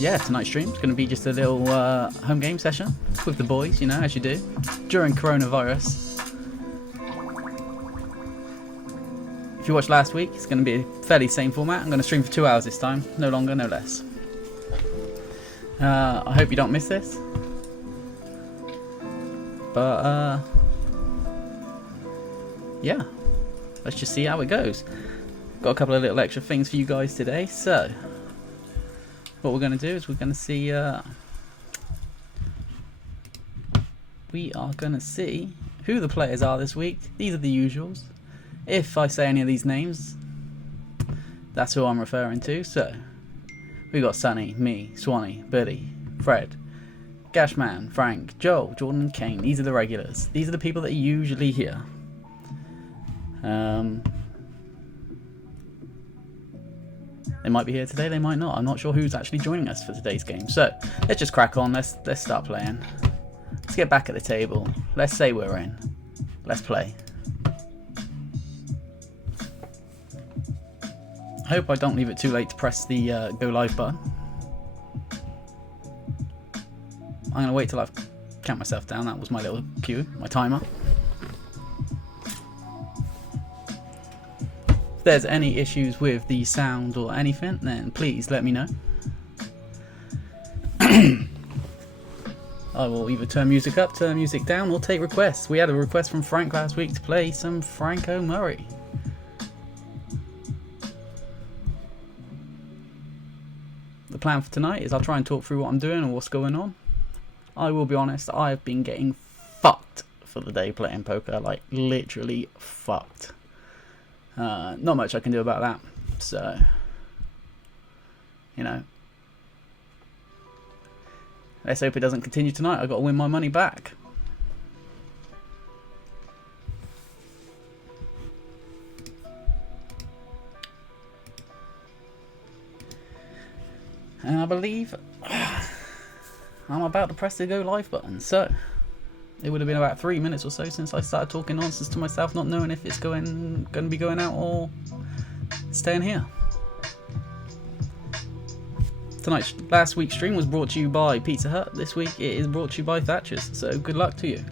Yeah, tonight's stream is going to be just a little home game session with the boys, you know, as you do during coronavirus. If you watched last week, it's going to be a fairly same format. I'm going to stream for 2 hours this time, no longer, no less. I hope you don't miss this. But yeah, let's just see how it goes. Got a couple of little extra things for you guys today. So what we're going to do is we're going to see who the players are this week. These are the usuals. If I say any of these names, that's who I'm referring to. So we got Sonny, me, Swanee, Billy, Fred, Gashman, Frank, Joel, Jordan, and Kane. These are the regulars. These are the people that you usually hear. They might be here today, they might not. I'm not sure who's actually joining us for today's game. So let's just crack on. Let's start playing. Let's get back at the table. Let's say we're in. Let's play. I hope I don't leave it too late to press the go live button. I'm going to wait till I've count myself down. That was my little cue, my timer. If there's any issues with the sound or anything, then please let me know. I will either turn music up, turn music down, or take requests. We had a request from Frank last week to play some Franco Murray. The plan for tonight is I'll try and talk through what I'm doing and what's going on. I will be honest, I've been getting fucked for the day playing poker, like literally fucked. Not much I can do about that, so, you know, let's hope it doesn't continue tonight. I've got to win my money back. And I believe I'm about to press the go live button, so it would have been about 3 minutes or so since I started talking nonsense to myself, not knowing if it's going to be going out or staying here. Last week's stream was brought to you by Pizza Hut. This week it is brought to you by Thatcher's, so good luck to you.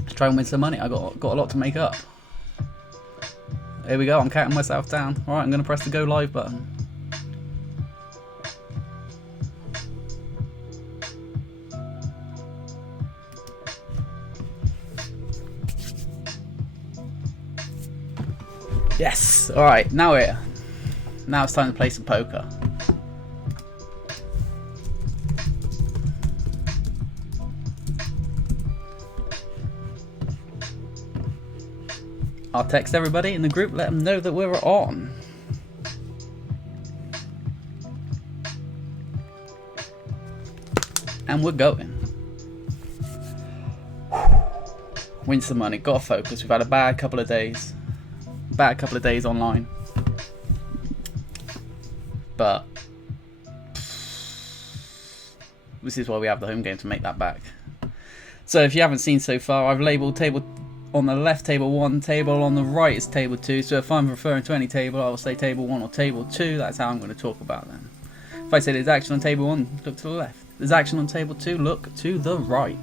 Let's try and win some money. I got a lot to make up. Here we go, I'm counting myself down. Alright, I'm going to press the go live button. Yes! Alright, now we're here. Now it's time to play some poker. I'll text everybody in the group, let them know that we're on. And we're going. Win some money, gotta focus. We've had a bad couple of days. Online. But this is why we have the home game, to make that back. So if you haven't seen so far, I've labelled table on the left table 1, table on the right is table 2. So if I'm referring to any table, I will say table 1 or table 2. That's how I'm going to talk about them. If I say there's action on table 1, look to the left. There's action on table 2, look to the right.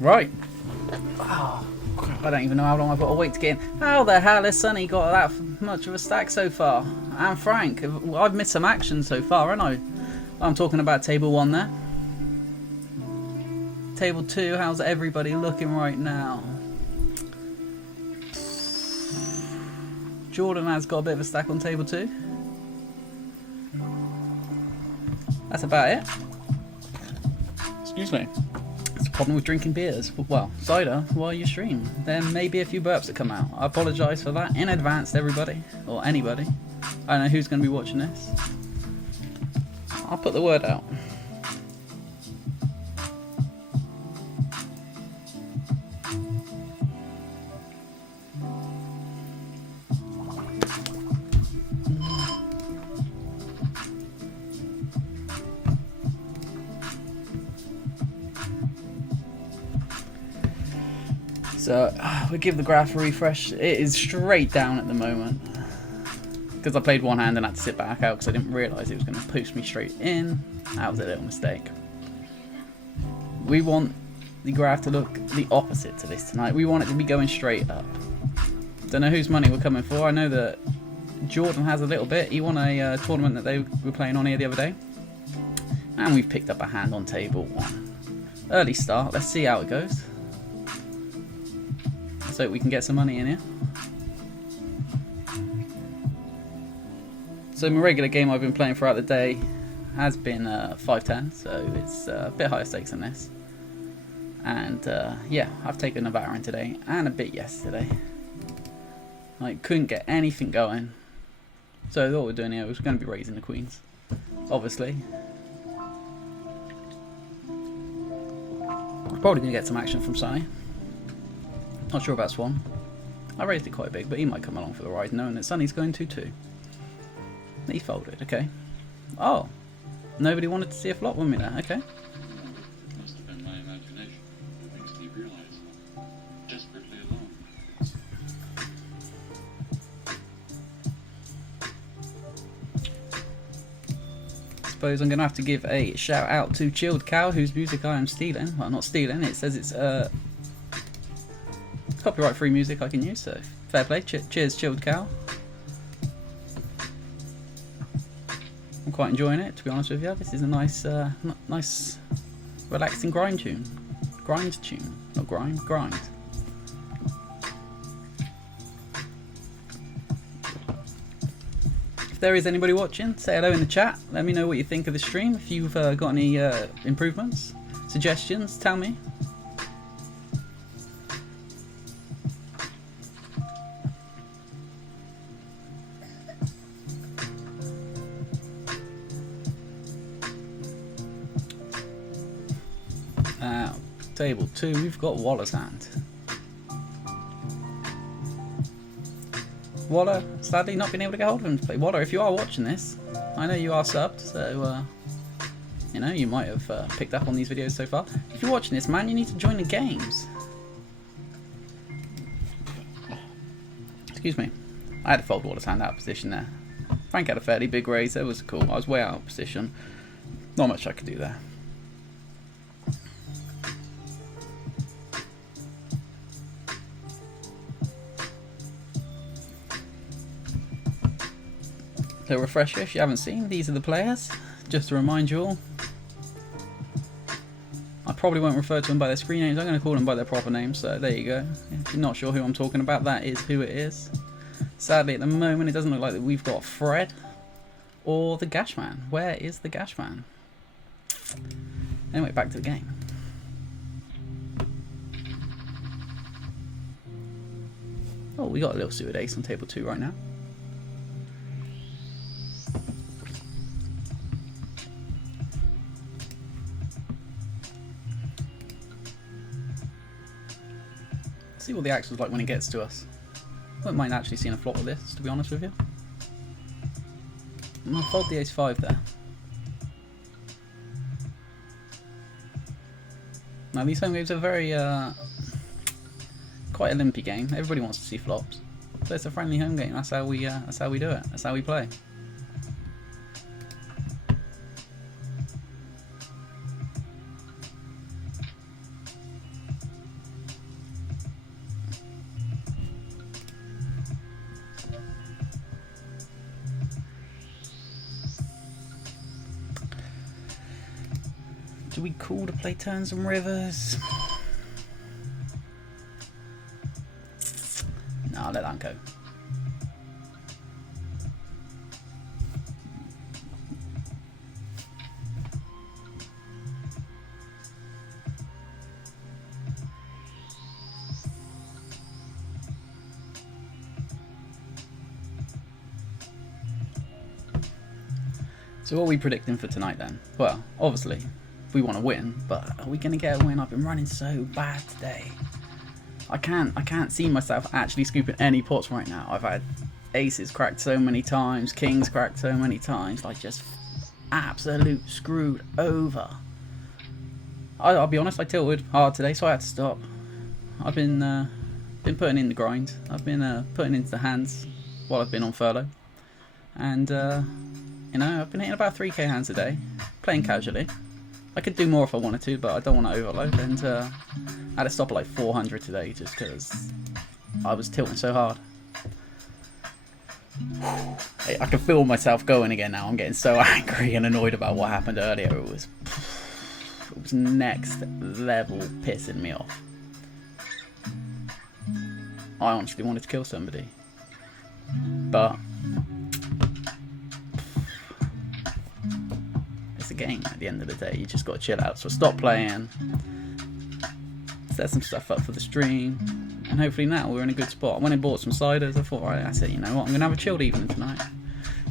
Right. Oh, crap, I don't even know how long I've got to wait to get in. How the hell has Sonny got that much of a stack so far? And Frank, I've missed some action so far, haven't I? I'm talking about table 1 there. Table 2, how's everybody looking right now? Jordan has got a bit of a stack on table 2. That's about it. Excuse me. It's a problem with drinking beers, well, cider, while you stream. There may be a few burps that come out. I apologise for that in advance to everybody, or anybody. I don't know who's going to be watching this. I'll put the word out. So we'll give the graph a refresh. It is straight down at the moment because I played one hand and had to sit back out because I didn't realise it was going to post me straight in. That was a little mistake. We want the graph to look the opposite to this tonight. We want it to be going straight up. Don't know whose money we're coming for. I know that Jordan has a little bit. He won a tournament that they were playing on here the other day. And we've picked up a hand on table 1. Early start. Let's see how it goes. Let's hope we can get some money in here. So my regular game I've been playing throughout the day has been 5-10, so it's a bit higher stakes than this. And yeah, I've taken a veteran today and a bit yesterday. I couldn't get anything going. So what we're doing here is going to be raising the queens, obviously. We're probably going to get some action from Sonny. Not sure about Swan. I raised it quite big, but he might come along for the ride, knowing that Sonny's going to too. He folded, okay. Oh, nobody wanted to see a flop with me there, okay. Must have been my imagination. It makes me realize I'm desperately alone. I suppose I'm going to have to give a shout out to Chilled Cow, whose music I am stealing. Well, not stealing, it says it's copyright free music I can use, so fair play. Cheers, Chilled Cow. I'm quite enjoying it, to be honest with you. This is a nice, nice, relaxing grind tune. Grind tune, not grind, grind. If there is anybody watching, say hello in the chat. Let me know what you think of the stream. If you've got any improvements, suggestions, tell me. Table 2, we've got Waller's hand. Waller, sadly not been able to get hold of him to play. Waller, if you are watching this, I know you are subbed, so you know, you might have picked up on these videos so far. If you're watching this, man, you need to join the games. Excuse me. I had to fold Waller's hand out of position there. Frank had a fairly big raise, that was cool. I was way out of position. Not much I could do there. Little refresher if you haven't seen, these are the players, just to remind you all. I probably won't refer to them by their screen names, I'm going to call them by their proper names, so there you go. If you're not sure who I'm talking about, that is who it is. Sadly at the moment it doesn't look like that we've got Fred or the Gashman. Where is the Gashman? Anyway, back to the game. Oh, we got a little suited ace on table 2 right now. See what the axe was like when it gets to us. I wouldn't mind actually seeing a flop with this, to be honest with you. I'm going to fold the ace-5 there. Now these home games are very, quite a limpy game. Everybody wants to see flops. So it's a friendly home game, that's how we do it, that's how we play. Do we call to play turns and rivers? No, I'll let that go. So what are we predicting for tonight then? Well, obviously we want to win, but are we going to get a win? I've been running so bad today. I can't see myself actually scooping any pots right now. I've had aces cracked so many times, kings cracked so many times, like just absolute screwed over. I'll be honest, I tilted hard today, so I had to stop. I've been putting in the grind. I've been putting into the hands while I've been on furlough, and you know, I've been hitting about 3k hands a day, playing casually. I could do more if I wanted to, but I don't want to overload, and I had to stop at like 400 today just because I was tilting so hard. I can feel myself going again now. I'm getting so angry and annoyed about what happened earlier. It was next level pissing me off. I honestly wanted to kill somebody, but it's a game at the end of the day. You just got to chill out. So stop playing, set some stuff up for the stream, and hopefully now we're in a good spot. I went and bought some ciders. I thought, right, I said, you know what, I'm going to have a chilled evening tonight.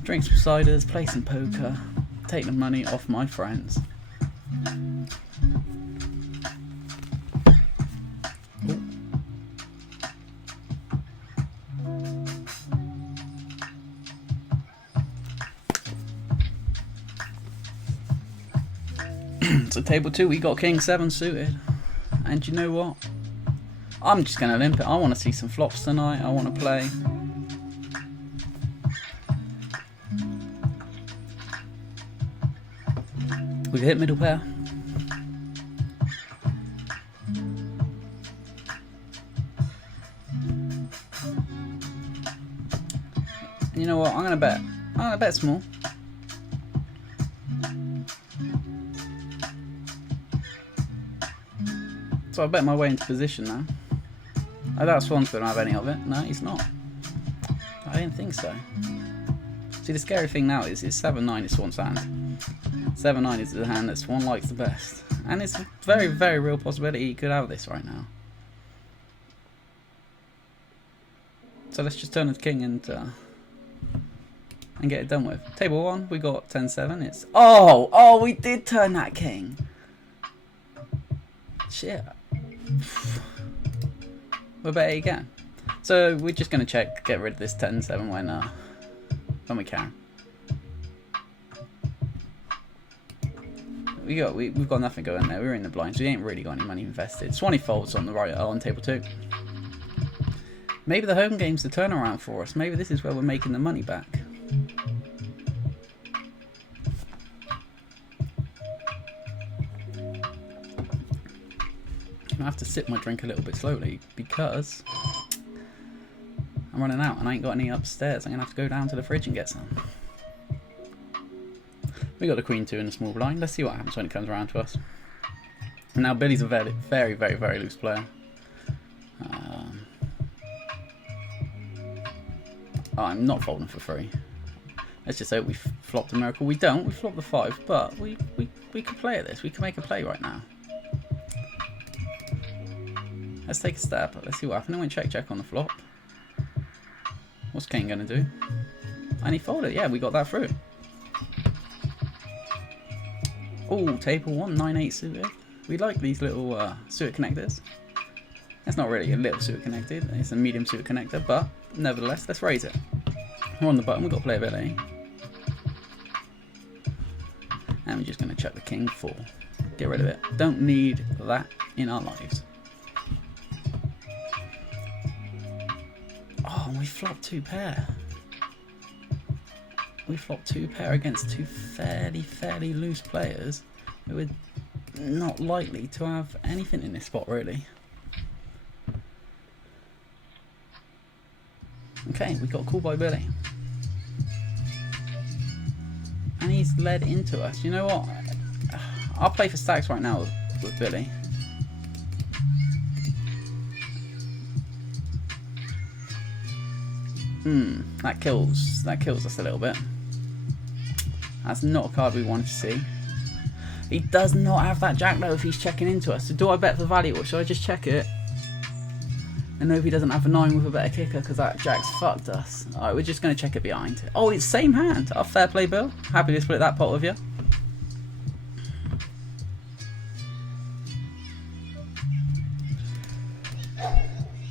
Drink some ciders, play some poker, take the money off my friends. So table 2, we got King 7 suited, and you know what? I'm just going to limp it. I want to see some flops tonight. I want to play. We've hit middle pair. And you know what? I'm going to bet small. So I bet my way into position now. I doubt Swan's going to have any of it. No, he's not. I didn't think so. See, the scary thing now is 7-9 is Swan's hand. 7-9 is the hand that Swan likes the best. And it's a very, very real possibility he could have this right now. So let's just turn the king and get it done with. Table 1, we got 10-7. It's... Oh, we did turn that king. Shit. We'll bet it again. So we're just going to get rid of this 10-7 when we can. We've got nothing going there. We're in the blinds. We ain't really got any money invested. Swanee folds on the right on table 2. Maybe the home game's the turnaround for us. Maybe this is where we're making the money back. I have to sip my drink a little bit slowly because I'm running out and I ain't got any upstairs. I'm going to have to go down to the fridge and get some. We got the queen 2 in the small blind. Let's see what happens when it comes around to us. Now Billy's a very, very, very, very loose player. I'm not folding for free. Let's just say we flopped a miracle. We don't. We flopped the 5, but we could play at this. We can make a play right now. Let's take a stab. Let's see what happens. I went check on the flop. What's King going to do? And he folded. Yeah, we got that through. Oh, table 1, 9-8 suited. We like these little suited connectors. It's not really a little suited connected. It's a medium suited connector, but nevertheless, let's raise it. We're on the button. We've got playability. And we're just going to check the king 4. Get rid of it. Don't need that in our lives. Oh, we flopped 2 pair. We flopped 2 pair against 2 fairly loose players who are not likely to have anything in this spot, really. Okay, we got called by Billy. And he's led into us. You know what? I'll play for stacks right now with Billy. That kills us a little bit. That's not a card we wanted to see. He does not have that jack though if he's checking into us. So do I bet for value or should I just check it? And hope he doesn't have a 9 with a better kicker because that jack's fucked us. Alright, we're just going to check it behind. Oh, it's same hand. Oh, fair play, Bill. Happy to split that pot with you.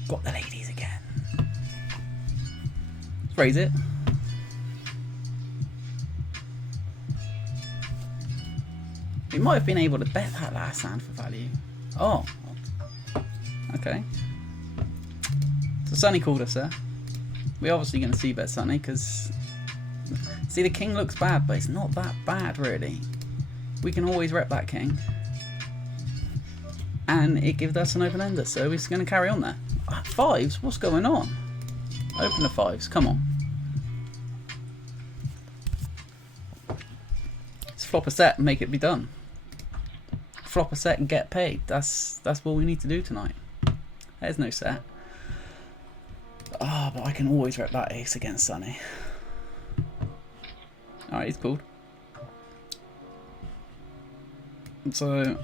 Got the ladies again. Let's raise it. We might have been able to bet that last hand for value. Oh. Okay. So Sonny called us there. We're obviously going to see bet Sonny because, see, the king looks bad, but it's not that bad really. We can always rep that king. And it gives us an open-ender, so we're going to carry on there. Fives? What's going on? Open the fives, come on. Let's flop a set and make it be done. Flop a set and get paid. That's what we need to do tonight. There's no set. Ah, but I can always rep that ace against Sonny. Alright, he's called. So...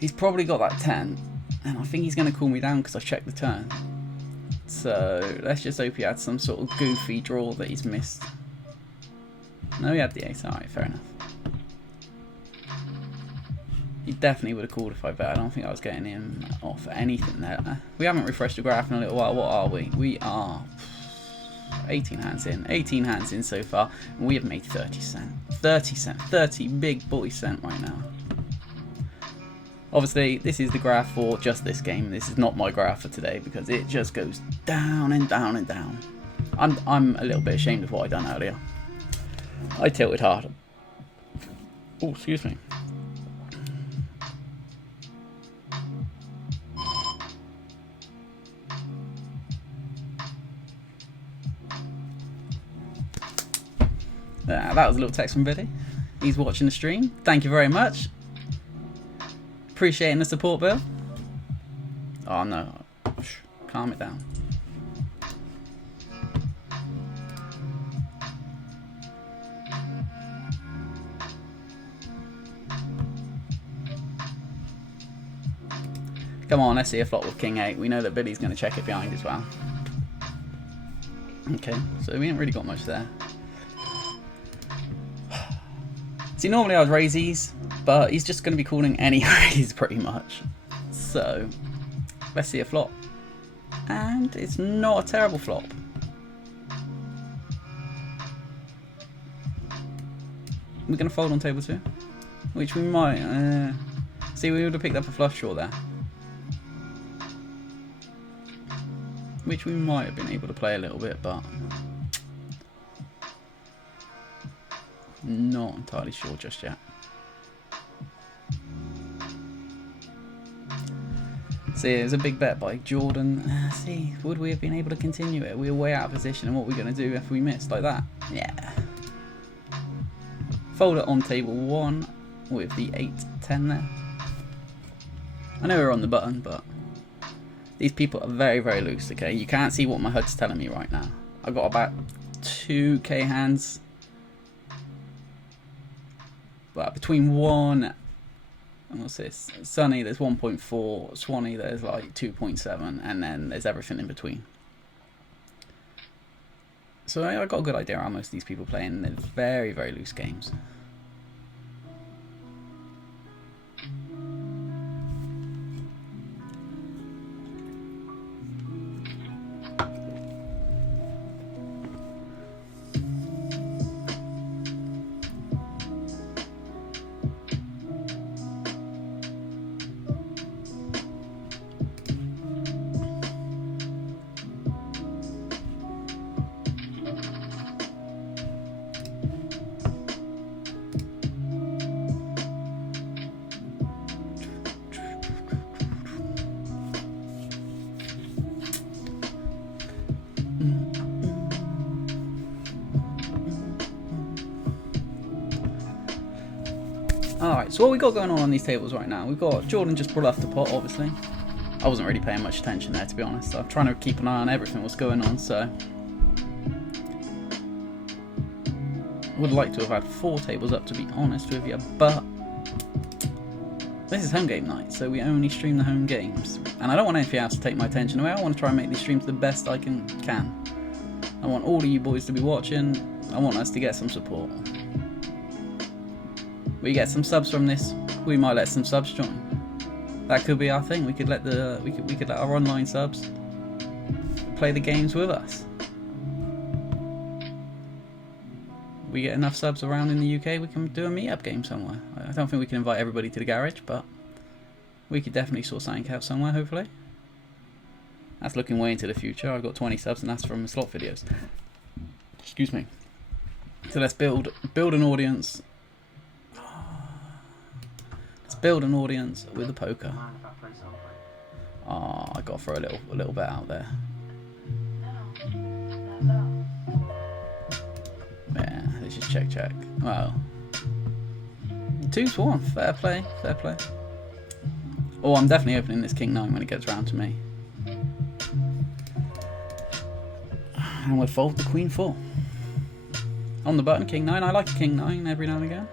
He's probably got that 10, and I think he's going to call me down because I've checked the turn. So let's just hope he had some sort of goofy draw that he's missed. No, he had the ace. Alright, fair enough. He definitely would have called if I bet. I don't think I was getting him off anything there. We haven't refreshed the graph in a little while. What are we? We are 18 hands in. 18 hands in so far. And we have made 30 cent. 30 cent. 30 big boy cent right now. Obviously, this is the graph for just this game. This is not my graph for today because it just goes down and down and down. I'm a little bit ashamed of what I done earlier. I tilted hard. Oh, excuse me. That was a little text from Billy. He's watching the stream. Thank you very much. Appreciating the support, Bill. Oh no. Shh, calm it down. Come on, let's see a flop with King 8. We know that Billy's going to check it behind as well. Okay, so we ain't really got much there. See, normally I'd raise these, but he's just going to be calling any raise pretty much. So, let's see a flop. And it's not a terrible flop. We're going to fold on table 2, which we might. See, we would have picked up a flush draw there, which we might have been able to play a little bit, but not entirely sure just yet. See, it was a big bet by Jordan. See, would we have been able to continue it? We were way out of position, and what we're going to do if we missed like that? Yeah. Fold it on table 1 with the 8-10 there. I know we're on the button, but these people are very, very loose, okay? You can't see what my HUD's telling me right now. I've got about 2k hands. But between 1 and what's this? Sunny, there's 1.4. Swanee, there's like 2.7. And then there's everything in between. So I got a good idea how most of these people play in. They're very, very loose games. Alright, so what we got going on these tables right now, we've got Jordan just bluffed the pot, obviously. I wasn't really paying much attention there, to be honest. I'm trying to keep an eye on everything what's going on, so would like to have had 4 tables up, to be honest with you, but this is home game night, so we only stream the home games. And I don't want anything else to take my attention away. I want to try and make these streams the best I can. I want all of you boys to be watching. I want us to get some support. We get some subs from this, we might let some subs join. That could be our thing. We could let we could let our online subs play the games with us. we get enough subs around in the UK, we can do a meet-up game somewhere. I don't think we can invite everybody to the garage, but we could definitely sort something out somewhere, hopefully. That's looking way into the future. I've got 20 subs and that's from slot videos. Excuse me. So let's build an audience. Let's build an audience with the poker. Oh, I got to throw a little bet out there. Yeah, let's just check. Well, 2-1. Fair play. Oh, I'm definitely opening this King 9 when it gets round to me. And we'll fold the Queen 4. On the button, King 9. I like a King 9 every now and again.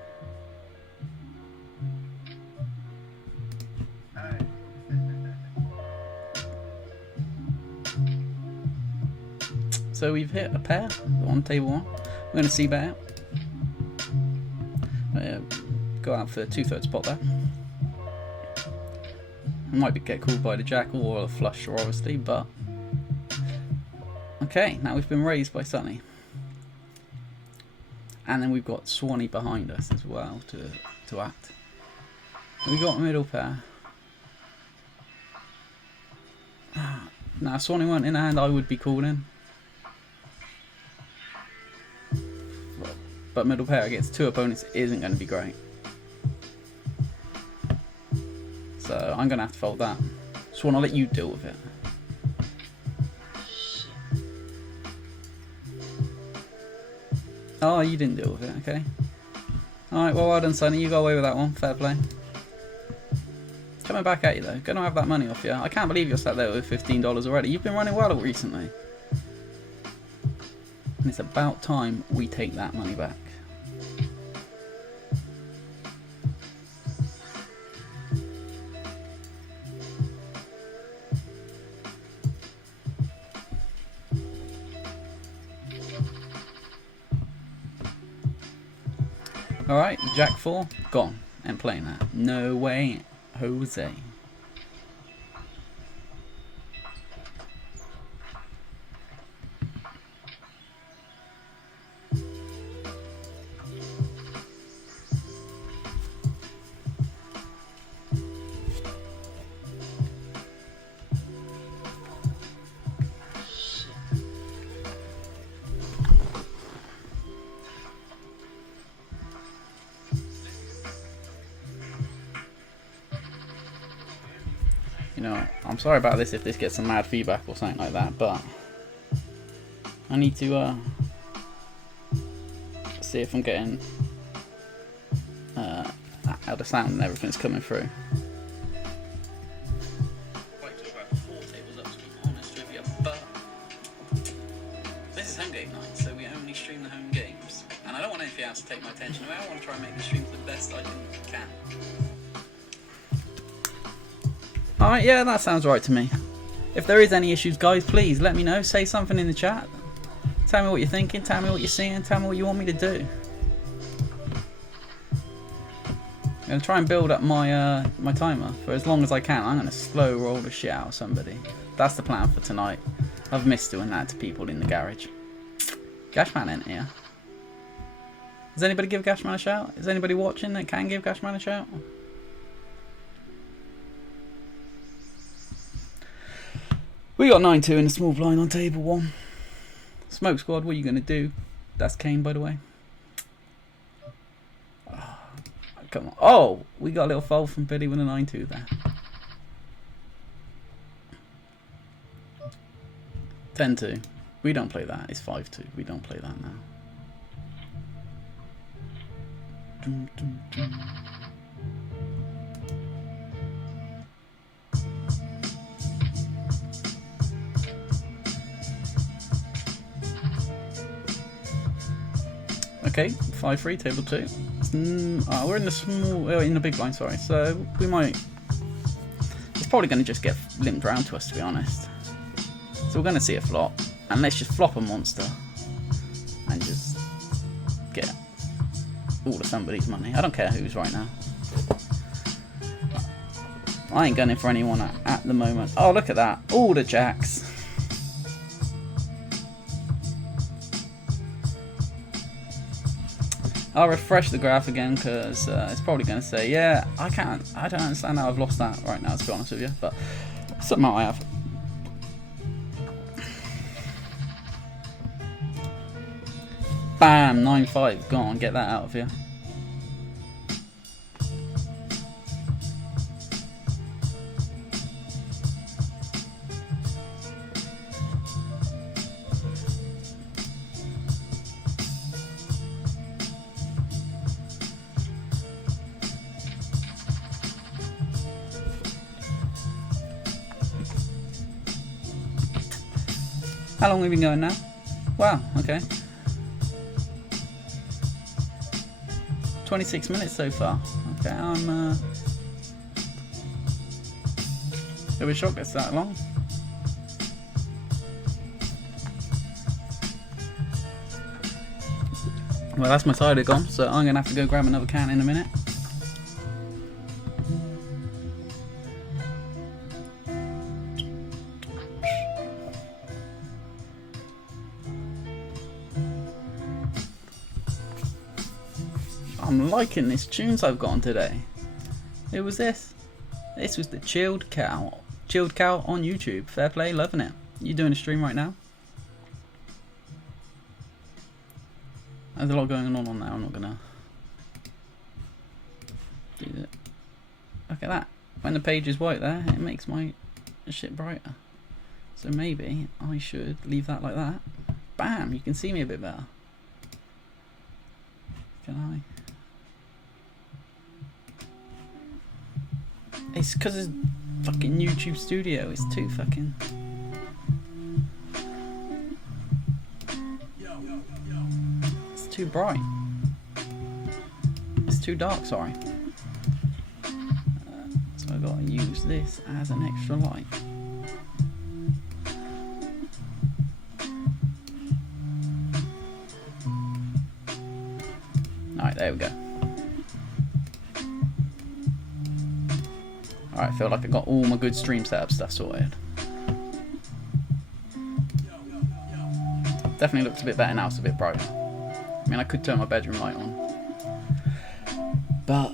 So we've hit a pair on table 1. We're going to see bet out. Go out for 2/3 pot there. I might get called by the jack or a flush, obviously, but okay. Now we've been raised by Sonny, and then we've got Swanee behind us as well to act. We got a middle pair. Now if Swanee weren't in hand, I would be calling. But middle pair against 2 opponents isn't going to be great. So I'm going to have to fold that. Swan, I'll let you deal with it. Oh, you didn't deal with it, okay. Alright, well done, Sonny. You got away with that one. Fair play. It's coming back at you, though. Gonna have that money off you. I can't believe you're sat there with $15 already. You've been running well recently. And it's about time we take that money back. Alright, Jack 4, gone. And playing that. No way, Jose. You know, I'm sorry about this if this gets some mad feedback or something like that, but I need to see if I'm getting how the sound and everything's coming through. Quite to about 4 tables up, to be honest with you, but this is home game night, so we only stream the home games, and I don't want anything else to take my attention away. I want to try and make the streams the best I can. Alright, yeah, that sounds right to me. If there is any issues, guys, please let me know. Say something in the chat. Tell me what you're thinking, tell me what you're seeing, tell me what you want me to do. I'm going to try and build up my my timer for as long as I can. I'm going to slow roll the shit out of somebody. That's the plan for tonight. I've missed doing that to people in the garage. Gashman in here. Does anybody give Gashman a shout? Is anybody watching that can give Gashman a shout? We got 9-2 in a small blind on table 1. Smoke squad, what are you going to do? That's Kane, by the way. Oh, come on. Oh, we got a little fold from Billy with a 9-2 there. 10-2. We don't play that. It's 5-2. We don't play that now. Dum, dum, dum. Okay, 5-3, table 2. We're in the small, in the big blind, sorry. So we might. It's probably going to just get limped round to us, to be honest. So we're going to see a flop, and let's just flop a monster and just get all of somebody's money. I don't care who's right now. I ain't gunning for anyone at the moment. Oh, look at that! All the jacks. I'll refresh the graph again because it's probably going to say, yeah, I don't understand how I've lost that right now, to be honest with you, but somehow I have. Bam, 9-5, go on, get that out of here. How long have we been going now? Wow, okay. 26 minutes so far. Okay, I'm it was shocked it's that long. Well, that's my cider gone, so I'm gonna have to go grab another can in a minute. I'm liking this tunes I've got on today. Who was this? This was the Chilled Cow. Chilled Cow on YouTube. Fair play, loving it. You doing a stream right now? There's a lot going on there. I'm not gonna do that. Look at that. When the page is white there, it makes my shit brighter. So maybe I should leave that like that. Bam! You can see me a bit better. Can I? It's because it's fucking YouTube Studio. It's too fucking. It's too bright. It's too dark, sorry. So I've got to use this as an extra light. Alright, there we go. Alright, I feel like I got all my good stream setup stuff sorted. Definitely looks a bit better now, it's a bit brighter. I mean, I could turn my bedroom light on. But,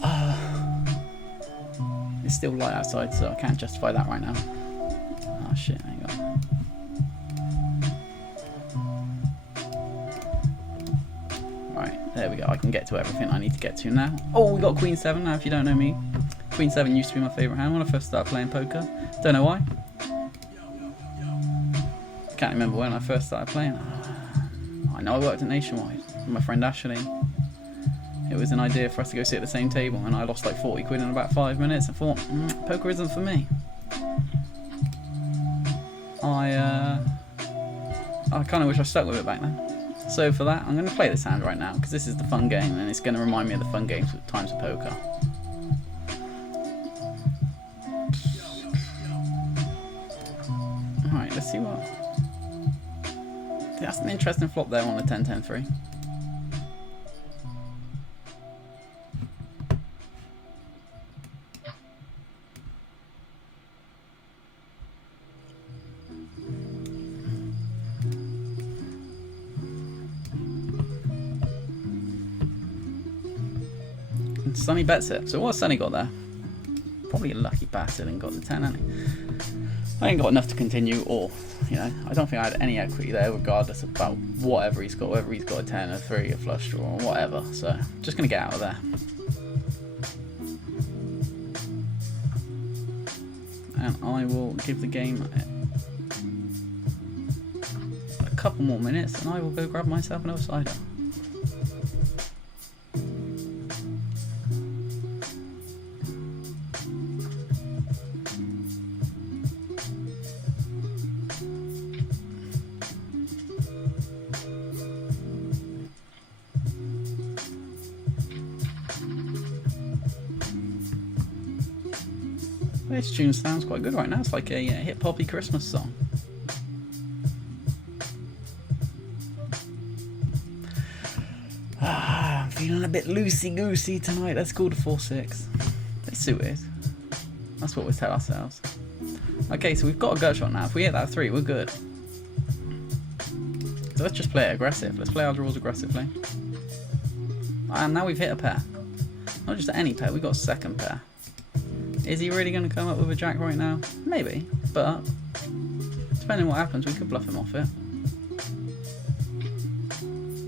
it's still light outside, so I can't justify that right now. Oh shit, hang on. Right, there we go, I can get to everything I need to get to now. Oh, we got Queen 7 now, if you don't know me. Queen 7 used to be my favourite hand when I first started playing poker. Don't know why. Can't remember when I first started playing. I know I worked at Nationwide with my friend Ashley. It was an idea for us to go sit at the same table, and I lost like 40 quid in about 5 minutes. I thought, poker isn't for me. I kind of wish I stuck with it back then. So for that, I'm going to play this hand right now, because this is the fun game, and it's going to remind me of the fun games with times of poker. Alright, let's see what... That's an interesting flop there on the 10-10-3. Sonny bets it. So what's Sonny got there? Probably a lucky bastard and got the 10, hasn't he? I ain't got enough to continue, or, you know, I don't think I had any equity there regardless about whatever he's got, whether he's got a 10, a 3, a flush draw, or whatever. So, just going to get out of there. And I will give the game a couple more minutes and I will go grab myself another cider. This tune sounds quite good right now. It's like a hip-hoppy Christmas song. I'm feeling a bit loosey-goosey tonight. Let's call the 4-6. They suit it. That's what we tell ourselves. Okay, so we've got a gut shot now. If we hit that 3, we're good. So let's just play it aggressive. Let's play our draws aggressively. And now we've hit a pair. Not just any pair, we got a second pair. Is he really going to come up with a jack right now? Maybe, but depending on what happens, we could bluff him off it.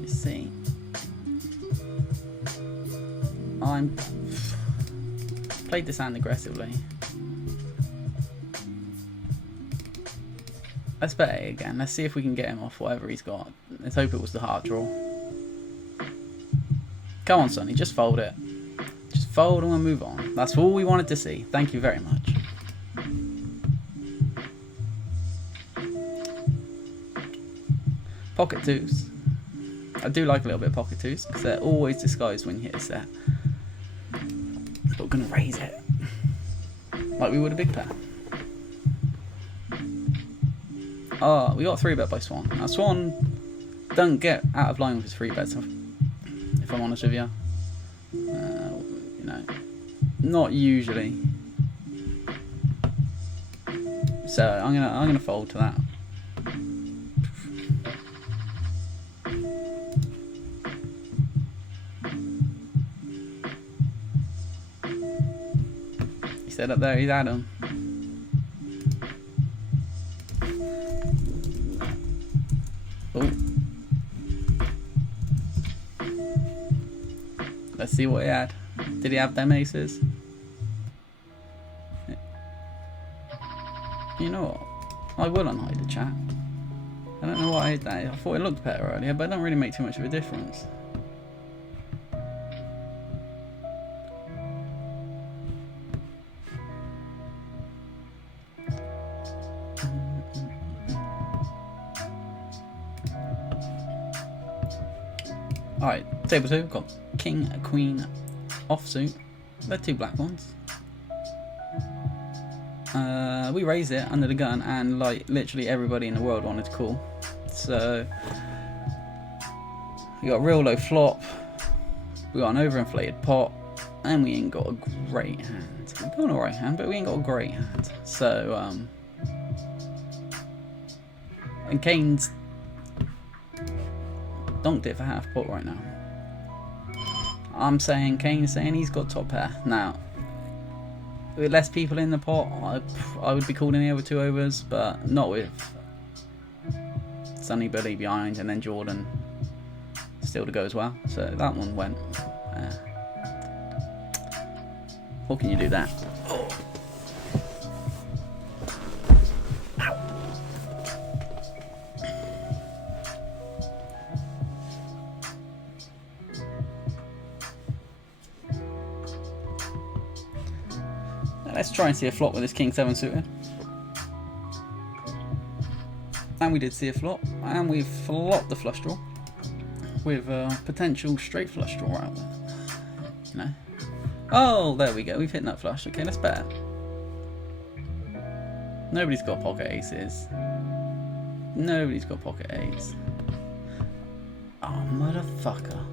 You see. I'm played this hand aggressively. Let's bet it again. Let's see if we can get him off whatever he's got. Let's hope it was the heart draw. Come on, Sonny, just fold it. Just fold and we'll move on. That's all we wanted to see. Thank you very much. Pocket twos. I do like a little bit of pocket twos because they're always disguised when you hit a set. But we're going to raise it like we would a big pair. Oh, we got a 3-bet by Swan. Now Swan don't get out of line with his 3-bets, if I'm honest with you. You know, not usually. So I'm gonna fold to that. He said up there he's Adam. Oh. Let's see what he had. Did he have them aces? You know what? I will unhide the chat. I don't know why I did that. I thought it looked better earlier, but it don't really make too much of a difference. Alright, table 2, got king, queen, offsuit. They're 2 black ones. We raised it under the gun and like literally everybody in the world wanted to call. So we got real low flop, we got an overinflated pot, and we ain't got a great hand. We've got an alright hand, but we ain't got a great hand. So and Kane's donked it for half pot right now. I'm saying Kane's saying he's got top pair. Now, with less people in the pot, I would be calling the over 2 overs, but not with Sonny Billy behind and then Jordan still to go as well. So that one went. What can you do that? Let's try and see a flop with this king 7 suited. And we did see a flop, and we flopped the flush draw with a potential straight flush draw out there. You know. Oh, there we go. We've hit nut flush. Okay, let's bet. Nobody's got pocket aces. Nobody's got pocket eights. Oh, motherfucker.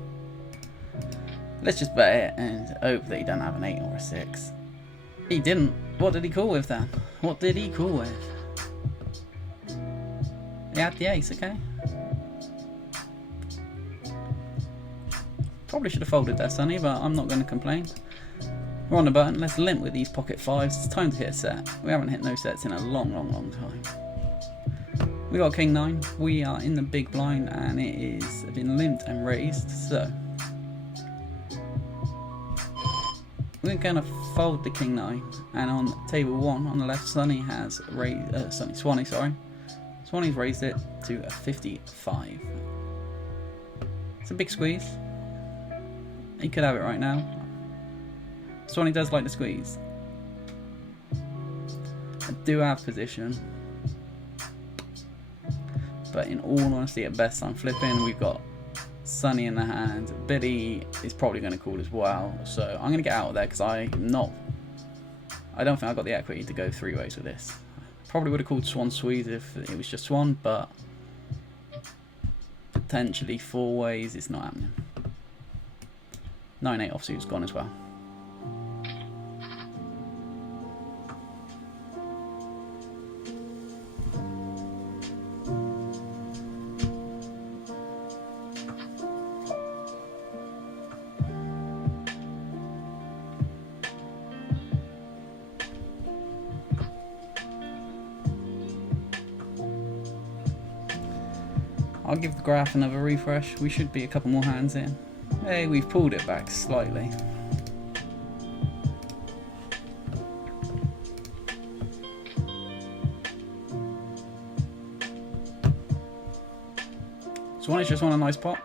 Let's just bet it and hope that he doesn't have an 8 or a 6. He didn't. What did he call with then? What did he call with? He had the ace, okay. Probably should have folded there, Sonny, but I'm not going to complain. We're on the button. Let's limp with these pocket 5s. It's time to hit a set. We haven't hit no sets in a long, long, long time. We got king 9. We are in the big blind, and it is been limped and raised. So we're going to fold the king 9, and on table 1 on the left, Sonny has raised, Swanee, sorry. Swanee's raised it to a 55. It's a big squeeze. He could have it right now. Swanee does like the squeeze. I do have position, but in all honesty, at best I'm flipping. We've got Sonny in the hand. Billy is probably going to call as well, so I'm going to get out of there because I don't think I've got the equity to go 3 ways with this. Probably would have called Swan Squeeze if it was just Swan, but potentially 4 ways, it's not happening. 9-8 offsuit's gone as well. I'll give the graph another refresh. We should be a couple more hands in. Hey, we've pulled it back slightly. Swanee just won a nice pot.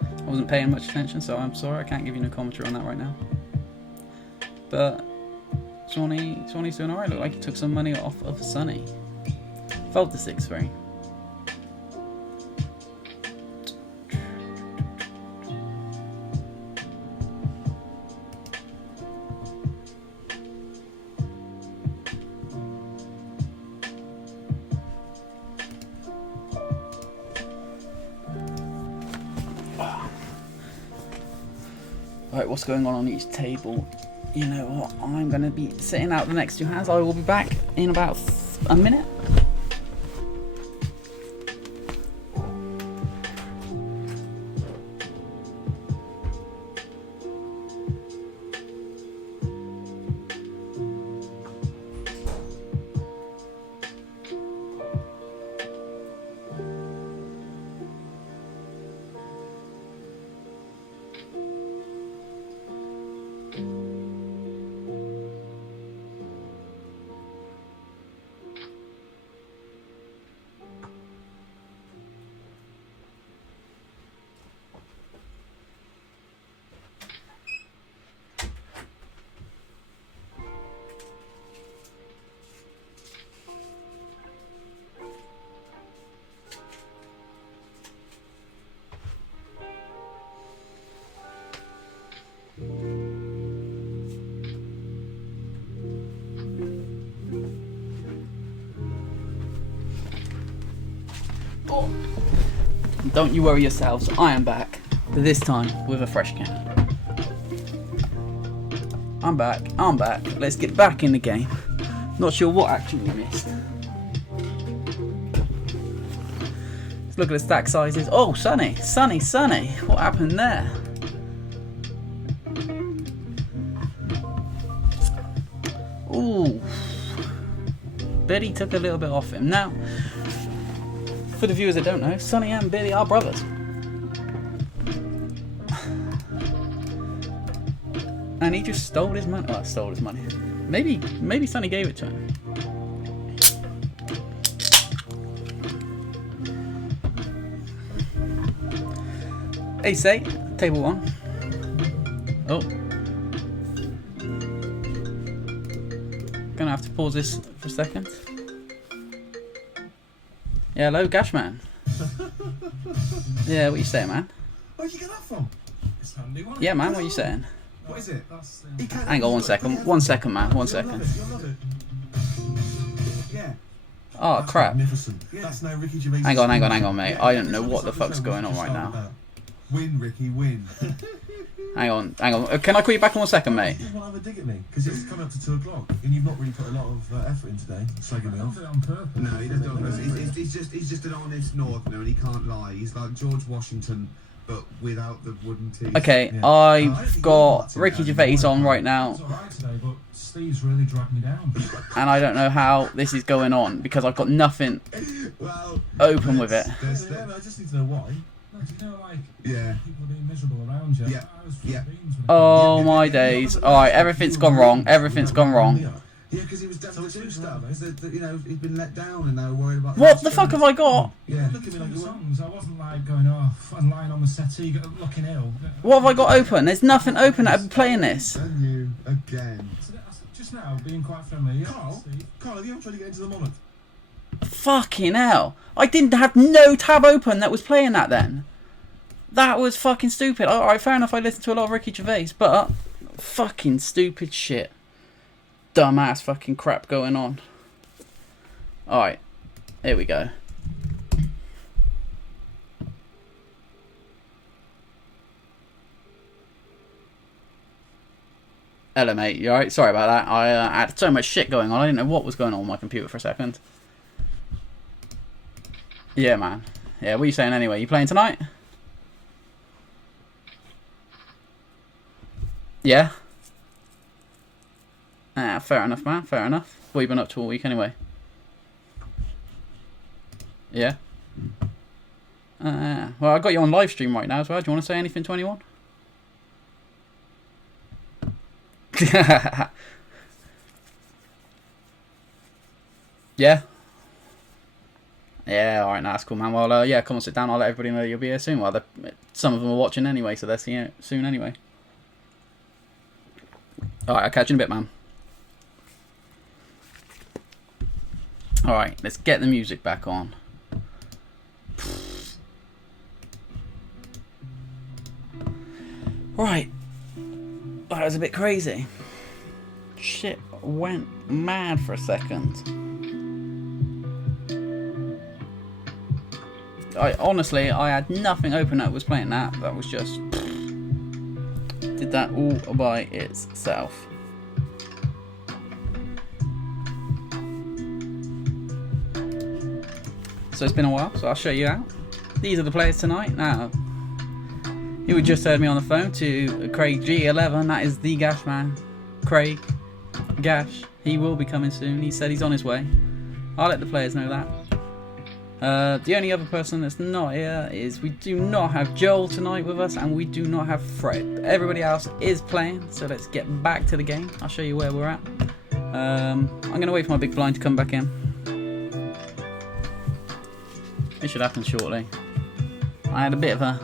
I wasn't paying much attention, so I'm sorry. I can't give you no commentary on that right now. But Swanee's doing alright. Looked like he took some money off of Sunny. Fold the 6-3. Right, what's going on each table? You know what? I'm going to be sitting out the next 2 hands. I will be back in about a minute. Don't you worry yourselves, I am back. But this time with a fresh can. I'm back. Let's get back in the game. Not sure what action we missed. Let's look at the stack sizes. Oh, Sunny. What happened there? Ooh. Betty took a little bit off him. Now, for the viewers that don't know, Sunny and Billy are brothers. And he just stole his money. Well, stole his money. Maybe Sunny gave it to him. Ace-8, table 1. Oh. Gonna have to pause this for a second. Yeah, hello, Gashman. Yeah, what you saying, man? Where'd you get that from? It's handy one. Yeah, man, what you saying? What is it? Hang on 1 second. 1 second, man. 1 second. You'll love it. Yeah. Oh, That's crap. Magnificent. Yeah. That's no Ricky Gervais. Hang on, mate. I don't know what the fuck's going on right now. Win, Ricky, win. Hang on. Can I call you back in 1 second, mate? You want to have a dig at me? Because it's coming up to 2 o'clock and you've not really put a lot of effort in today. Slagging me off. On purpose. No, he doesn't do it on purpose. He's just an honest northerner and he can't lie. He's like George Washington, but without the wooden teeth. Okay, Yeah. I've got Ricky Gervais on right now, It's alright today, but Steve's really dragged me down. and I don't know how this is going on because I've got nothing Well, open with it. Yeah, I just need to know why. No, do you know, like, Yeah. people being miserable around you? Yeah. I was full Yeah. of beans when Oh my days. Alright, everything's gone wrong. Everything's gone wrong. Yeah, because he was down to do stuff. Because you know he's been let down and they were worried about. What the fuck have I got? Yeah. Look at me like the songs. I wasn't like going off and lying on the settee looking ill. What have I got open? There's nothing open that I'm playing this. And you again. Just now, being quite friendly. Yeah, Carl? Steve. Carl, have you ever tried to get into the monarch? Fucking hell. I didn't have no tab open that was playing that then. That was fucking stupid. Alright, fair enough, I listened to a lot of Ricky Gervais, but fucking stupid shit. Dumbass fucking crap going on. Alright, here we go. Hello, mate. You alright? Sorry about that. I had so much shit going on. I didn't know what was going on with my computer for a second. Yeah, man. Yeah, what are you saying anyway? You playing tonight? Yeah? Ah, fair enough, man. Fair enough. What have you been up to all week anyway? Yeah? Well, I got you on live stream right now as well. Do you want to say anything to anyone? Yeah? Yeah, alright, that's cool, man. Well, yeah, come on, sit down. I'll let everybody know you'll be here soon. Well, some of them are watching anyway, so they'll see you soon anyway. Alright, I'll catch you in a bit, man. Alright, let's get the music back on. Right. Oh, that was a bit crazy. Shit went mad for a second. Honestly, I had nothing open that was playing that. That was just... did that all by itself. So it's been a while, so I'll show you out. These are the players tonight. Now, you just heard me on the phone to Craig G11. That is the Gash man. Craig Gash. He will be coming soon. He said he's on his way. I'll let the players know that. The only other person that's not here is we do not have Joel tonight with us, and we do not have Fred. Everybody else is playing, so let's get back to the game. I'll show you where we're at. I'm going to wait for my big blind to come back in. It should happen shortly. I had a bit of a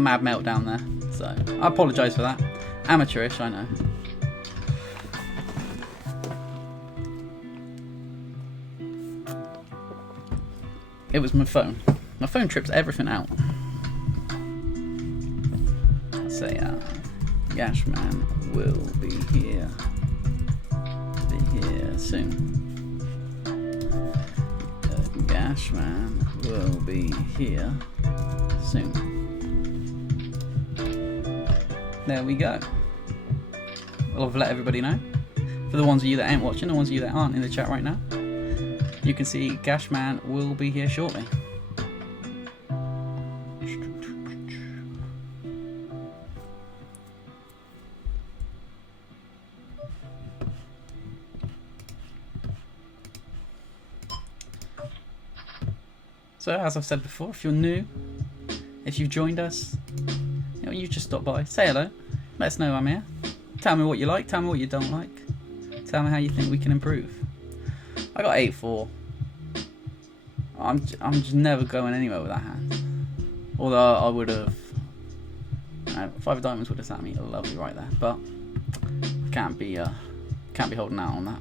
mad meltdown there, so I apologise for that. Amateurish, I know. It was my phone. My phone trips everything out. Let's say, Gashman will be here. Be here soon. Gashman will be here soon. There we go. I'll let everybody know. For the ones of you that ain't watching, the ones of you that aren't in the chat right now, you can see Gashman will be here shortly. So, as I've said before, if you're new, if you've joined us, you just stop by, say hello, let us know I'm here. Tell me what you like, tell me what you don't like. Tell me how you think we can improve. I got 8-4. I'm just never going anywhere with that hand. Although I would have... 5 of diamonds would have sat me lovely right there, but can't be holding out on that.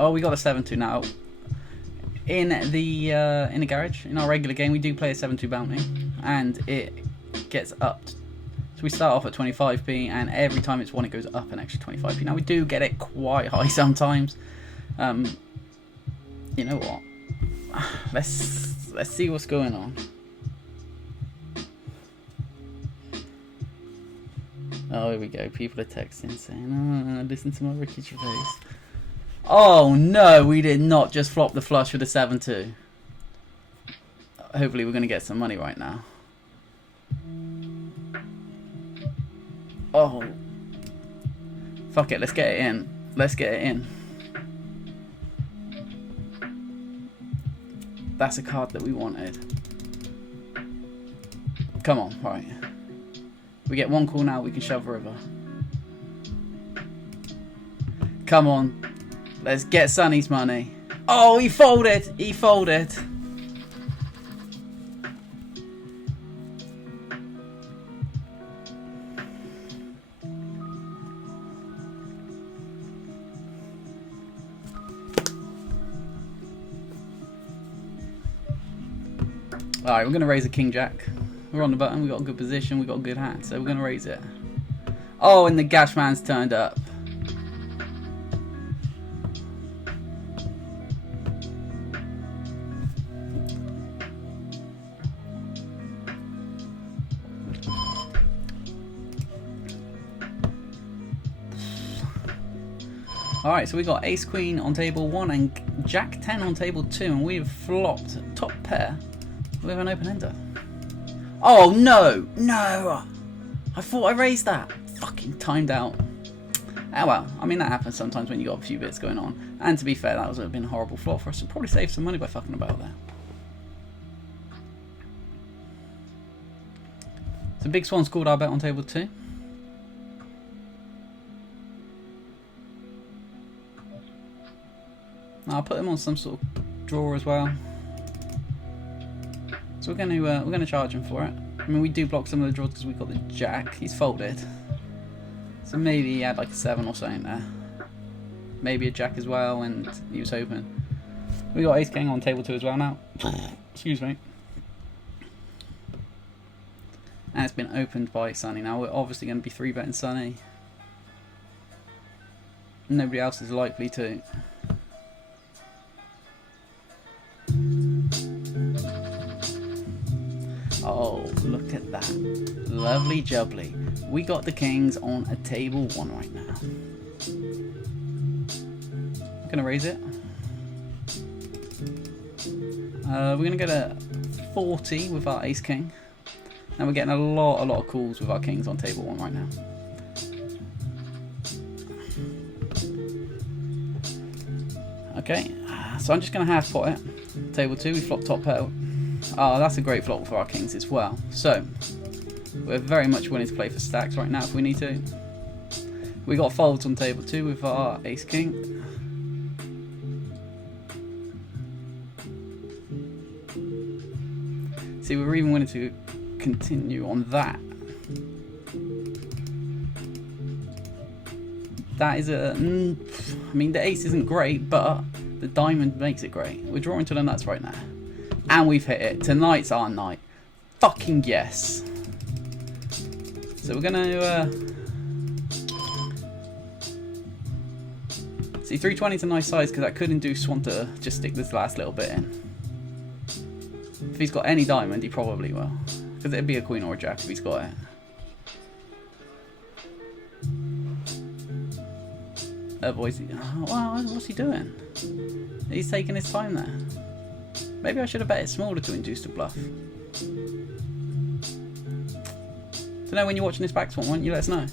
Oh, we got a 7-2 now. In the garage, in our regular game, we do play a 7-2 bounty, and it gets upped. So we start off at 25p, and every time it's won, it goes up an extra 25p. Now we do get it quite high sometimes. You know what? Let's see what's going on. Oh, here we go. People are texting saying, "Oh, listen to my Ricky Gervais." Oh no, we did not just flop the flush with a 7-2. Hopefully we're going to get some money right now. Oh. Fuck it, let's get it in. Let's get it in. That's a card that we wanted. Come on, right. We get one call now, we can shove river. Come on. Let's get Sonny's money. Oh, he folded. He folded. Alright, we're going to raise a king jack. We're on the button. We've got a good position. We've got a good hand. So we're going to raise it. Oh, and the gash man's turned up. Alright, so we got ace queen on table 1 and jack 10 on table 2, and we've flopped top pair We have an open ender. Oh no! No! I thought I raised that. Fucking timed out. Oh well, I mean that happens sometimes when you got a few bits going on. And to be fair, that would have been a horrible flop for us. We'd probably save some money by fucking about there. So Big Swan's called our bet on table 2. I'll put him on some sort of draw as well. So we're gonna charge him for it. I mean, we do block some of the draws because we've got the jack. He's folded, so maybe he had like a 7 or something there. Maybe a jack as well, and he was hoping. We got ace king on table 2 as well now. Excuse me. And it's been opened by Sonny. Now we're obviously going to be 3-betting Sonny. Nobody else is likely to. Oh, look at that. Lovely jubbly. We got the kings on a table 1 right now. I'm going to raise it. We're going to get a 40 with our ace king. Now we're getting a lot of calls with our kings on table 1 right now. Okay, so I'm just going to half pot it. Table 2, we flop top pair. Oh, that's a great flop for our kings as well. So, we're very much willing to play for stacks right now if we need to. We got folds on table 2 with our ace king. See, we're even willing to continue on that. That is a... I mean, the ace isn't great, but the diamond makes it great. We're drawing to the nuts right now. And we've hit it. Tonight's our night. Fucking yes. So we're gonna... See, 320 is a nice size because that could induce Swan to just stick this last little bit in. If he's got any diamond, he probably will. Because it'd be a queen or a jack if he's got it. Boys, oh, wow, what's he doing? He's taking his time there. Maybe I should have bet it smaller to induce the bluff. Don't know, when you're watching this back, Swan, why don't you let us know?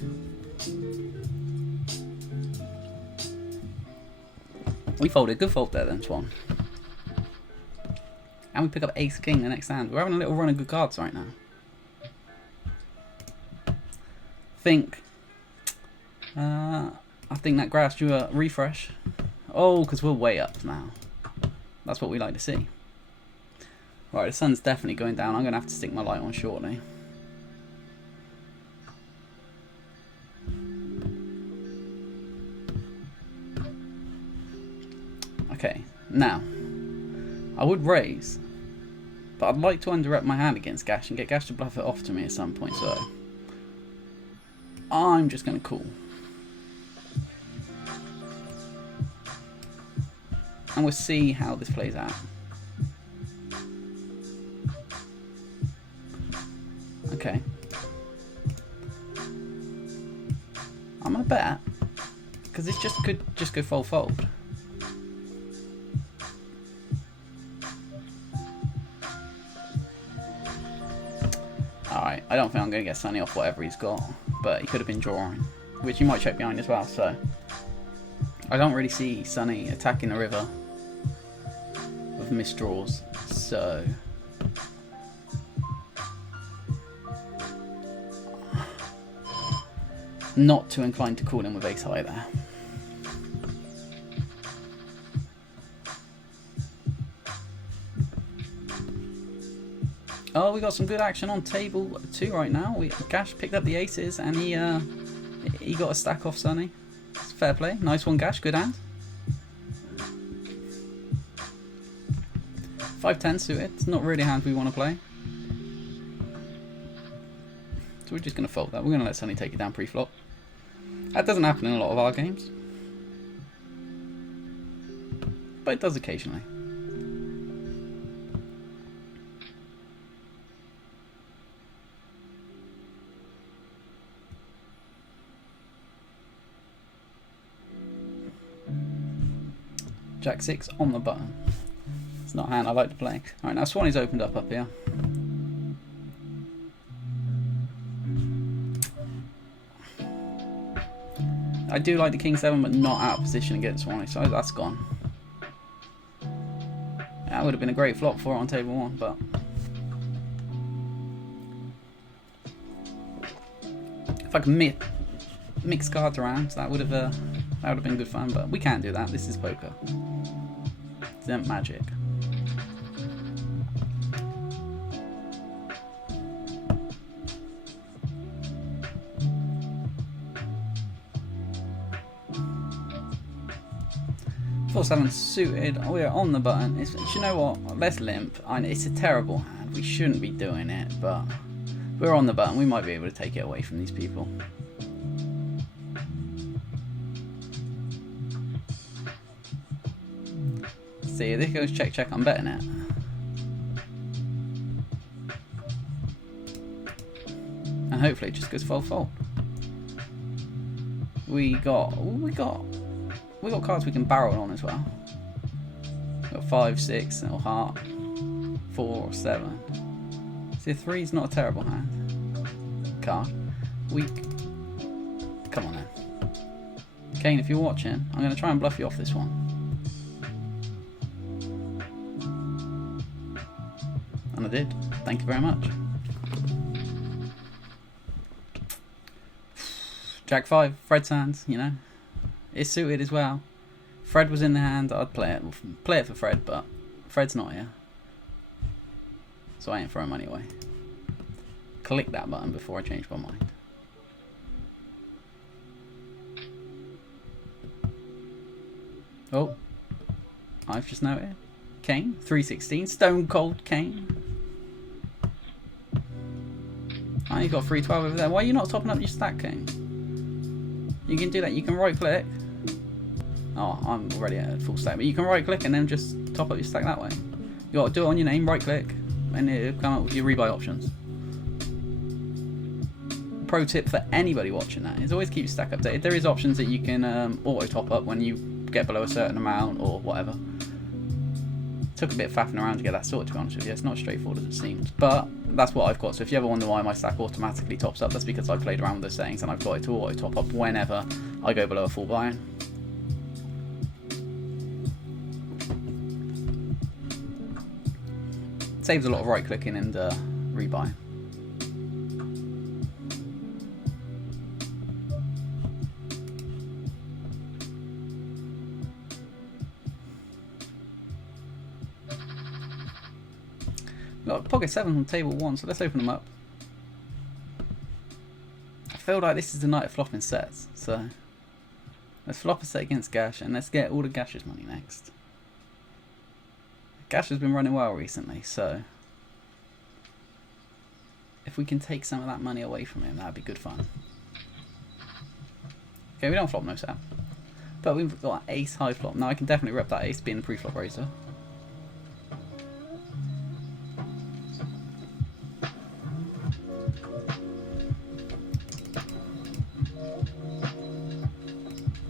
We folded. Good fold there then, Swan. And we pick up ace king the next hand. We're having a little run of good cards right now. I think that graph's due a refresh. Oh, because we're way up now. That's what we like to see. Right, the sun's definitely going down. I'm going to have to stick my light on shortly. Okay, now, I would raise, but I'd like to underrep my hand against Gash and get Gash to bluff it off to me at some point, so I'm just going to call. And we'll see how this plays out. Okay. I'm going to bet, because this just could just go fold. Alright, I don't think I'm going to get Sonny off whatever he's got, but he could have been drawing, which he might check behind as well, so I don't really see Sonny attacking the river with missed draws, so not too inclined to call him with ace high there. Oh, we got some good action on table 2 right now. Gash picked up the aces and he got a stack off Sonny. It's fair play. Nice one, Gash. Good hand. 5-10 suited. It's not really a hand we want to play. So we're just going to fold that. We're going to let Sonny take it down pre-flop. That doesn't happen in a lot of our games, but it does occasionally. Jack 6 on the button. It's not a hand I like to play. Alright, now Swanee's opened up here. I do like the King 7, but not out of position against Swanee, so that's gone. That would have been a great flop for it on table 1, but if I can mix cards around, that would have been good fun. But we can't do that. This is poker. It's not magic. Four seven suited. We're on the button. You know what? Let's limp. It's a terrible hand. We shouldn't be doing it, but we're on the button. We might be able to take it away from these people. See, this goes check check. I'm betting it. And hopefully it just goes fold fold. We got cards we can barrel on as well. We've got 5, 6, or heart, 4, 7. See, 3 is not a terrible hand. Card. Weak. Come on then. Kane, if you're watching, I'm going to try and bluff you off this one. And I did. Thank you very much. Jack 5, Fred's hands, you know. It's suited as well. Fred was in the hand, I'd play it for Fred, but Fred's not here. So I ain't throwing money away. Click that button before I change my mind. Oh, I've just noted. Kane, 316, Stone Cold Kane. Oh, you got 312 over there. Why are you not topping up your stack, Kane? You can do that. You can right click. Oh, I'm already at full stack, but you can right click and then just top up your stack that way. You got to do it on your name, right click, and it'll come up with your rebuy options. Pro tip for anybody watching that is always keep your stack updated. There is options that you can auto top up when you get below a certain amount or whatever. Took a bit of faffing around to get that sorted, to be honest with you. It's not as straightforward as it seems, but that's what I've got. So if you ever wonder why my stack automatically tops up, that's because I played around with those settings and I've got it to auto top up whenever I go below a full buy-in. Saves a lot of right clicking and rebuy. Got pocket 7 on table 1, so let's open them up. I feel like this is the night of flopping sets, so let's flop a set against Gash and let's get all the Gash's money next. Gash has been running well recently, so if we can take some of that money away from him, that'd be good fun. Okay, we don't flop no set, but we've got an ace high flop. Now I can definitely rep that ace being the pre-flop raiser.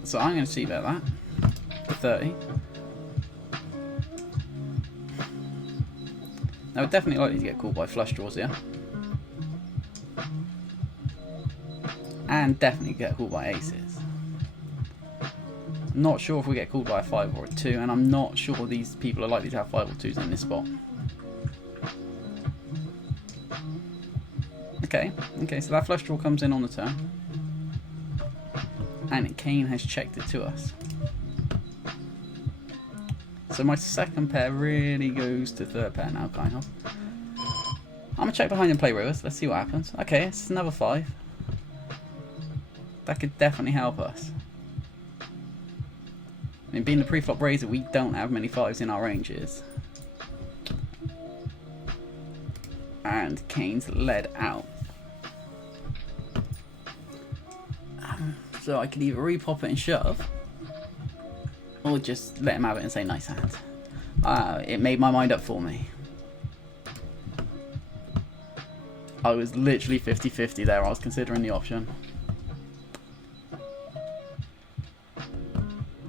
So I'm going to see bet that for 30. Now we're definitely likely to get called by flush draws here. And definitely get called by aces. I'm not sure if we get called by a 5 or a 2, and I'm not sure these people are likely to have 5 or 2s in this spot. Okay, so that flush draw comes in on the turn. And Kane has checked it to us. So my second pair really goes to third pair now, kind of. I'm going to check behind and play reverse. Let's see what happens. Okay, it's another 5. That could definitely help us. I mean, being the pre-flop raiser, we don't have many 5s in our ranges. And Kane's led out. So I could either repop it and shove, or just let him have it and say nice hand. It made my mind up for me. I was literally 50-50 there. I was considering the option.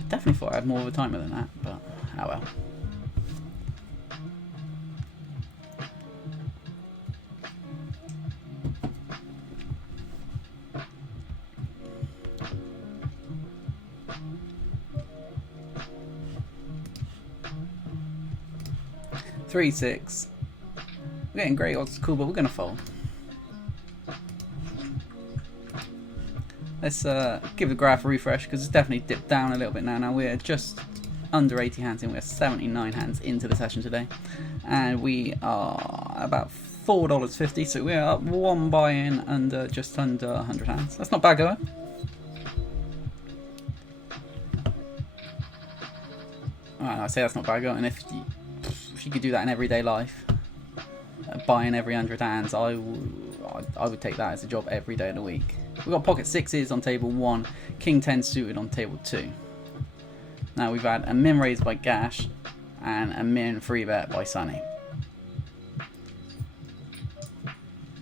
Definitely thought I had more of a timer than that, but oh well. 3-6. We're getting great odds, cool, but we're gonna fold. Let's give the graph a refresh because it's definitely dipped down a little bit now. Now we're just under 80 hands in. We're 79 hands into the session today, and we are about $4.50. So we're up one buy-in under just under 100 hands. That's not bad going. Alright, I say that's not bad going. If you could do that in everyday life, buying every 100 hands, I would take that as a job every day of the week. We've got pocket sixes on table 1, king 10 suited on table 2. Now we've had a min raise by Gash and a min free bet by Sunny.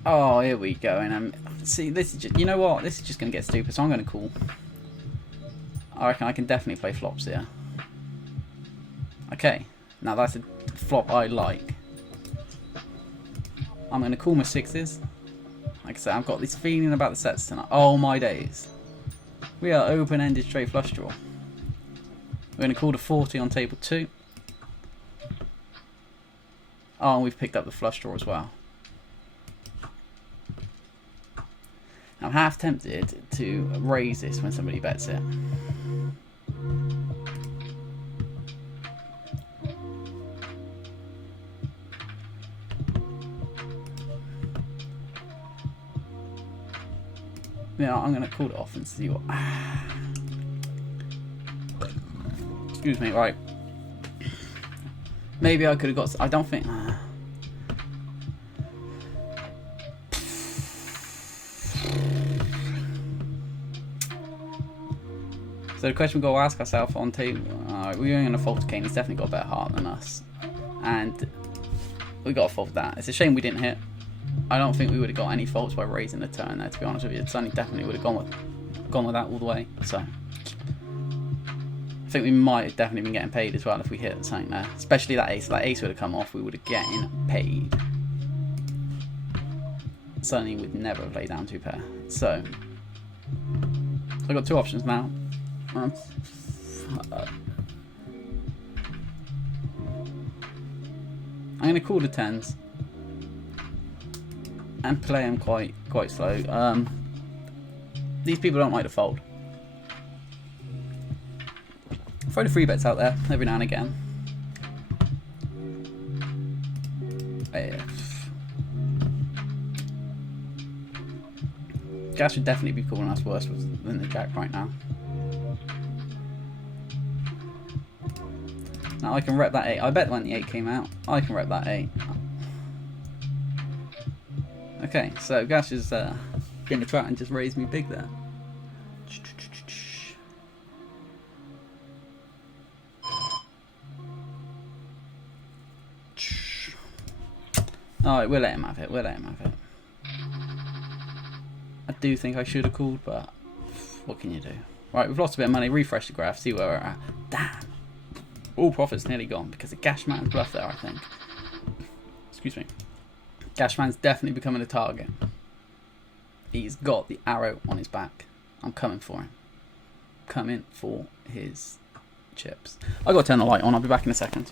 Oh, here we go. And see, this is just, you know what? This is just going to get stupid, so I'm going to call. I reckon I can definitely play flops here. Okay, now that's a flop I like. I'm going to call my sixes. Like I said, I've got this feeling about the sets tonight. Oh my days. We are open-ended straight flush draw. We're going to call the 40 on table 2. Oh, and we've picked up the flush draw as well. I'm half tempted to raise this when somebody bets it. Yeah, I'm going to call it off and see what... Excuse me, right. Maybe I could have got... I don't think... So the question we've got to ask ourselves on table... we're going to fold to Kane. He's definitely got a better heart than us. And we got to fold that. It's a shame we didn't hit. I don't think we would have got any faults by raising the turn there, to be honest with you. Sonny definitely would have gone with that all the way. So I think we might have definitely been getting paid as well if we hit something there. Especially that ace. If that ace would have come off, we would have getting paid. Sonny would never have laid down 2 pair. So I've got 2 options now. I'm going to call the 10s. And play them quite slow. These people don't like to fold. Throw the free bets out there every now and again. Gas should definitely be calling us worse than the jack right now. Now I can rep that 8. I bet when the 8 came out, I can rep that 8. Okay, so Gash is going to try and just raise me big there. Alright, we'll let him have it. I do think I should have called, but what can you do? Right, we've lost a bit of money. Refresh the graph, see where we're at. Damn! All profits nearly gone because of Gashman's bluff there, I think. Excuse me. Gashman's definitely becoming a target. He's got the arrow on his back. I'm coming for him. Coming for his chips. I've got to turn the light on. I'll be back in a second.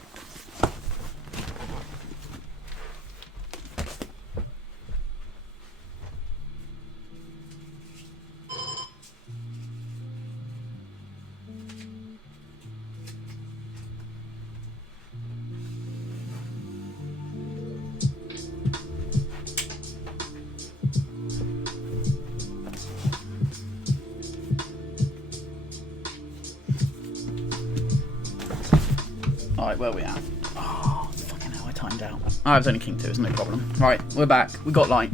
Alright, where are we at? Oh, fucking hell, I timed out. I was only king 2, it's no problem. Right, we're back. We got light.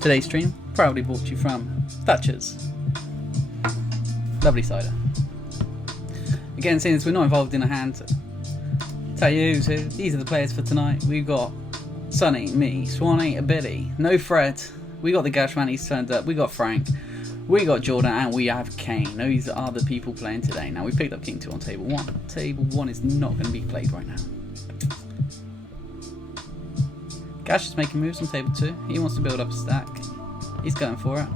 Today's stream, proudly brought you from Thatcher's. Lovely cider. Again, seeing as we're not involved in a hand, tell you who's who. These are the players for tonight. We've got Sonny, me, Swanee, Billy, no Fred. We got the Gashman, he's turned up. We got Frank. We got Jordan, and we have Kane. Those are the people playing today. Now, we picked up King 2 on table 1. Table 1 is not going to be played right now. Gash is making moves on table 2. He wants to build up a stack. He's going for it.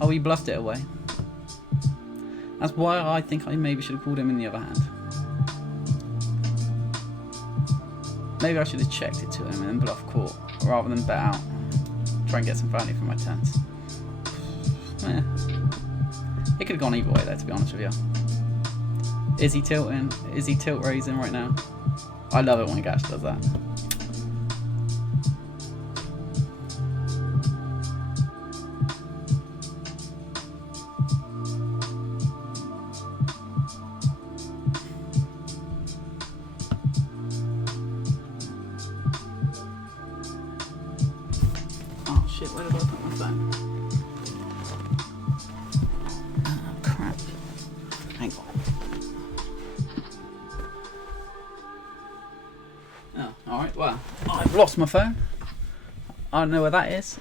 Oh, he bluffed it away. That's why I think I maybe should have called him in the other hand. Maybe I should have checked it to him and then bluff caught, rather than bet out. Try and get some value from my tens. It could have gone either way there, to be honest with you. Is he tilting? Is he tilt raising right now? I love it when Gash does that. Oh shit, where did I put my phone? Oh crap. Hang on. Oh, alright, well, I've lost my phone. I don't know where that is.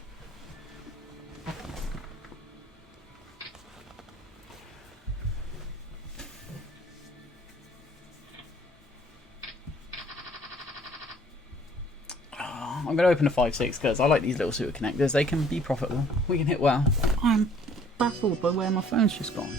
I'm going to open a 5-6 because I like these little suitor connectors. They can be profitable. We can hit well. I'm baffled by where my phone's just gone.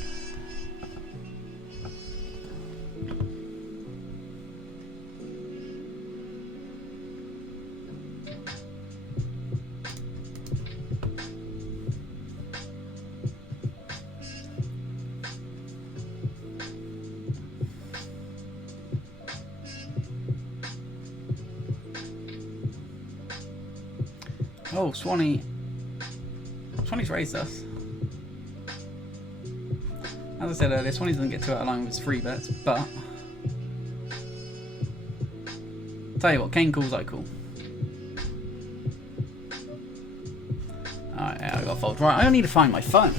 Oh, Swanee. Swanee's raised us. As I said earlier, Swanee doesn't get too out of line with his free bets, but tell you what, Kane calls, I call. Alright, yeah, I got fold. Right, I need to find my phone.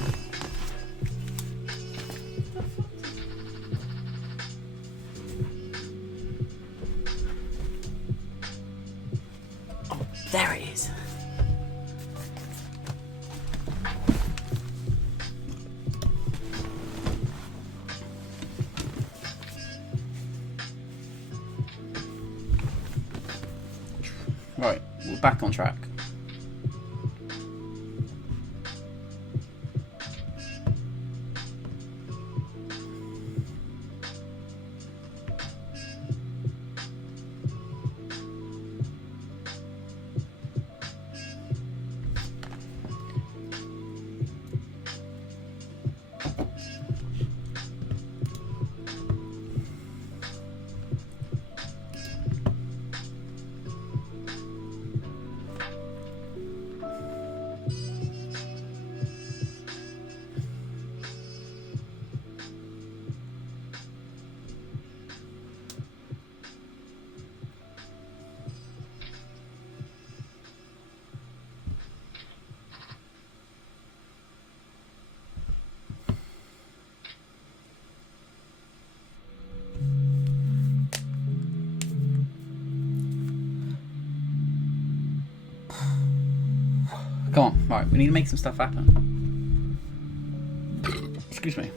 Oh, there it is. Right, we're back on track. Come on, right, we need to make some stuff happen. Excuse me.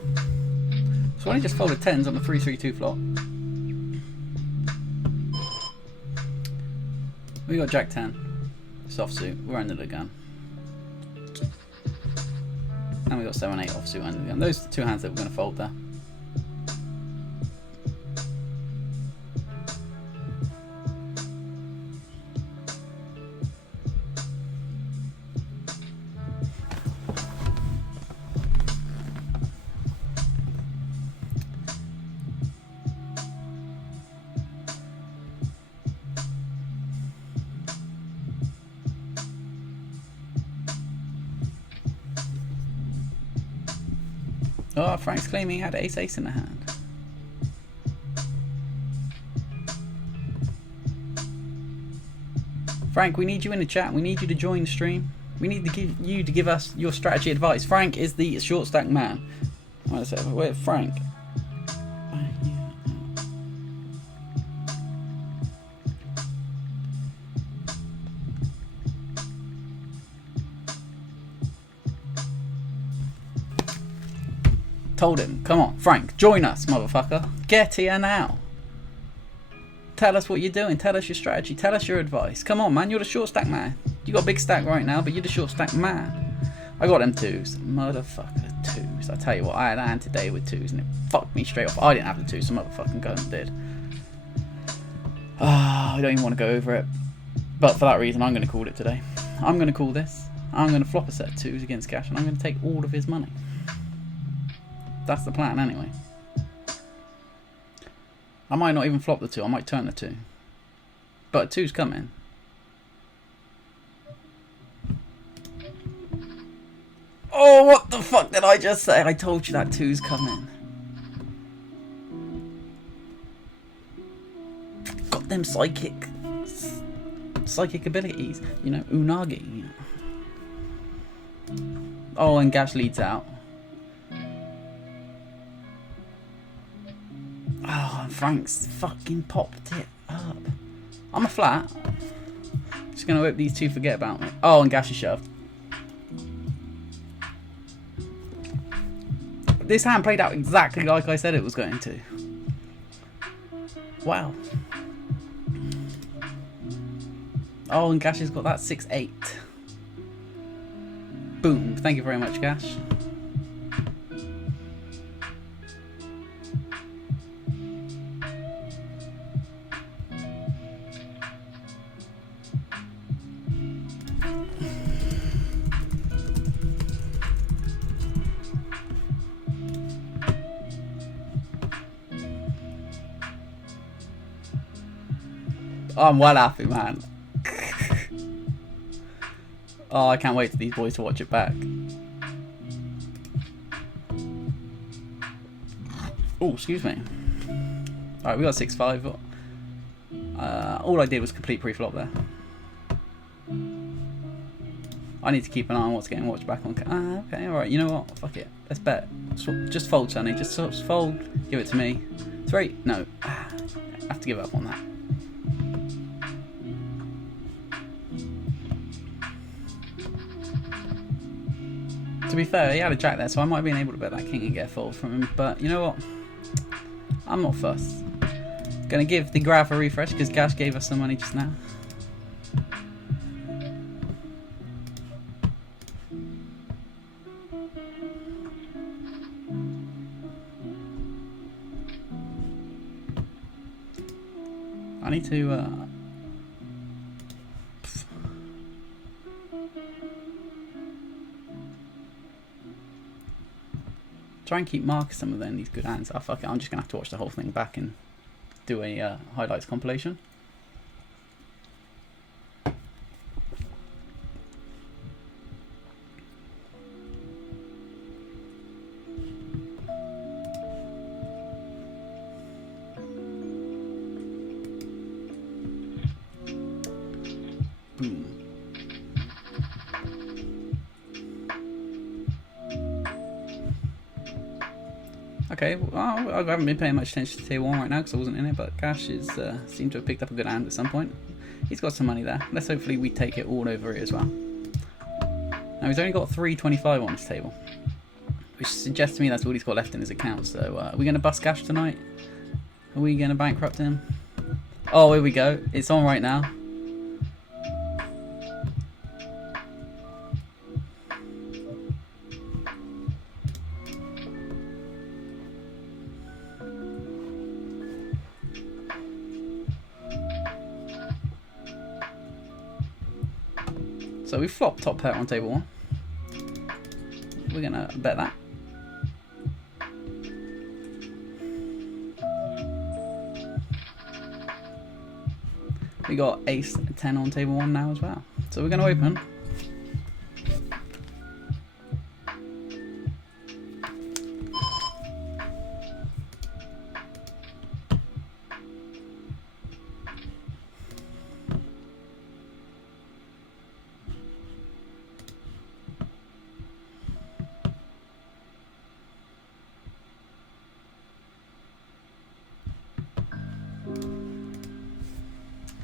So I just folded 10s on the 3-3-2 flop. We got Jack 10. Soft suit, we're under the gun. And we got 7-8 offsuit under the gun. Those are the two hands that we're going to fold there. Oh, Frank's claiming he had ace-ace in the hand. Frank, we need you in the chat. We need you to join the stream. We need to give us your strategy advice. Frank is the short stack man. Wait a second. Where's Frank? Told him, come on, Frank, join us, motherfucker. Get here now. Tell us what you're doing. Tell us your strategy. Tell us your advice. Come on, man. You're the short stack man. You got a big stack right now, but you're the short stack man. I got them twos. Motherfucker twos. I tell you what, I had a hand today with twos and it fucked me straight off. I didn't have the twos, some motherfucking gun did. I don't even want to go over it. But for that reason, I'm going to call it today. I'm going to call this. I'm going to flop a set of twos against Gash and I'm going to take all of his money. That's the plan anyway. I might not even flop the two, I might turn the two. But two's coming. Oh, what the fuck did I just say? I told you that two's coming. Got them psychic abilities. You know, Unagi. Oh, and Gash leads out. Oh, Frank's fucking popped it up. I'm a flat. Just gonna hope these two forget about me. Oh, and Gash is shoved. This hand played out exactly like I said it was going to. Wow. Oh, and Gash has got that 6-8. Boom. Thank you very much, Gash. I'm well happy, man. Oh, I can't wait for these boys to watch it back. Oh, excuse me. Alright, we got 6-5. All I did was complete pre-flop there. I need to keep an eye on what's getting watched back on. Okay, alright, you know what? Fuck it. Let's bet. Just fold, Sonny. Just fold. Give it to me. 3. No. I have to give up on that. To be fair, he had a jack there, so I might have been able to bet that king and get a fold from him. But you know what? I'm not fussed. Gonna give the graph a refresh because Gash gave us some money just now. I need to try and keep mark some of these good hands. Oh, fuck it, I'm just gonna have to watch the whole thing back and do a highlights compilation. Boom. Okay, well, I haven't been paying much attention to tier 1 right now because I wasn't in it, but Gash is seemed to have picked up a good hand at some point. He's got some money there. Let's hopefully we take it all over it as well. Now he's only got 325 on his table, which suggests to me that's all he's got left in his account. So are we going to bust Gash tonight? Are we going to bankrupt him? Oh, here we go. It's on right now. So we flopped top pair on table 1. We're gonna bet that. We got ace 10 on table 1 now as well. So we're gonna open.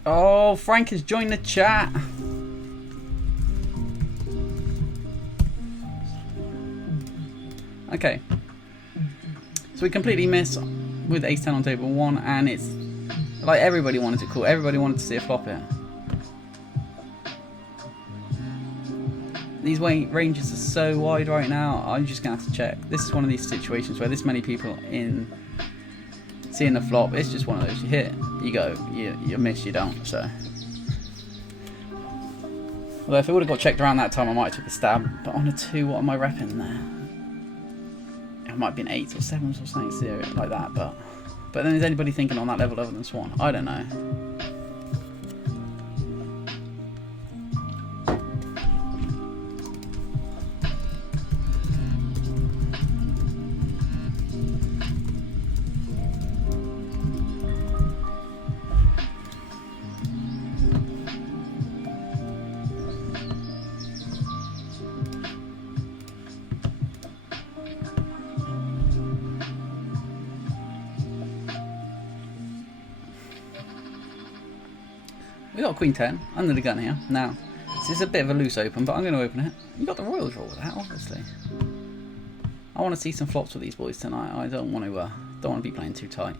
Oh, Frank has joined the chat. Okay. So we completely miss with ace 10 on table 1, and it's like everybody wanted to call. Everybody wanted to see a flop here. These ranges are so wide right now, I'm just going to have to check. This is one of these situations where this many people in seeing the flop, it's just one of those. You hit, you go, you miss, you don't. So, although if it would have got checked around that time, I might have took a stab. But on a 2, what am I repping there? It might be an 8s or 7s or something serious like that. But then is anybody thinking on that level other than Swan? I don't know. We got Queen 10 under the gun here. Now, this is a bit of a loose open, but I'm going to open it. You got the royal draw with that, obviously. I want to see some flops with these boys tonight. I don't want to be playing too tight.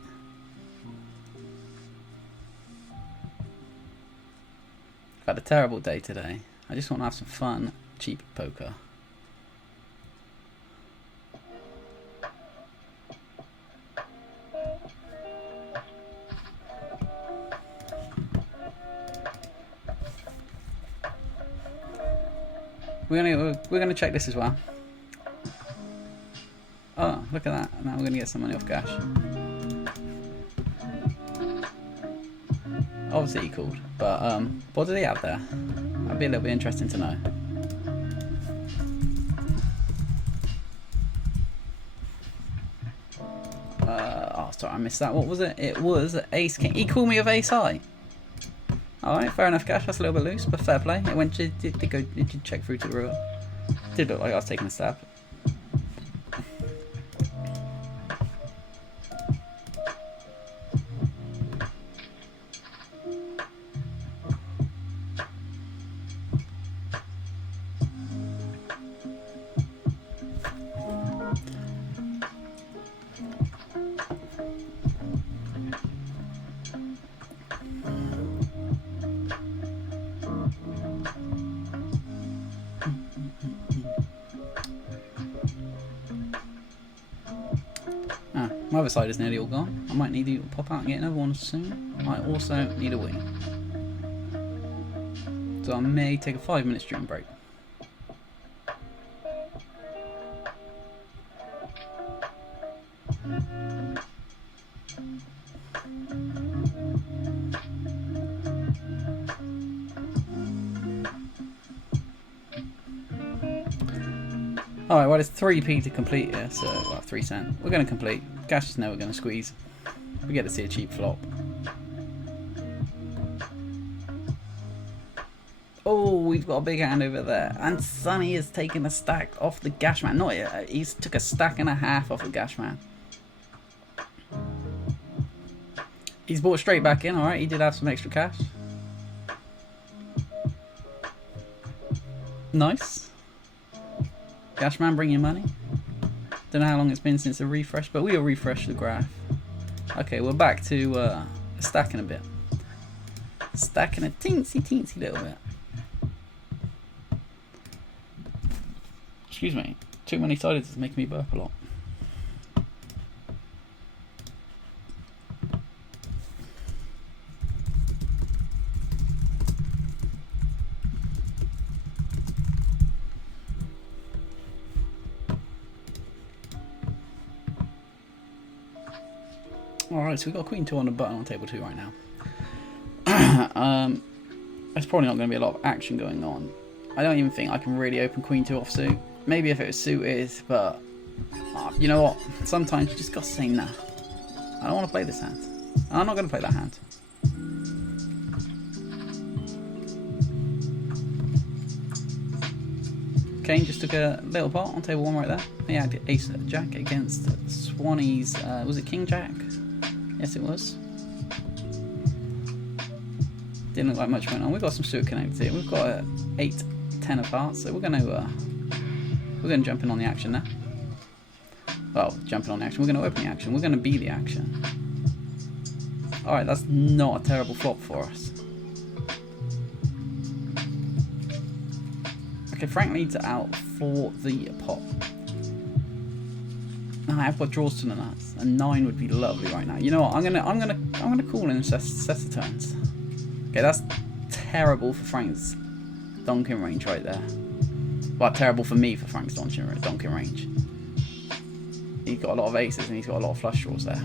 I've had a terrible day today. I just want to have some fun, cheap poker. We're gonna check this as well. Oh, look at that! Now we're gonna get some money off cash. Obviously he called, but what did he have there? That'd be a little bit interesting to know. Oh, sorry, I missed that. What was it? It was Ace King. He called me with Ace High. Alright, fair enough, cash. That's a little bit loose, but fair play. It went. It did check through to the river. Did look like I was taking a stab. My other side is nearly all gone. I might need to pop out and get another one soon. I also need a wee. So I may take a 5-minute stream break. Alright, well it's 3p to complete here, so well 3 cents. We're going to complete. Cash is never going to squeeze. We get to see a cheap flop. Oh, we've got a big hand over there. And Sonny has taken a stack off the gash man. Not yet, he's took a stack and a half off the gash man. He's bought straight back in, alright, he did have some extra cash. Nice. Gashman, bring your money. Don't know how long it's been since a refresh, but we'll refresh the graph. Okay, we're back to stacking a bit. Stacking a teensy little bit. Excuse me. Too many sided is making me burp a lot. Alright, so we've got Queen 2 on the button on table 2 right now. There's probably not going to be a lot of action going on. I don't even think I can really open Queen 2 offsuit. Maybe if it was suited, but you know what? Sometimes you just got to say nah. I don't want to play this hand. I'm not going to play that hand. Kane just took a little pot on table 1 right there. He had ace jack against Swanee's, was it King Jack? Yes, it was. Didn't look like much went on. We've got some suited connected here. We've got a 8-10 of hearts, so we're gonna jump in on the action now. Well, jumping on the action. We're gonna open the action. We're gonna be the action. All right, that's not a terrible flop for us. Okay, Frank leads it out for the pot. I've got draws to the nuts. A 9 would be lovely right now. You know what? I'm gonna call in and assess the turns. Okay, that's terrible for Frank's donking range right there. Well, terrible for me for Frank's donking range. He's got a lot of aces and he's got a lot of flush draws there.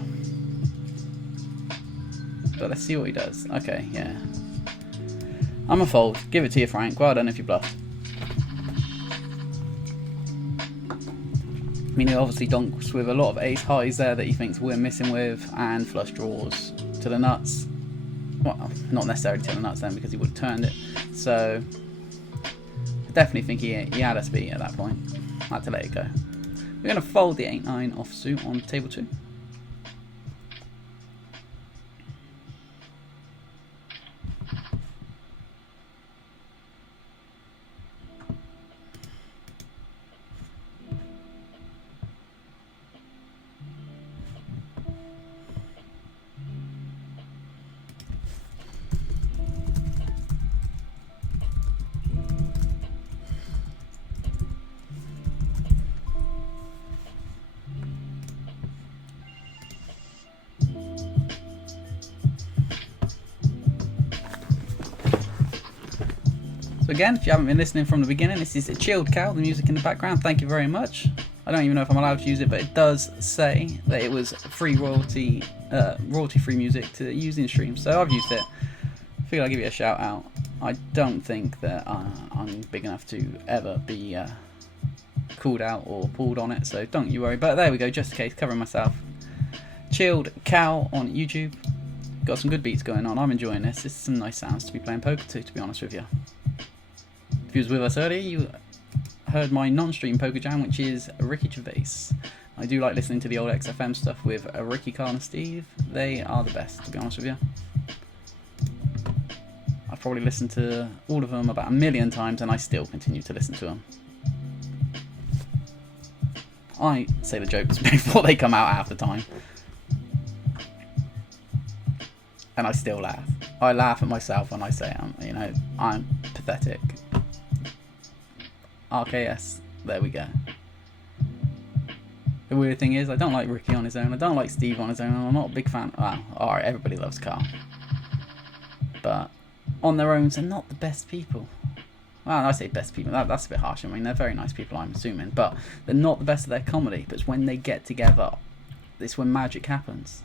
But let's see what he does. Okay, yeah. I'm a fold. Give it to you, Frank. Well done if you bluff. I mean, he obviously donks with a lot of ace highs there that he thinks we're missing with, and flush draws to the nuts. Well, not necessarily to the nuts then, because he would have turned it. So, I definitely think he had us beat at that point. I had to let it go. We're going to fold the 8-9 offsuit on table 2. So again, if you haven't been listening from the beginning, this is Chilled Cow, the music in the background. Thank you very much. I don't even know if I'm allowed to use it, but it does say that it was free royalty-free music to use in stream. So I've used it. I figured I'd give you a shout out. I don't think that I'm big enough to ever be called out or pulled on it, so don't you worry. But there we go, just in case, covering myself. Chilled Cow on YouTube. Got some good beats going on. I'm enjoying this. This is some nice sounds to be playing poker to be honest with you. If you was with us earlier, you heard my non-stream poker jam, which is Ricky Gervais. I do like listening to the old XFM stuff with Ricky, Carl and Steve. They are the best, to be honest with you. I've probably listened to all of them about 1,000,000 times, and I still continue to listen to them. I say the jokes before they come out half the time. And I still laugh. I laugh at myself when I say I'm pathetic. RKS, there we go. The weird thing is, I don't like Ricky on his own, I don't like Steve on his own, I'm not a big fan. Well, alright, everybody loves Carl. But on their own, they're not the best people. Well, I say best people, that's a bit harsh. I mean, they're very nice people, I'm assuming. But they're not the best at their comedy. But it's when they get together, it's when magic happens.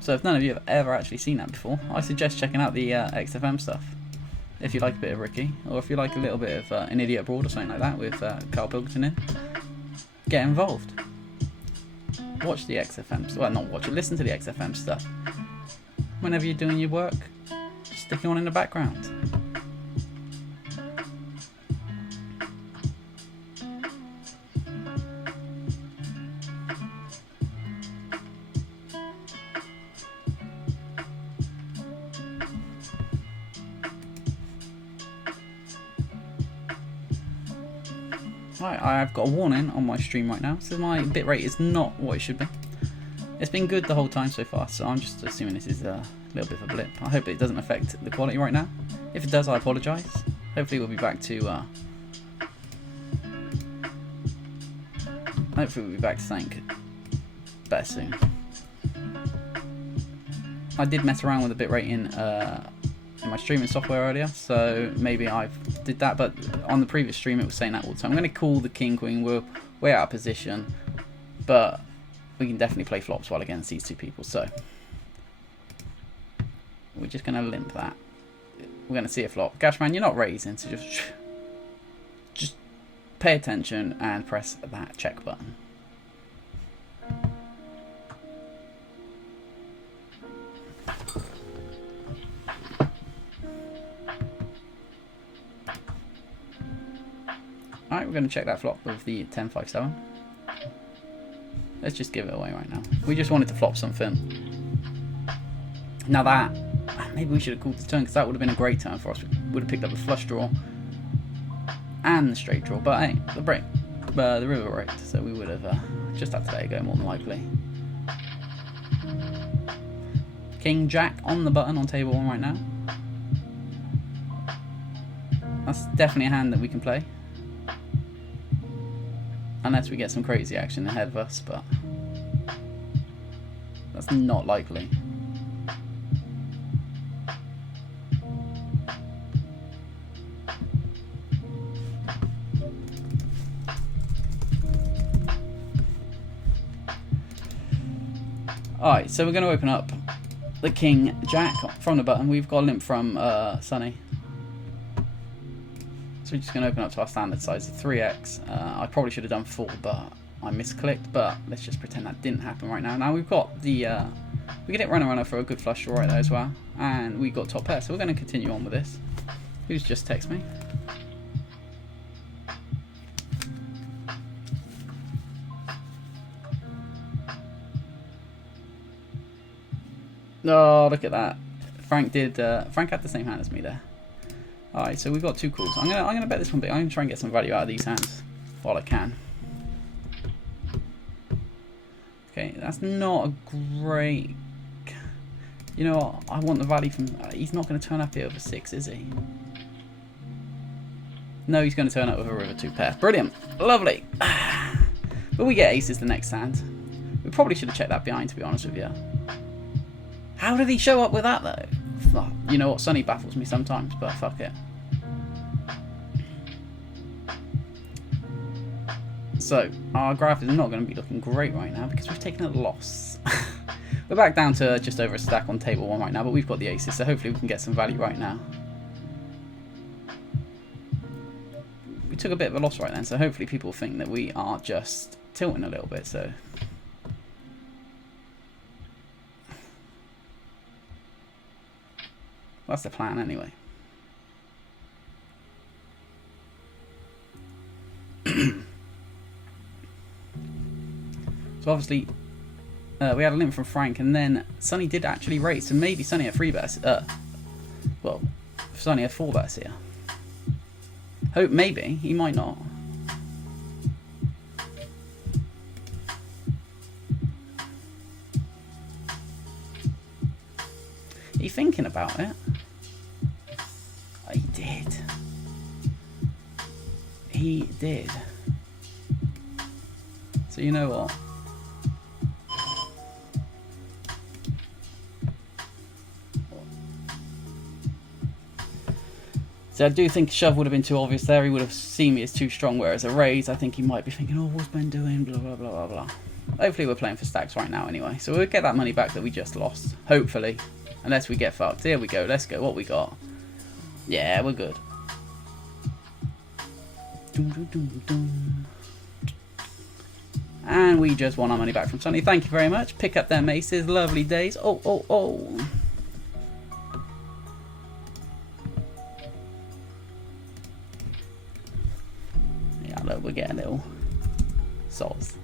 So if none of you have ever actually seen that before, I suggest checking out the XFM stuff. If you like a bit of Ricky, or if you like a little bit of An Idiot Abroad or something like that with Carl Pilkington in, get involved. Watch the XFM, well not watch it, listen to the XFM stuff. Whenever you're doing your work, stick it on in the background. Right, I've got a warning on my stream right now, so my bitrate is not what it should be. It's been good the whole time so far, so I'm just assuming this is a little bit of a blip. I hope it doesn't affect the quality right now. If it does, I apologise. Hopefully we'll be back to something better soon. I did mess around with the bitrate in my streaming software earlier, so maybe I did that, but on the previous stream it was saying that all the time. I'm going to call the king queen, we're way out of position, but we can definitely play flops while against these two people, so we're just going to limp that. We're going to see a flop. Gashman, you're not raising, so just pay attention and press that check button. Alright, we're going to check that flop with the 10-5-7. Let's just give it away right now. We just wanted to flop something Now that, maybe we should have called the turn, because that would have been a great turn for us. We would have picked up the flush draw and the straight draw, but hey, the river break, so we would have just had to let it go more than likely. King Jack on the button on table 1 right now. That's definitely a hand that we can play. Unless we get some crazy action ahead of us, but that's not likely. Alright, so we're going to open up the King Jack from the button. We've got a limp from Sonny. So we're just going to open up to our standard size of 3x. I probably should have done 4, but I misclicked. But let's just pretend that didn't happen right now. Now we've got the... we can hit runner for a good flush draw right there as well. And we got top pair, so we're going to continue on with this. Who's just text me? Oh, look at that. Frank had the same hand as me there. Alright, so we've got 2 calls. I'm gonna bet this one big. I'm gonna try and get some value out of these hands while I can. Okay, that's not a great... You know what? I want the value from... he's not going to turn up here with a 6, is he? No, he's going to turn up with a river 2 pair. Brilliant. Lovely. But we get aces the next hand. We probably should have checked that behind, to be honest with you. How did he show up with that, though? Oh, you know what? Sonny baffles me sometimes, but fuck it. So, our graph is not going to be looking great right now because we've taken a loss. We're back down to just over a stack on table 1 right now, but we've got the aces, so hopefully we can get some value right now. We took a bit of a loss right then, so hopefully people think that we are just tilting a little bit, so... That's the plan anyway. So obviously, we had a limp from Frank, and then Sonny did actually raise, so maybe Sonny had 3 bets. Well, Sonny had 4 bets here. Hope maybe he might not. Are you thinking about it? Oh, he did. He did. So you know what? So I do think a shove would have been too obvious there. He would have seen me as too strong, whereas a raise, I think he might be thinking, oh, what's Ben doing? Blah, blah, blah, blah, blah. Hopefully we're playing for stacks right now anyway. So we'll get that money back that we just lost. Hopefully. Unless we get fucked. Here we go. Let's go. What we got? Yeah, we're good. And we just won our money back from Sonny. Thank you very much. Pick up them aces. Lovely days. Oh, oh, oh. Yeah, look, we're getting a little sods.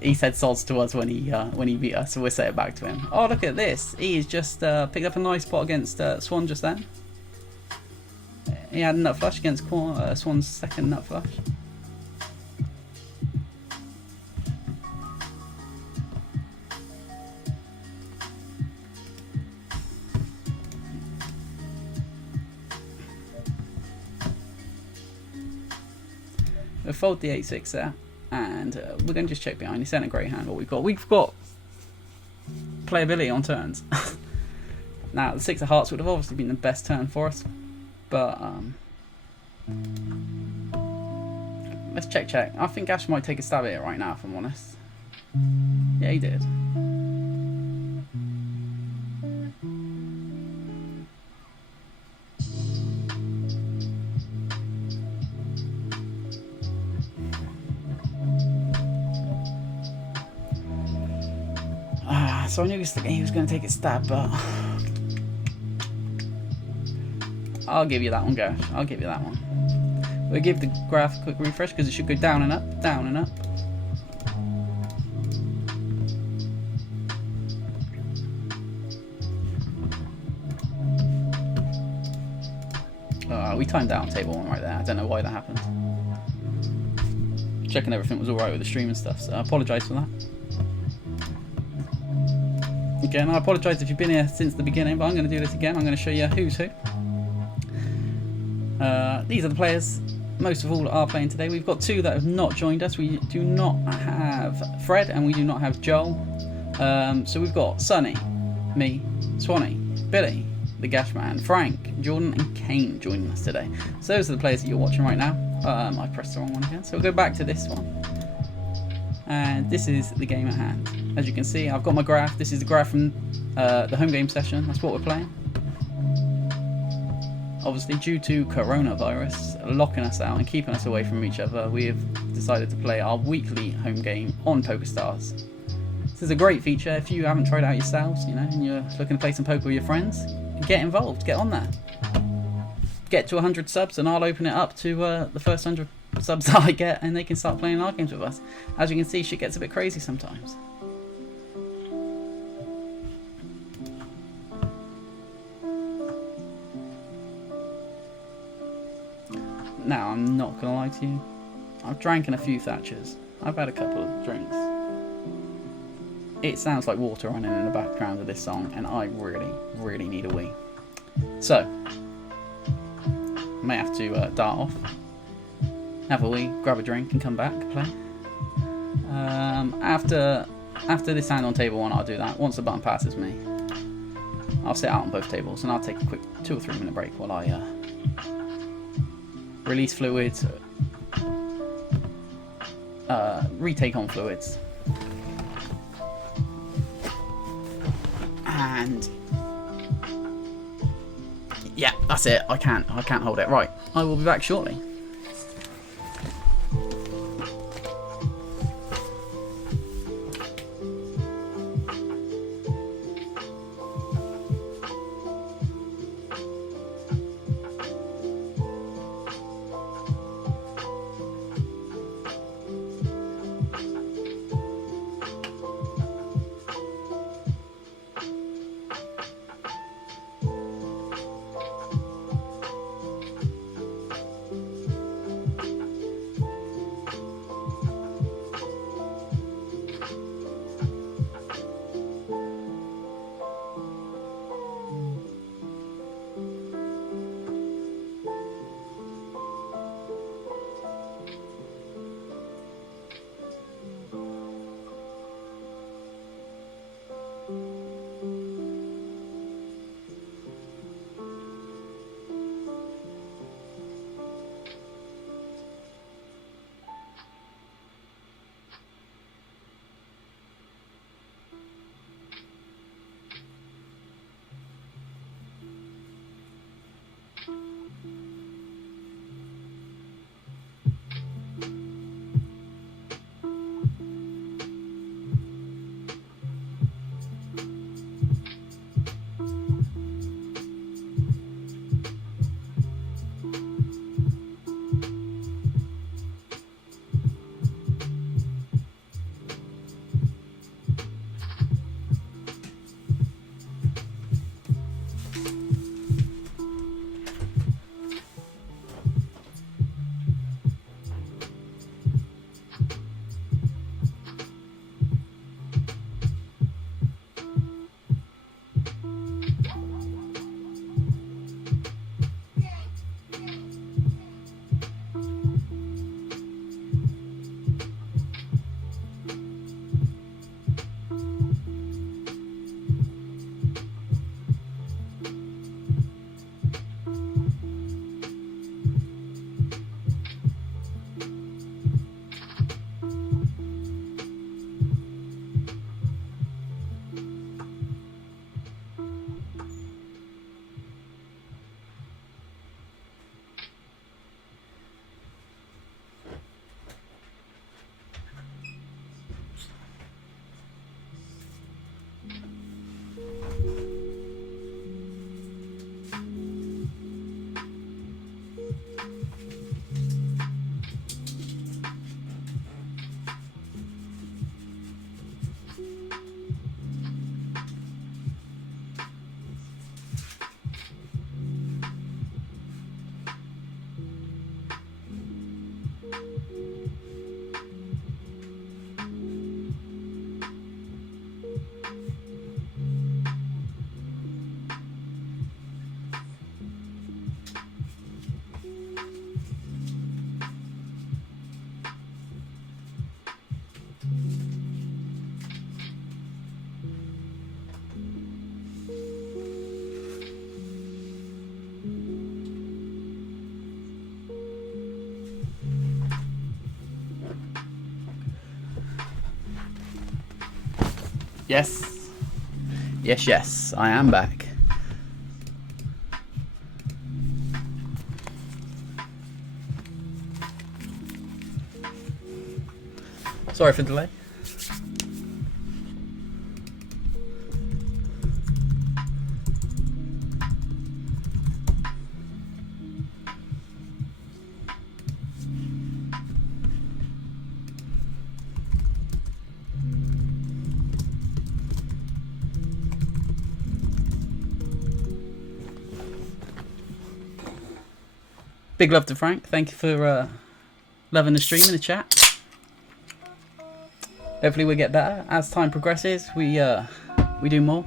He said sods to us when he beat us, so we'll say it back to him. Oh, look at this. He's just picked up a nice pot against Swan just then. He had a nut flush against Swan's second nut flush. We'll fold the 8-6 there. And we're going to just check behind. He sent a great hand. What we've got playability on turns. Now the 6 of hearts would have obviously been the best turn for us, but let's check. I think Ash might take a stab at it right now, if I'm honest. Yeah, he did. So I knew he was going to take a stab, but I'll give you that one, Gash. I'll give you that one. We'll give the graph a quick refresh because it should go down and up, down and up. we timed out table 1 right there. I don't know why that happened. Checking everything was alright with the stream and stuff, so I apologise for that. Again, I apologise if you've been here since the beginning, but I'm going to do this again. I'm going to show you who's who. These are the players, most of all, that are playing today. We've got 2 that have not joined us. We do not have Fred and we do not have Joel. So we've got Sonny, me, Swanee, Billy, the Gashman, Frank, Jordan and Kane joining us today. So those are the players that you're watching right now. I pressed the wrong one again, so we'll go back to this one. And this is the game at hand. As you can see, I've got my graph. This is the graph from the home game session. That's what we're playing. Obviously, due to coronavirus locking us out and keeping us away from each other, we have decided to play our weekly home game on Pokerstars. This is a great feature if you haven't tried it out yourselves, you know, and you're looking to play some poker with your friends. Get involved, get on there. Get to 100 subs and I'll open it up to the first 100 subs that I get, and they can start playing our games with us. As you can see, shit gets a bit crazy sometimes. Now, I'm not gonna lie to you, I've drank in a few Thatchers. I've had a couple of drinks. It sounds like water running in the background of this song, and I really, really need a wee. So, may have to dart off, have a wee, grab a drink and come back, play. After this hand on table 1, I'll do that. Once the button passes me, I'll sit out on both tables and I'll take a quick 2 or 3 minute break while I release fluids, retake on fluids, and yeah, that's it. I can't hold it. Right, I will be back shortly. Yes. Yes, I am back. Sorry for the delay. Big love to Frank. Thank you for loving the stream in the chat. Hopefully we'll get better as time progresses. We do more.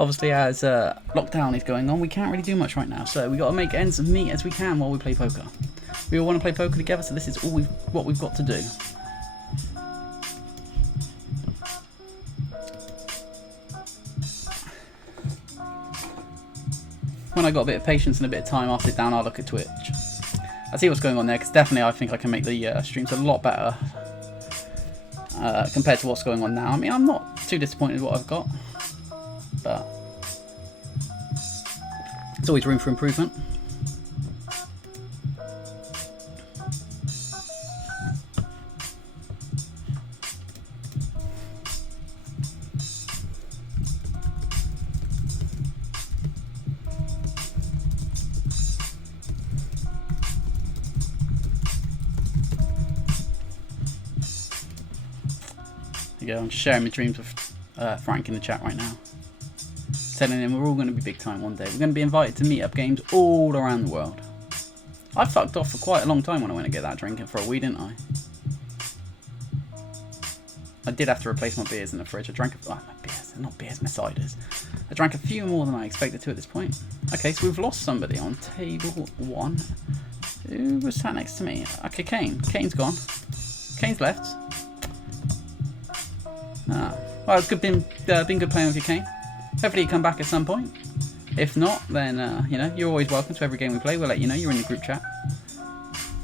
Obviously, as lockdown is going on, we can't really do much right now. So we got to make ends meet as we can while we play poker. We all want to play poker together, so this is all what we've got to do. When I got a bit of patience and a bit of time, I'll sit down, I'll look at Twitch. I see what's going on there, because definitely I think I can make the streams a lot better compared to what's going on now. I mean, I'm not too disappointed with what I've got, but there's always room for improvement. I'm just sharing my dreams with Frank in the chat right now. Telling him we're all going to be big time one day. We're going to be invited to meet-up games all around the world. I fucked off for quite a long time when I went to get that drinking for a wee, didn't I? I did have to replace my beers in the fridge. I drank my beers, not beers, my ciders. I drank a few more than I expected to at this point. Okay, so we've lost somebody on table 1. Who was sat next to me? Okay, Kane. Kane's gone. Kane's left. Well, it's been good playing with you, Kane. Hopefully you come back at some point. If not, then you know, you're always welcome to every game we play. We'll let you know. You're in the group chat.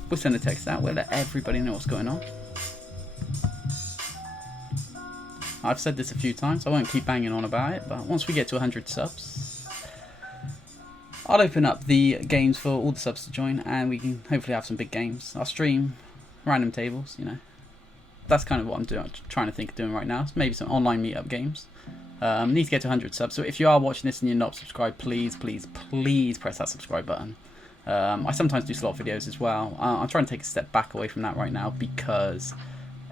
We'll send a text out. We'll let everybody know what's going on. I've said this a few times. I won't keep banging on about it, but once we get to 100 subs, I'll open up the games for all the subs to join, and we can hopefully have some big games. I'll stream random tables, you know. That's kind of what I'm trying to think of doing right now. Maybe some online meetup games. Need to get to 100 subs. So if you are watching this and you're not subscribed, please, please, please press that subscribe button. I sometimes do slot videos as well. I'm trying to take a step back away from that right now because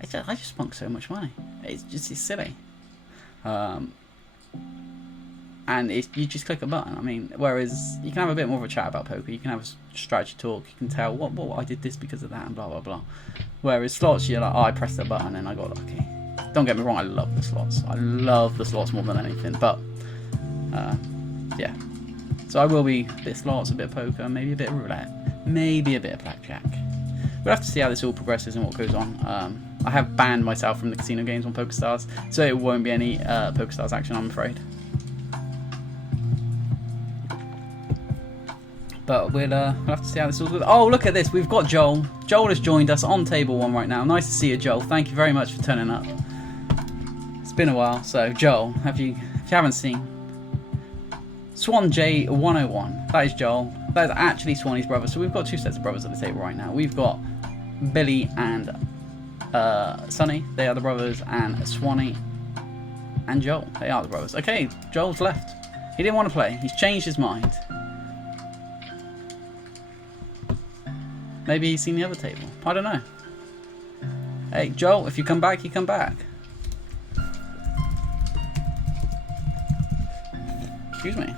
I just spunk so much money. It's silly. And you just click a button. I mean, whereas you can have a bit more of a chat about poker. You can have a strategy talk. You can tell what I did this because of that and blah blah blah. Whereas slots, you're like, oh, I pressed the button and I got lucky. Don't get me wrong, I love the slots. I love the slots more than anything. But yeah, so I will be a bit of slots, a bit of poker, maybe a bit of roulette, maybe a bit of blackjack. We'll have to see how this all progresses and what goes on. I have banned myself from the casino games on Pokerstars, so it won't be any Pokerstars action, I'm afraid. But we'll have to see how this all goes. Oh, look at this. We've got Joel. Joel has joined us on table 1 right now. Nice to see you, Joel. Thank you very much for turning up. It's been a while. So, Joel, if you haven't seen, Swan J101. That is Joel. That is actually Swanee's brother. So we've got 2 sets of brothers at the table right now. We've got Billy and Sonny. They are the brothers. And Swanee and Joel. They are the brothers. Okay, Joel's left. He didn't want to play. He's changed his mind. Maybe he's seen the other table. I don't know. Hey, Joel, if you come back, you come back. Excuse me.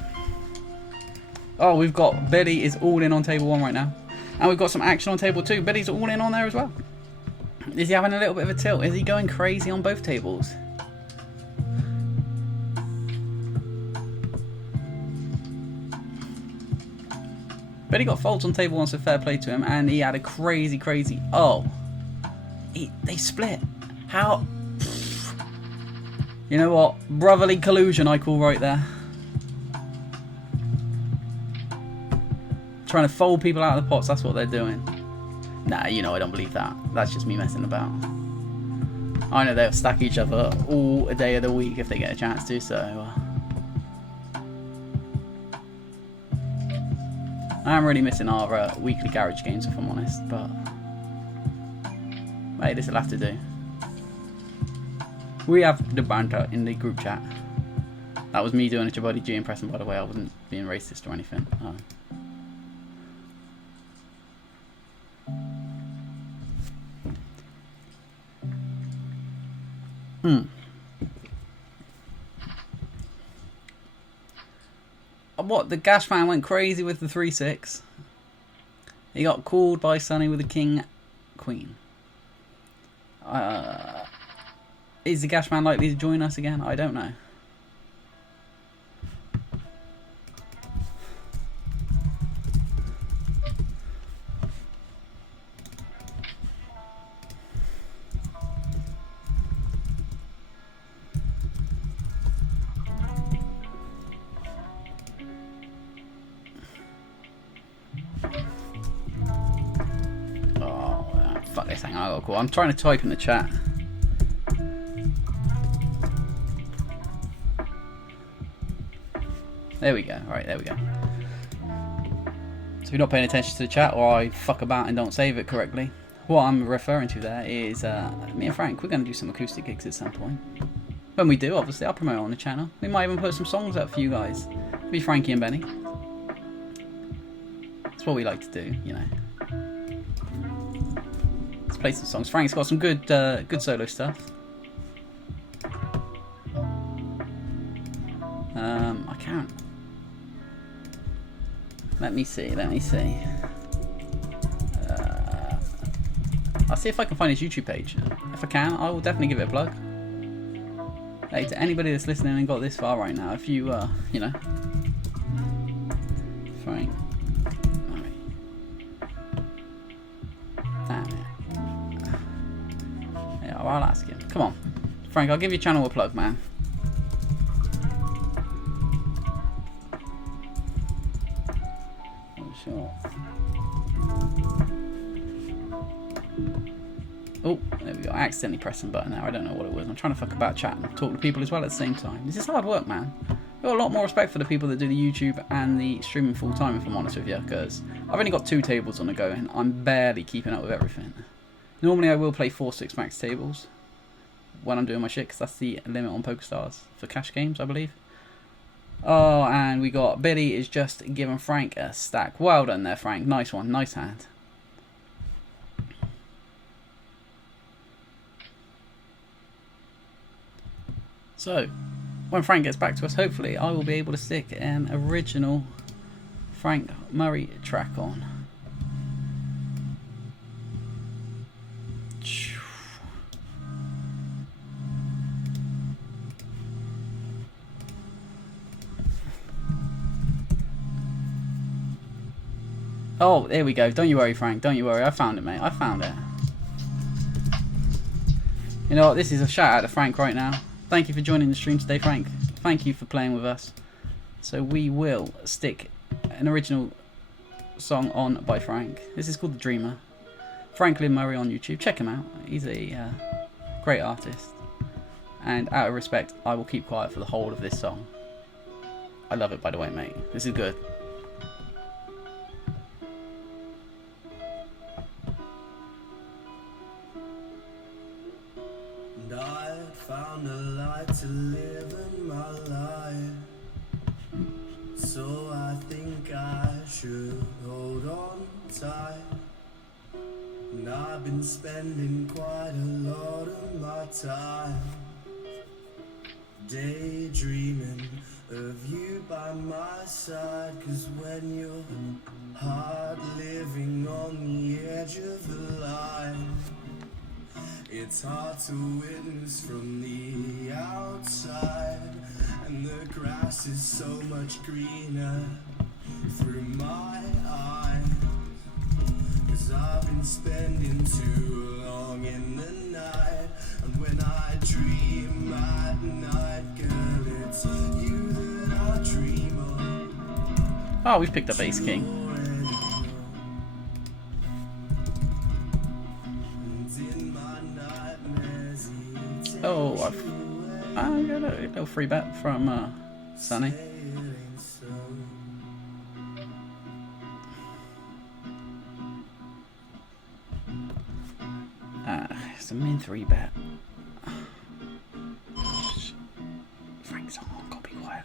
Oh, we've got Billy is all in on table 1 right now. And we've got some action on table 2. Billy's all in on there as well. Is he having a little bit of a tilt? Is he going crazy on both tables? But he got folds on table 1, so fair play to him, and he had a crazy. Oh, they split. How? You know what? Brotherly collusion, I call right there. Trying to fold people out of the pots. That's what they're doing. Nah, you know I don't believe that. That's just me messing about. I know they'll stack each other all day of the week if they get a chance to, so... I'm really missing our weekly garage games, if I'm honest, but... Hey, this will have to do. We have the banter in the group chat. That was me doing a Jabody G impression, by the way. I wasn't being racist or anything. Oh. What, the Gash man went crazy with the 3-6. He got called by Sonny with the King Queen. Is the Gash man likely to join us again? I don't know. Fuck this, hang on, I got a call. I'm trying to type in the chat. There we go, alright, there we go. So if you're not paying attention to the chat, or I fuck about and don't save it correctly, what I'm referring to there is me and Frank, we're going to do some acoustic gigs at some point. When we do, obviously, I'll promote it on the channel. We might even put some songs up for you guys. It'll be Frankie and Benny. That's what we like to do, you know. Play some songs. Frank's got some good good solo stuff. I can't. Let me see. I'll see if I can find his YouTube page. If I can, I will definitely give it a plug. Hey, to anybody that's listening and got this far right now, if you you know, Frank. Damn it. Yeah, well, I'll ask him. Come on, Frank. I'll give your channel a plug, man. Oh, sure. Oh, there we go. I accidentally pressed some button there. I don't know what it was. I'm trying to fuck about chat and talk to people as well at the same time. This is hard work, man. I've got a lot more respect for the people that do the YouTube and the streaming full time, if I'm honest with you, because I've only got 2 tables on the go and I'm barely keeping up with everything. Normally I will play 4-6 max tables when I'm doing my shit, because that's the limit on Pokerstars for cash games, I believe. Oh, and we got Billy is just giving Frank a stack. Well done there, Frank. Nice one. Nice hand. So, when Frank gets back to us, hopefully I will be able to stick an original Frank Murray track on. Oh, there we go. Don't you worry, Frank. Don't you worry. I found it, mate. I found it. You know what? This is a shout out to Frank right now. Thank you for joining the stream today, Frank. Thank you for playing with us. So we will stick an original song on by Frank. This is called The Dreamer. Franklin Murray on YouTube. Check him out. He's a great artist. And out of respect, I will keep quiet for the whole of this song. I love it, by the way, mate. This is good. And I found a light to live in my life, so I think I should hold on tight. And I've been spending quite a lot of my time daydreaming of you by my side. 'Cause when you're hard living on the edge of the line, it's hard to witness from the outside, and the grass is so much greener through my eyes. 'Cause I've been spending too long in the night, and when I dream at night, girl, it's you that I dream of. Oh, we've picked up Ace King. And in my nightmares, Oh, I got a little free bet from Sonny. Say it ain't so. It's a min 3 bet. Frank's on, gotta be quiet.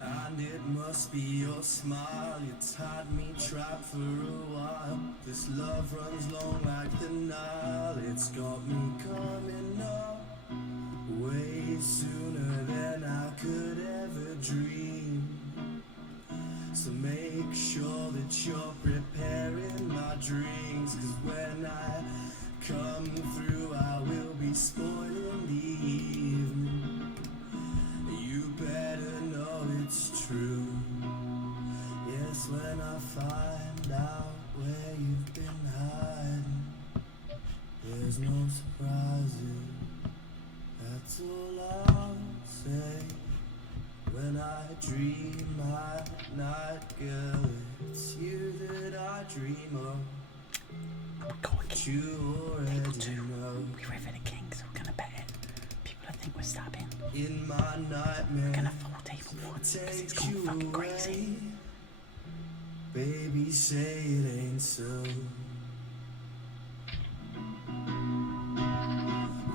And it must be your smile. You tied me trapped for a while. This love runs long like the Nile. It's got me coming up way sooner than I could ever dream. So make sure that you're preparing my drinks, 'cause when I come through I will be spoiling the evening. You better know it's true. Yes, when I find out where you've been hiding, there's no surprises. That's all I'll say. When I dream at night, girl, it's you that I dream of. But you already know. We ready for the king, so we're gonna bet it. People think we're stabbing. In my nightmare, We're gonna fold table 1 because it's gone fucking crazy. Baby, say it ain't so.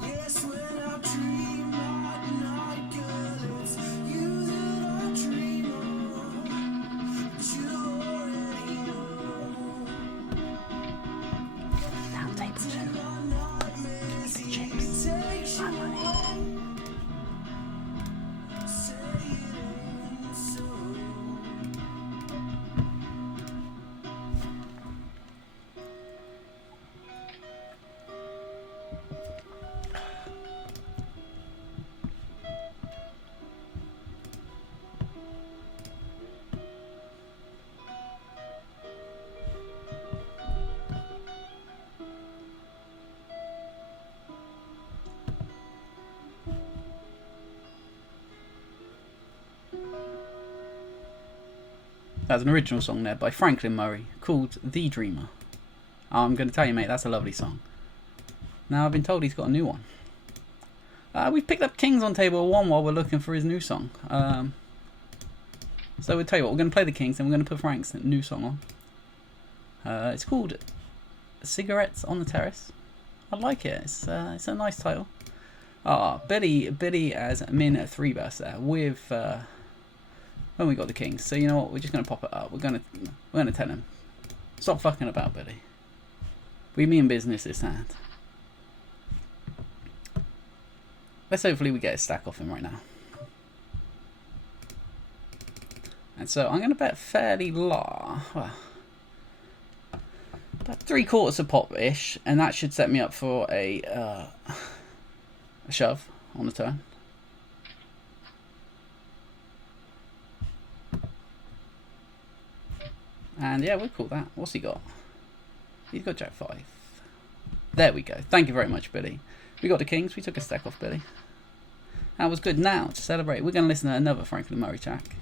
Yes, when I dream at night, girl, it's you that I dream of. But you already know. Now table 2. In my nightmares, he takes you away. Say it ain't so. That's an original song there by Franklin Murray called The Dreamer. I'm going to tell you, mate, that's a lovely song. Now, I've been told he's got a new one. We've picked up Kings on table 1 while we're looking for his new song. So we'll tell you what, we're going to play the Kings and we're going to put Frank's new song on. It's called Cigarettes on the Terrace. I like it. It's a nice title. Billy as min 3 bets there with when we got the Kings. So you know what? We're just going to pop it up. We're going to tell him, stop fucking about, Billy. We mean business this hand. Let's hopefully we get a stack off him right now. And so I'm going to bet fairly low. Well, about 3/4 of pop-ish, and that should set me up for a shove on the turn. And yeah, we'll call that. What's he got? He's got Jack 5. There we go. Thank you very much, Billy. We got the Kings. We took a stack off Billy. That was good. Now, to celebrate, we're going to listen to another Franklin Murray track.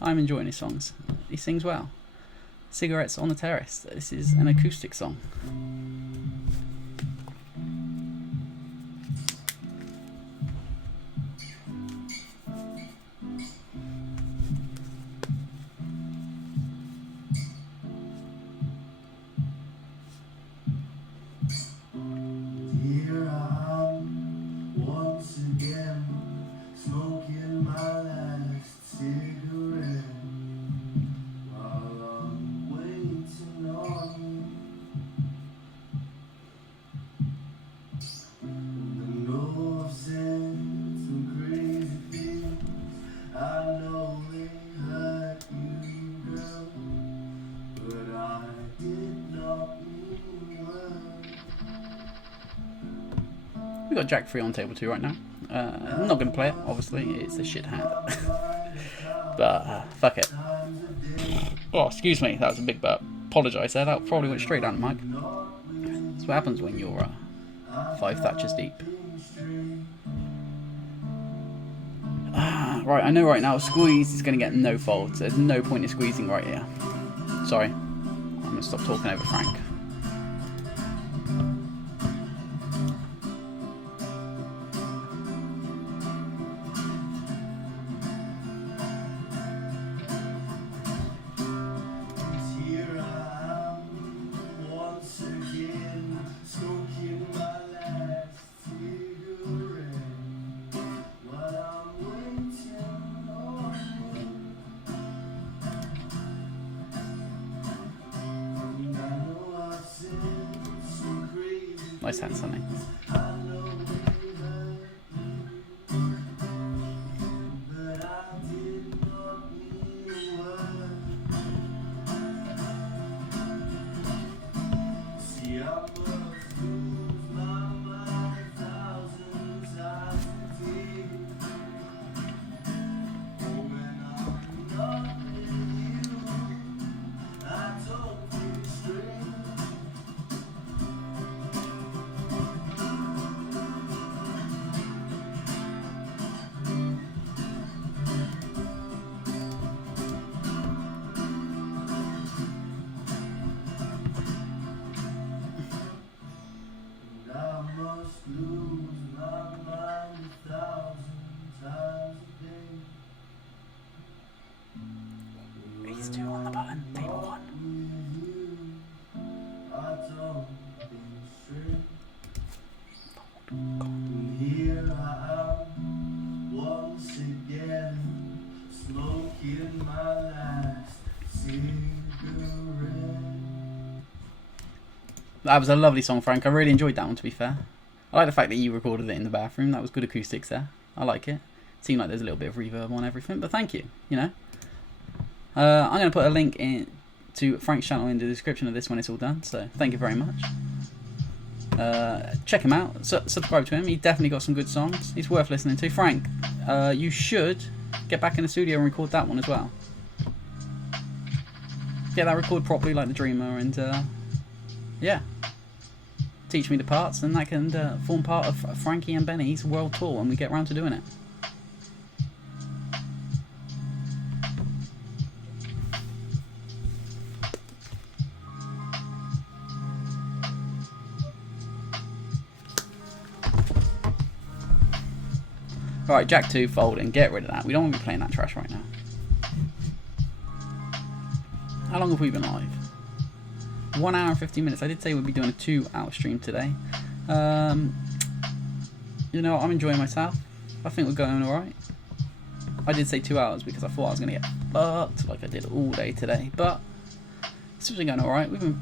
I'm enjoying his songs. He sings well. Cigarettes on the Terrace. This is an acoustic song. Here I am, once again, smoking my last cigarette, while I'm waiting on you. I know I've said some crazy things, I know they hurt you, girl, but I did not mean well. We got Jack 3 on table 2 right now. I'm not going to play it, obviously. It's a shit hand. But, fuck it. Oh, excuse me. That was a big burp. Apologise there. That probably went straight down the mic. That's what happens when you're 5 Thatchers deep. Right, I know right now squeeze is going to get no folds. There's no point in squeezing right here. Sorry. I'm going to stop talking over Frank. Nice hand, Sonny. These two on the button, table 1. Here I am once again, smoking my last cigarette. That was a lovely song, Frank. I really enjoyed that one, to be fair. I like the fact that you recorded it in the bathroom. That was good acoustics there. I like it. Seemed like there's a little bit of reverb on everything, but thank you, you know. I'm going to put a link in to Frank's channel in the description of this when it's all done, so thank you very much. Check him out, subscribe to him. He definitely got some good songs. He's worth listening to. Frank, you should get back in the studio and record that one as well. Get that recorded properly like the Dreamer, and yeah, teach me the parts, and that can form part of Frankie and Benny's world tour when we get round to doing it. Alright, Jack 2, folding. Get rid of that. We don't want to be playing that trash right now. How long have we been live? 1 hour and 15 minutes. I did say we'd be doing a 2-hour stream today. You know, I'm enjoying myself. I think we're going alright. I did say 2 hours because I thought I was going to get fucked like I did all day today. But it's been going alright. We've been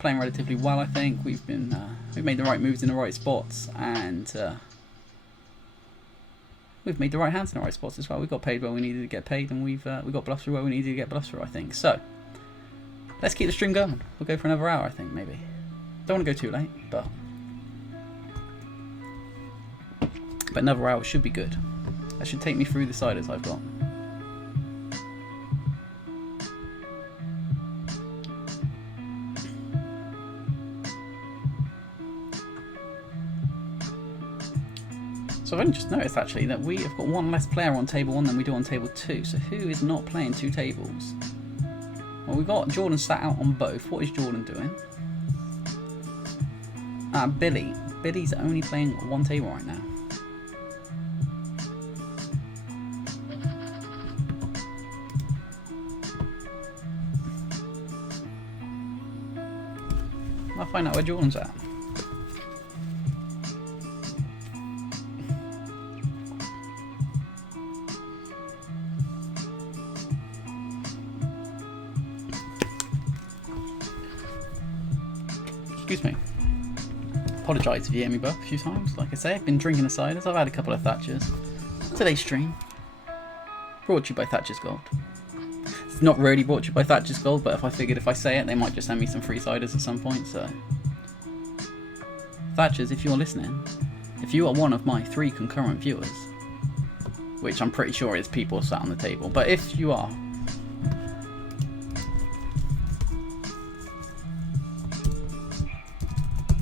playing relatively well, I think. We've made the right moves in the right spots, and we've made the right hands in the right spots as well. We got paid where we needed to get paid, and we got bluffs through where we needed to get bluffs through, I think. So let's keep the stream going. We'll go for another hour, I think, maybe. Don't want to go too late, but another hour should be good. That should take me through the siders I've got. So I've only just noticed actually that we have got one less player on table 1 than we do on table 2. So who is not playing 2 tables? Well, we've got Jordan sat out on both. What is Jordan doing? Billy. Billy's only playing 1 table right now. I'll find out where Jordan's at. Excuse me. Apologise if you hear me buff a few times. Like I say, I've been drinking the ciders. I've had a couple of Thatchers. Today's stream brought to you by Thatcher's Gold. It's not really brought to you by Thatcher's Gold, but if I figured if I say it, they might just send me some free ciders at some point. So, Thatchers, if you're listening, if you are one of my 3 concurrent viewers, which I'm pretty sure is people sat on the table, but if you are,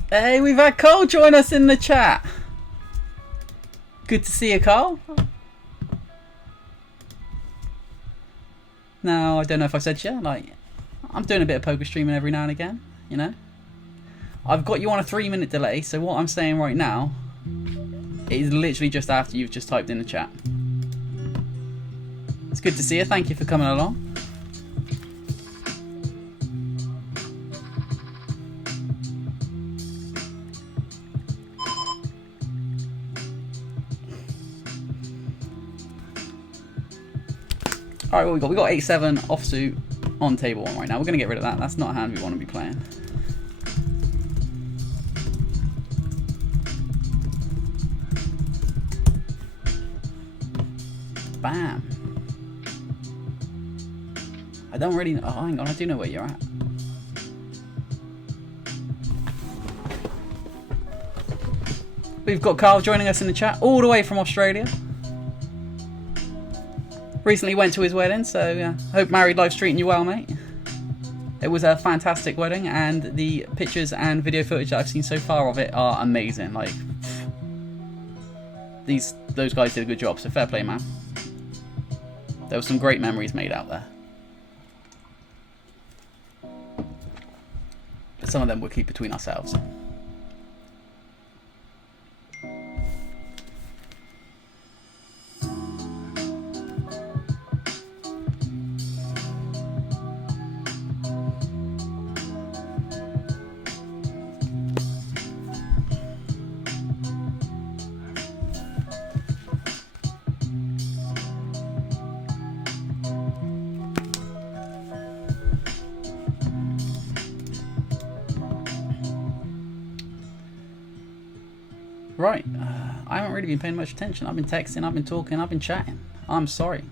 hey, we've had Cole join us in the chat. Good to see you, Cole. Now, I don't know if I said yeah, like, I'm doing a bit of poker streaming every now and again, you know. I've got you on a 3-minute delay, so what I'm saying right now is literally just after you've just typed in the chat. It's good to see you. Thank you for coming along. Alright, what we got? We got 8-7 offsuit on table 1 right now. We're going to get rid of that. That's not a hand we want to be playing. Bam. I don't really know. Oh, hang on, I do know where you're at. We've got Carl joining us in the chat, all the way from Australia. Recently went to his wedding, so yeah. Hope married life's treating you well, mate. It was a fantastic wedding, and the pictures and video footage that I've seen so far of it are amazing. Like, those guys did a good job, so fair play, man. There were some great memories made out there. But some of them we'll keep between ourselves. Right, I haven't really been paying much attention. I've been texting, I've been talking, I've been chatting. I'm sorry.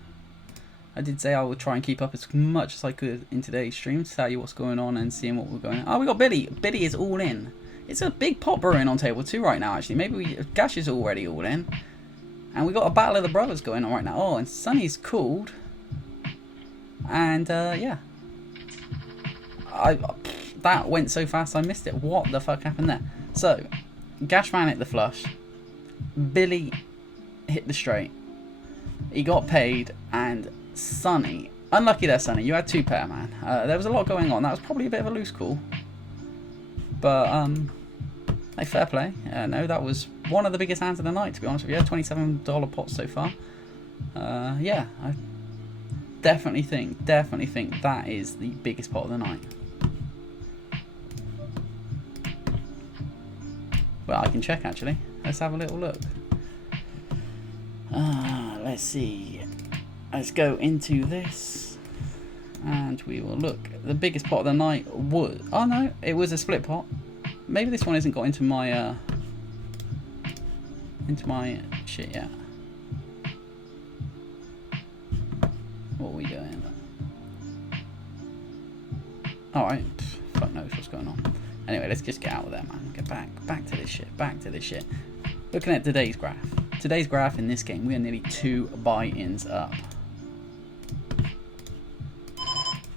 I did say I would try and keep up as much as I could in today's stream to tell you what's going on and seeing what we're going on. Oh, we got Billy. Billy is all in. It's a big pot brewing on table 2 right now, actually. Maybe Gash is already all in. And we got a battle of the brothers going on right now. Oh, and Sunny's called. And, yeah. That went so fast I missed it. What the fuck happened there? So, Gashman hit the flush. Billy hit the straight. He got paid, and Sunny, unlucky there, Sunny. You had 2 pair, man. There was a lot going on. That was probably a bit of a loose call, but hey, fair play. No, that was one of the biggest hands of the night, to be honest with you. $27 pot so far. Yeah, I definitely think that is the biggest pot of the night. Well, I can check actually. Let's have a little look. Let's see. Let's go into this, and we will look. The biggest pot of the night was. Oh no, it was a split pot. Maybe this one hasn't got into my shit yet. What are we doing? All right. Fuck knows what's going on. Anyway, let's just get out of there, man. Get back to this shit. Back to this shit. Looking at today's graph. Today's graph in this game, we are nearly 2 buy-ins up.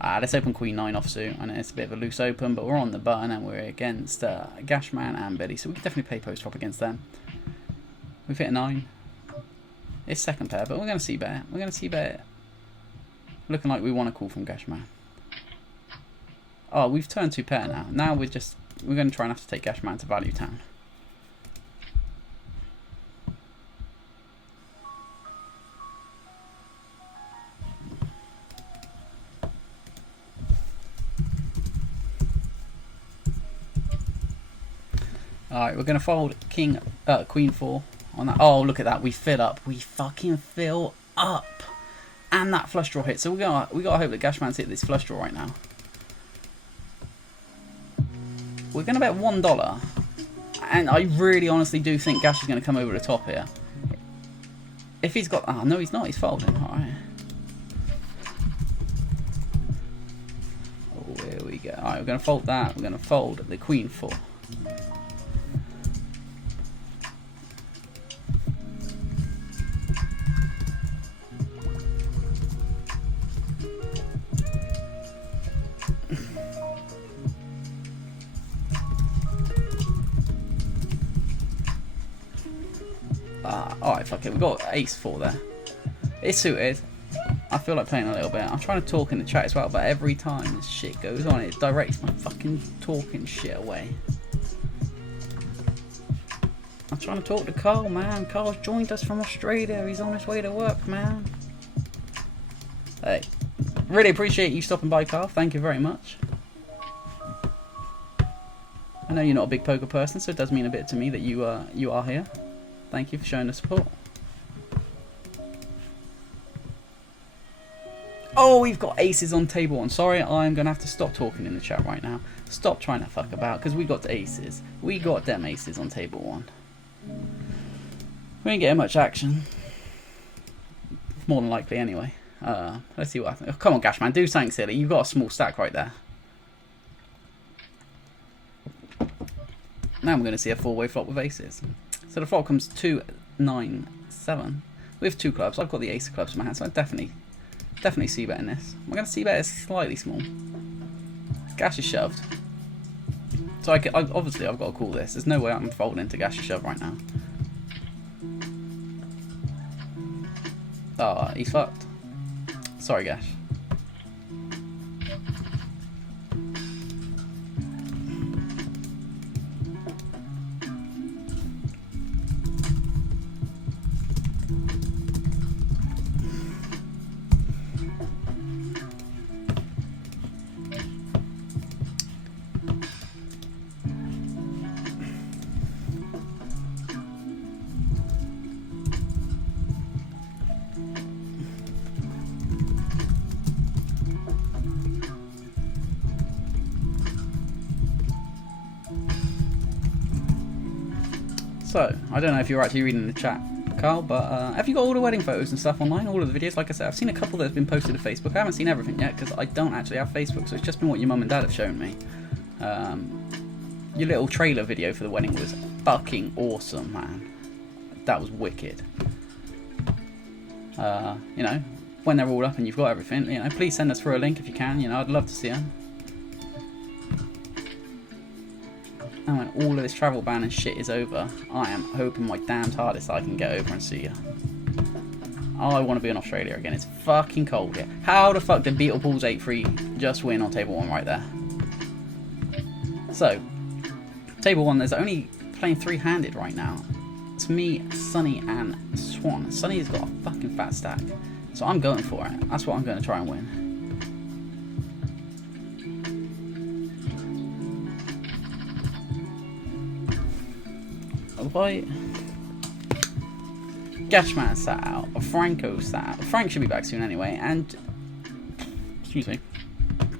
Let's open Queen 9 offsuit. I know it's a bit of a loose open, but we're on the button and we're against Gashman and Billy, so we can definitely play post flop against them. We've hit a 9. It's second pair, but we're going to see bet. We're going to see bet. Looking like we want a call from Gashman. Oh, we've turned 2 pair now. Now we're going to try and have to take Gashman to Value Town. Alright, we're going to fold Queen 4 on that. Oh, look at that. We fill up. We fucking fill up. And that flush draw hit. So we got to hope that Gashman's hit this flush draw right now. We're going to bet $1. And I really honestly do think Gash is going to come over the top here. If he's got... Oh, no, he's not. He's folding. Alright. Oh, here we go. Alright, we're going to fold that. We're going to fold the Queen 4. Alright, fuck it. We've got ace 4 there. It's suited. I feel like playing a little bit. I'm trying to talk in the chat as well, but every time this shit goes on, it directs my fucking talking shit away. I'm trying to talk to Carl, man. Carl's joined us from Australia. He's on his way to work, man. Hey, really appreciate you stopping by, Carl. Thank you very much. I know you're not a big poker person, so it does mean a bit to me that you are here. Thank you for showing the support. Oh, we've got aces on table 1. Sorry, I'm going to have to stop talking in the chat right now. Stop trying to fuck about, because we got aces. We got them aces on table 1. We ain't getting much action. more than likely anyway. Let's see what happens. Oh, come on, Gash, man. Do something silly. You've got a small stack right there. Now we're going to see a four-way flop with aces. So the flop comes 2, 9, 7 with 2 clubs. I've got the ace of clubs in my hand, so I definitely c-bet in this. I'm going to c-bet is slightly small. Gash is shoved. So obviously I've got to call this. There's no way I'm folding into Gash's shove right now. Oh, he's fucked. Sorry, Gash. So, I don't know if you're actually reading the chat, Carl, but have you got all the wedding photos and stuff online, all of the videos? Like I said, I've seen a couple that have been posted to Facebook. I haven't seen everything yet because I don't actually have Facebook, so it's just been what your mum and dad have shown me. Your little trailer video for the wedding was fucking awesome, man. That was wicked. You know, when they're all up and you've got everything, you know, please send us through a link if you can. You know, I'd love to see them. And when all of this travel ban and shit is over, I am hoping my damned hardest I can get over and see you. I want to be in Australia again. It's fucking cold here. How the fuck did Beetleballs 8-3 just win on table 1 right there? So, table 1, there's only playing 3-handed right now. It's me, Sonny, and Swan. Sonny's got a fucking fat stack. So I'm going for it. That's what I'm going to try and win. Gashman sat out, Franco sat out. Frank should be back soon anyway, and excuse me,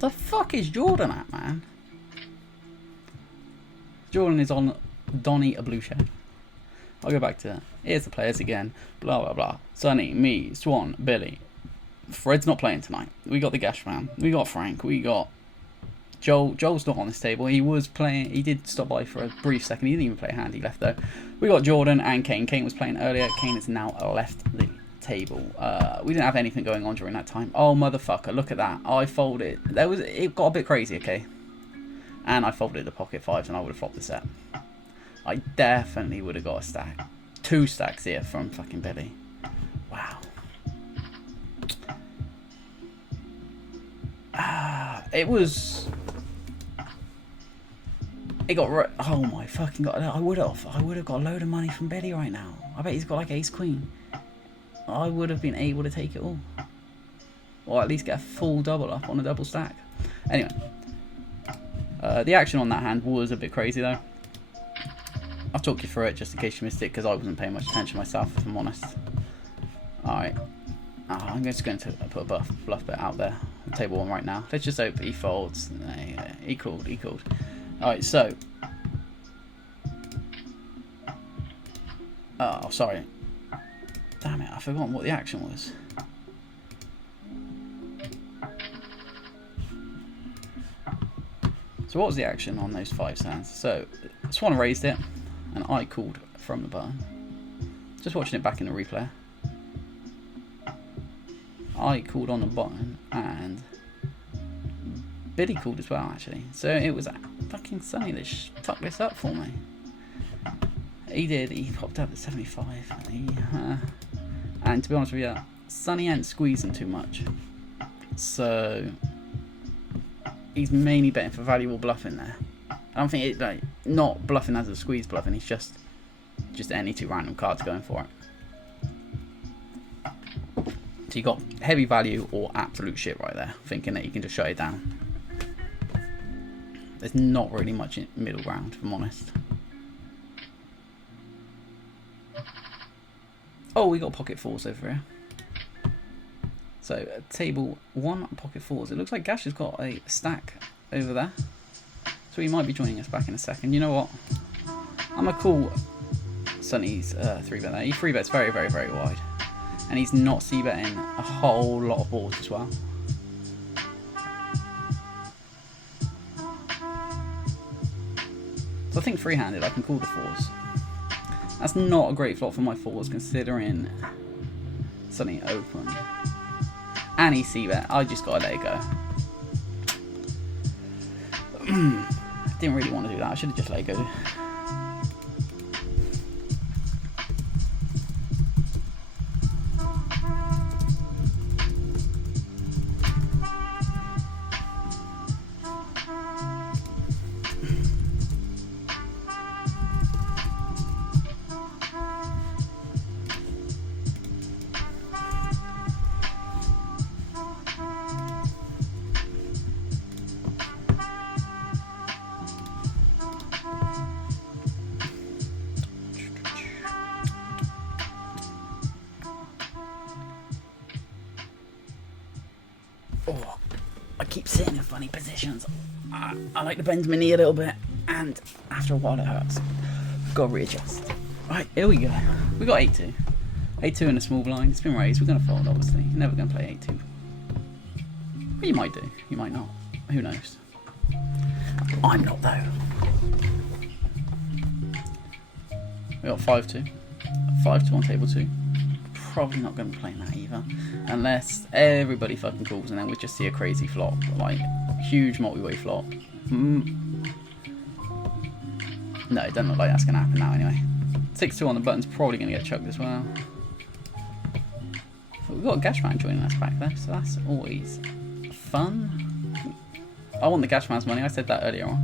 the fuck is Jordan at, man? Jordan is on Donny a blue chef. I'll go back to here's the players again. Blah blah blah. Sonny, me, Swan, Billy. Fred's not playing tonight. We got the Gashman. We got Frank. We got Joel. Joel's not on this table. He was playing. He did stop by for a brief second. He didn't even play a hand. He left though. We got Jordan and Kane. Kane was playing earlier. Kane has now left the table. We didn't have anything going on during that time. Oh motherfucker! Look at that. I folded. It got a bit crazy. Okay, and I folded the pocket fives, and I would have flopped the set. I definitely would have got a stack. 2 stacks here from fucking Billy. Wow. It was. It got. Oh my fucking god! I would have got a load of money from Billy right now. I bet he's got like ace queen. I would have been able to take it all, or at least get a full double up on a double stack. Anyway, the action on that hand was a bit crazy though. I'll talk you through it just in case you missed it because I wasn't paying much attention myself, if I'm honest. Alright. I'm just going to put a bluff bet out there on table 1 right now. Let's just hope he folds. He called. Alright, so. Oh, sorry. Damn it, I forgot what the action was. So what was the action on those 5 hands? So, Swan raised it, and I called from the button. Just watching it back in the replay. I called on the button, and Billy called as well, actually. So it was fucking Sonny that fucked this up for me. He did. He popped up at 75. And to be honest with you, Sonny ain't squeezing too much. So he's mainly betting for valuable bluffing there. I don't think it's like not bluffing as a squeeze bluffing. He's just any 2 random cards going for it. So you got heavy value or absolute shit right there, thinking that you can just shut it down. There's not really much middle ground, if I'm honest. Oh, we got pocket 4s over here. So table 1 pocket 4s. It looks like Gash has got a stack over there. So he might be joining us back in a second. You know what? I'm gonna call Sonny's 3-bet there. He 3-bets very, very, very wide. And he's not c-betting a whole lot of boards as well. So I think free-handed I can call the 4s. That's not a great flop for my 4s considering something open. And he c-bet. I just gotta let it go. Didn't really want to do that. I should have just let it go. Oh, I keep sitting in funny positions. I like to bend my knee a little bit, and after a while it hurts. I've got to readjust. Right, here we go. We got 8-2. 8-2 in a small blind. It's been raised. We're going to fold, obviously. You're never going to play 8-2. Well, you might do. You might not. Who knows? I'm not, though. We got 5-2. 5-2 on table 2. Probably not going to be playing that either, unless everybody fucking calls and then we just see a crazy flop, like huge multi-way flop. No, it doesn't look like that's going to happen now anyway. 6-2 on the button's probably going to get chucked as well. But we've got a Gashman joining us back there, so that's always fun. I want the Gashman's money, I said that earlier on.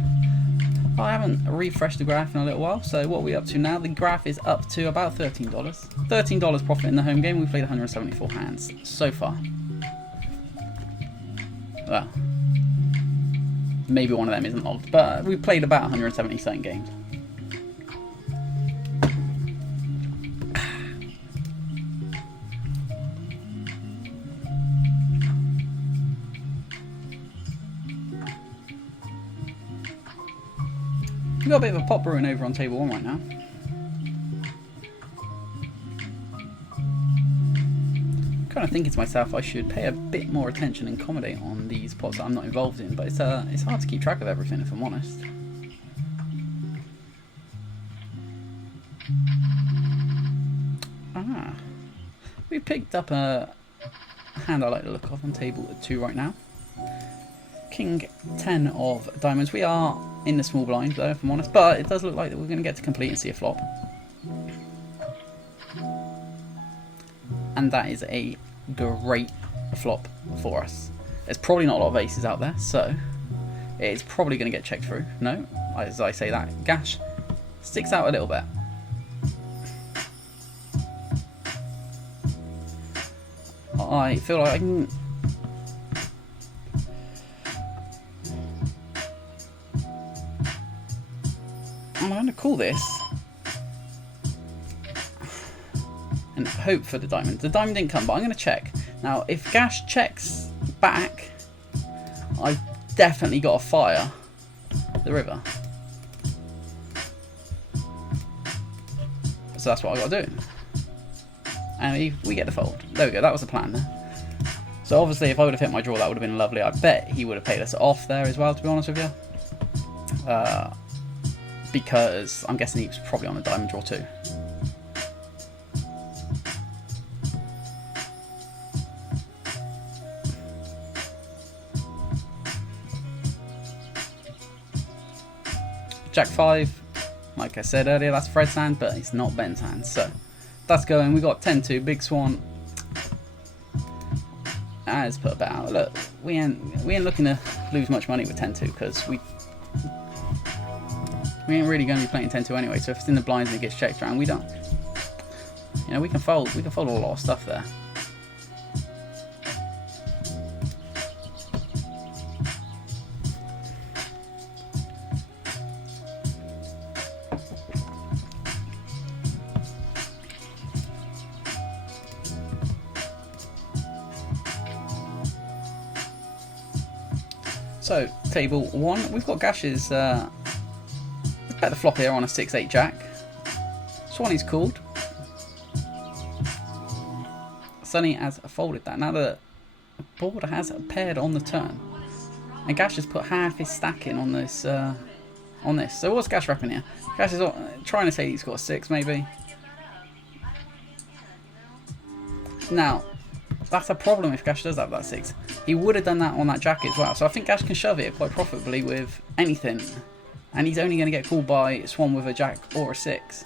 I haven't refreshed the graph in a little while, so what are we up to now? The graph is up to about $13. $13 profit in the home game. We've played 174 hands so far. Well, maybe one of them isn't logged, but we've played about 170 something games. We've got a bit of a pop brewing over on table 1 right now. I'm kind of thinking to myself I should pay a bit more attention and accommodate on these pots that I'm not involved in, but it's hard to keep track of everything if I'm honest. We picked up a hand I like the look of on table 2 right now. King 10 of diamonds. We are in the small blind though, if I'm honest, but it does look like that we're going to get to complete and see a flop. And that is a great flop for us. There's probably not a lot of aces out there, so it's probably going to get checked through. No, as I say that, Gash sticks out a little bit. I feel like I can... I'm going to call this and hope for the diamond. The diamond didn't come, but I'm going to check. Now, if Gash checks back, I've definitely got to fire the river. So that's what I got to do. And we get the fold. There we go, that was the plan there. So obviously if I would have hit my draw, that would have been lovely. I bet he would have paid us off there as well, to be honest with you. Because I'm guessing he was probably on a diamond draw too. Jack 5, like I said earlier, that's Fred's hand, but it's not Ben's hand. So that's going. We got 10-2, Big Swan. Let's put a bet out. Look, we ain't looking to lose much money with 10-2 because we ain't really going to be playing 10-2 anyway. So if it's in the blinds and it gets checked around, we don't. You know, we can fold. We can fold a lot of stuff there. So, table 1, we've got Gash's, let's bet the flop here on a 6-8 jack. Swanee's called. Sonny has folded that. Now the board has paired on the turn, and Gash has put half his stack in on this. So what's Gash repping here? Gash is trying to say he's got a 6 maybe. Now, that's a problem if Gash does have that 6. He would have done that on that jack as well. So I think Gash can shove it quite profitably with anything. And he's only going to get called by Swan with a jack or a 6.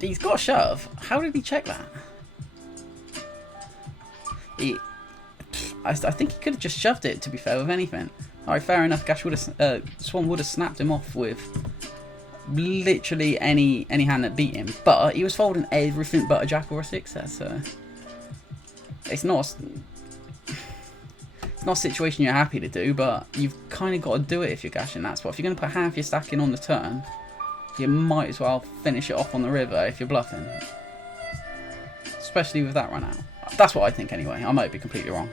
He's got a shove. How did he check that? I think he could have just shoved it, to be fair, with anything. Alright, fair enough. Gash would have, Swan would have snapped him off with literally any hand that beat him, but he was folding everything but a jack or a 6 there, so it's not a situation you're happy to do, but you've kind of got to do it if you're gashing that spot. If you're going to put half your stack in on the turn, you might as well finish it off on the river if you're bluffing, especially with that run out. That's what I think anyway. I might be completely wrong.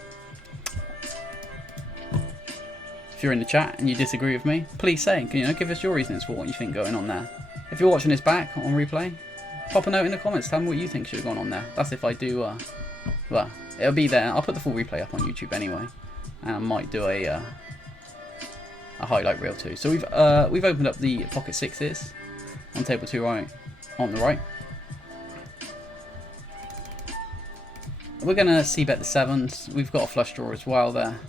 If you're in the chat and you disagree with me, please say, give us your reasons for what you think going on there. If you're watching this back on replay, pop a note in the comments, tell me what you think should have gone on there. That's if I do, well, it'll be there. I'll put the full replay up on YouTube anyway, and I might do a highlight reel too. So we've opened up the pocket 6s on table 2 right, on the right. We're gonna c-bet the 7s. We've got a flush draw as well there.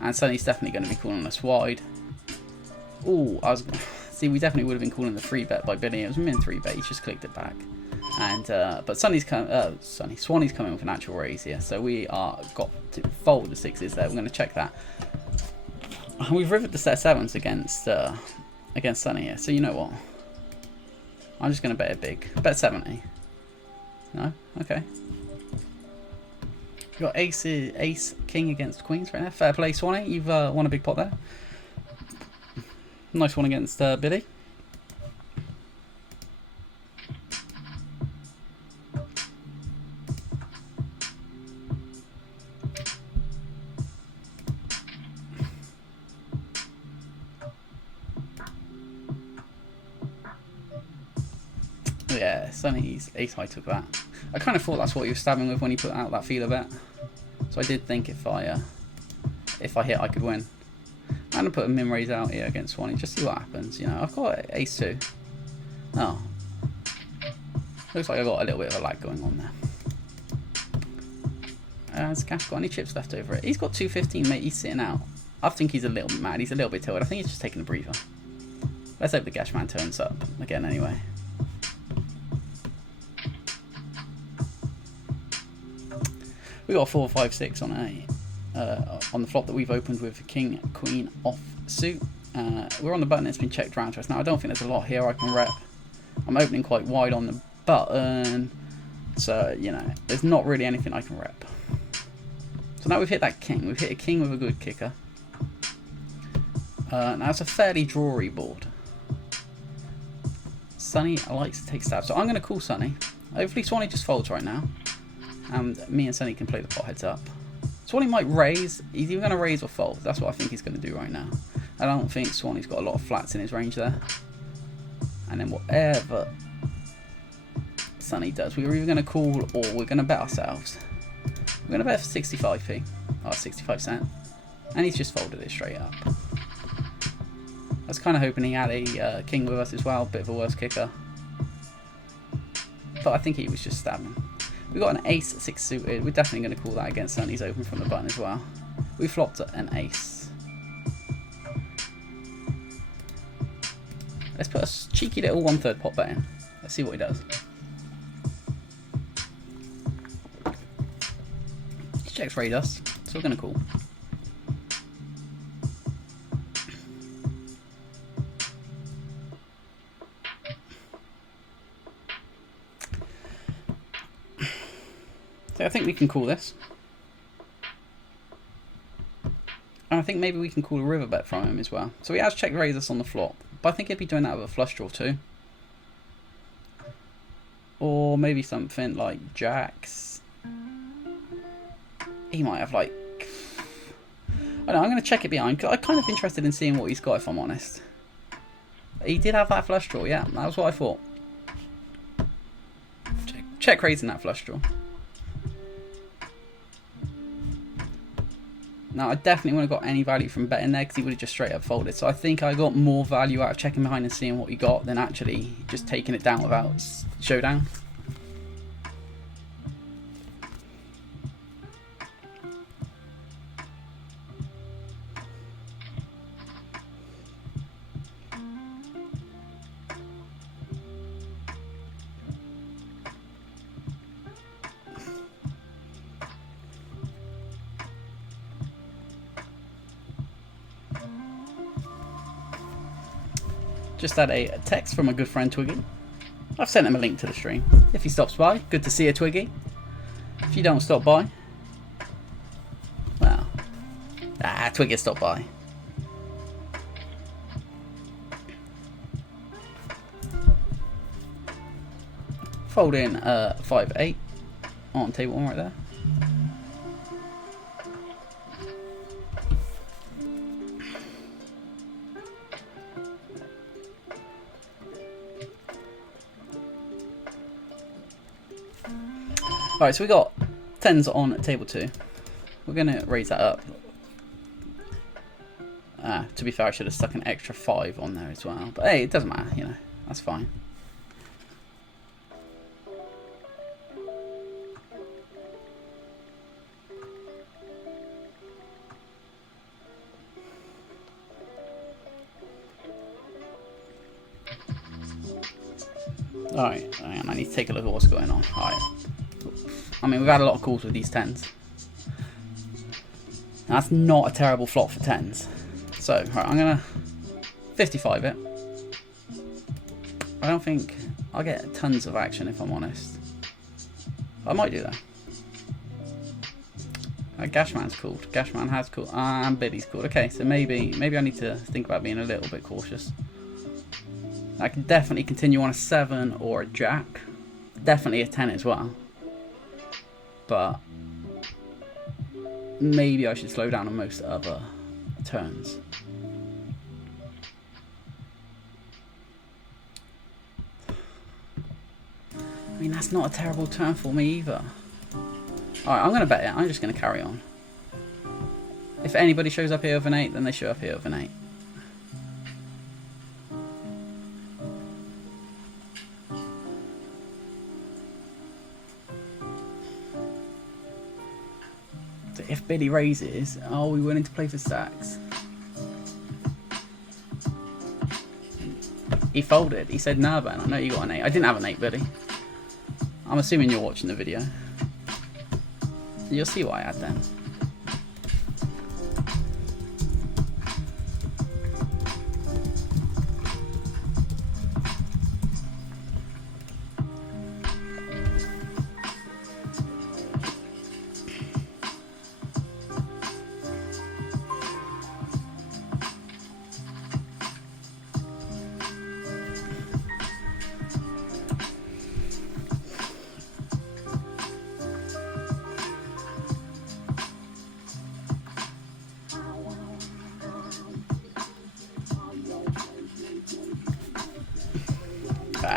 And Sonny's definitely going to be calling us wide. Ooh, see, we definitely would have been calling the 3-bet by bidding. It was min 3-bet. He's just clicked it back. And but Swanny's coming with a natural raise here, so we are got to fold the 6s there. We're going to check that. We've rivered the set 7s against Sonny here. So you know what? I'm just going to bet it big. Bet 70. No, okay. You've got ace, king against queens right there. Fair play, Swanee. You've won a big pot there. Nice one against Billy. Yeah, Sonny's ace high took that. I kind of thought that's what he was stabbing with when he put out that feeler bet. So I did think if I hit, I could win. I'm gonna put a min raise out here against Swanee, just see what happens. I've got ace 2. Oh, looks like I got a little bit of a lag going on there. Has Gash got any chips left over it? He's got 215, mate. He's sitting out. I think he's a little bit mad. He's a little bit tilted. I think he's just taking a breather. Let's hope the Gash man turns up again anyway. We got a 4, 5, 6 on the flop that we've opened with king, queen off suit. We're on the button. It's been checked round to us. Now I don't think there's a lot here I can rep. I'm opening quite wide on the button, so there's not really anything I can rep. So now we've hit that king. We've hit a king with a good kicker. Now it's a fairly drawy board. Sonny likes to take stabs, so I'm going to call Sonny. Hopefully Swanee just folds right now, and me and Sonny can play the pot heads up. Swanee might raise. He's either going to raise or fold. That's what I think he's going to do right now. I don't think Swanee's got a lot of flats in his range there. And then whatever Sonny does, we're either going to call or we're going to bet ourselves. We're going to bet for 65p, or 65 cent. And he's just folded it straight up. I was kind of hoping he had a king with us as well, bit of a worse kicker. But I think he was just stabbing. We've got an ace 6 suited. We're definitely going to call that against Sonny's open from the button as well. We flopped an ace. Let's put a cheeky little 1/3 pot bet in. Let's see what he does. He checks raise us, so we're going to call. So I think we can call this. And I think maybe we can call a river bet from him as well. So he has checked raise us on the flop. But I think he'd be doing that with a flush draw too. Or maybe something like jacks. He might have like... I don't know, I'm going to check it behind. I'm kind of interested in seeing what he's got, if I'm honest. He did have that flush draw, yeah, that was what I thought. Check raising that flush draw. Now, I definitely wouldn't have got any value from betting there because he would have just straight up folded. So I think I got more value out of checking behind and seeing what he got than actually just taking it down without showdown. Just had a text from a good friend, Twiggy. I've sent him a link to the stream. If he stops by, good to see you, Twiggy. If you don't stop by, well, Twiggy stopped by. Fold in 5-8 on table 1 right there. Alright, so we got 10s on table 2. We're going to raise that up. To be fair, I should have stuck an extra 5 on there as well. But hey, it doesn't matter, you know. That's fine. Alright, hang on, I need to take a look at what's going on. Alright. I mean, we've had a lot of calls with these 10s. Now, that's not a terrible flop for 10s. So, right, I'm going to 55 it. I don't think I'll get tons of action, if I'm honest. I might do that. Gashman's called. Gashman has called. And Billy's called. Okay, so maybe I need to think about being a little bit cautious. I can definitely continue on a 7 or a jack. Definitely a 10 as well. But maybe I should slow down on most other turns. I mean, that's not a terrible turn for me either. Alright, I'm going to bet it. I'm just going to carry on. If anybody shows up here with an 8, then they show up here with an 8. So if Billy raises, are we willing to play for stacks? He folded. He said, nah, Ben, I know you got an 8. I didn't have an 8, Billy. I'm assuming you're watching the video. You'll see what I had then.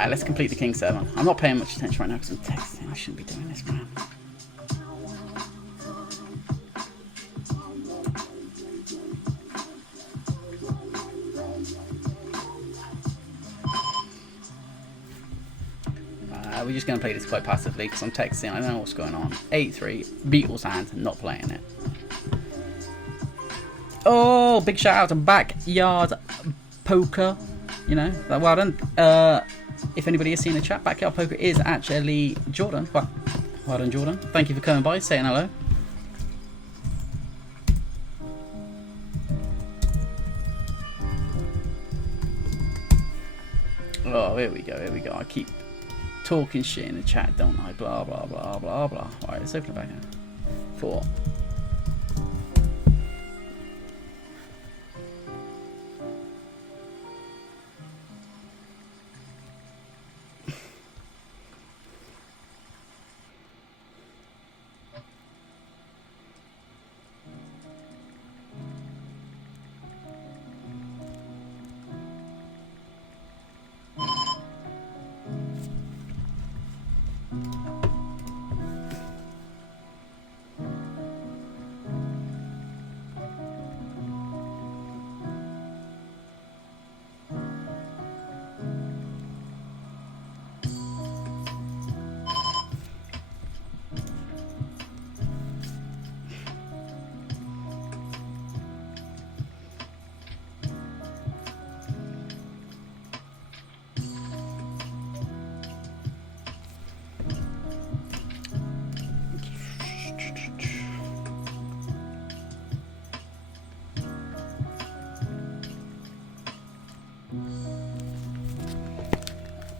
Let's complete the King 7. I'm not paying much attention right now because I'm texting. I shouldn't be doing this, man. We're just going to play this quite passively because I'm texting. I don't know what's going on. 8-3, Beatles hand, not playing it. Oh, big shout out to Backyard Poker. You know, well done. If anybody has seen the chat, Backyard Poker is actually Jordan. Well done, Jordan. Thank you for coming by, saying hello. Oh, here we go, here we go. I keep talking shit in the chat, don't I? Blah, blah, blah, blah, blah. Alright, let's open it back now. 4.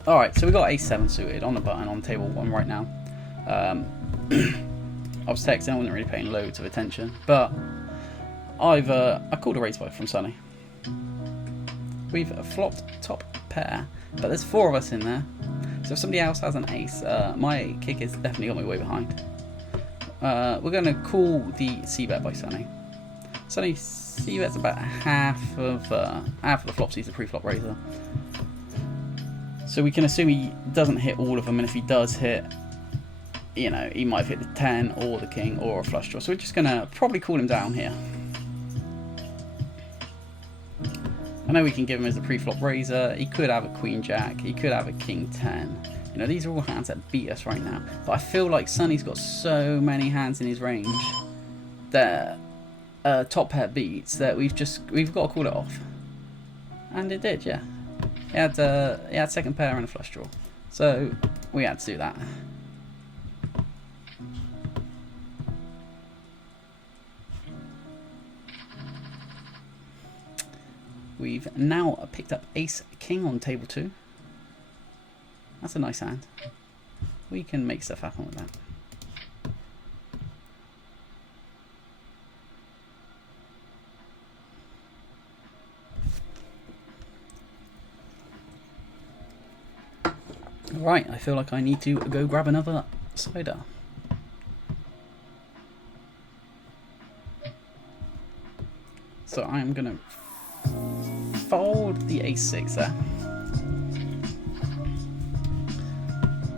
Alright, so we got ace-7 suited on the button on table 1 right now. I was texting, I wasn't really paying loads of attention, but I called a raise by from Sonny. We've flopped top pair, but there's 4 of us in there. So if somebody else has an ace, my kick has definitely got me way behind. We're going to call the c-bet by Sonny. Sonny c-bet's about half of the flops. He's a pre-flop raiser. So we can assume he doesn't hit all of them, and if he does hit, you know, he might have hit the 10 or the king or a flush draw. So we're just going to probably call him down here. I know we can give him as a pre-flop raiser. He could have a queen jack. He could have a king 10. You know, these are all hands that beat us right now. But I feel like Sonny's got so many hands in his range that top pair beats that we've got to call it off. And it did, yeah. He had second pair and a flush draw. So we had to do that. We've now picked up ace king on table 2. That's a nice hand. We can make stuff happen with that. Right, I feel like I need to go grab another cider. So I'm gonna fold the ace-6 there.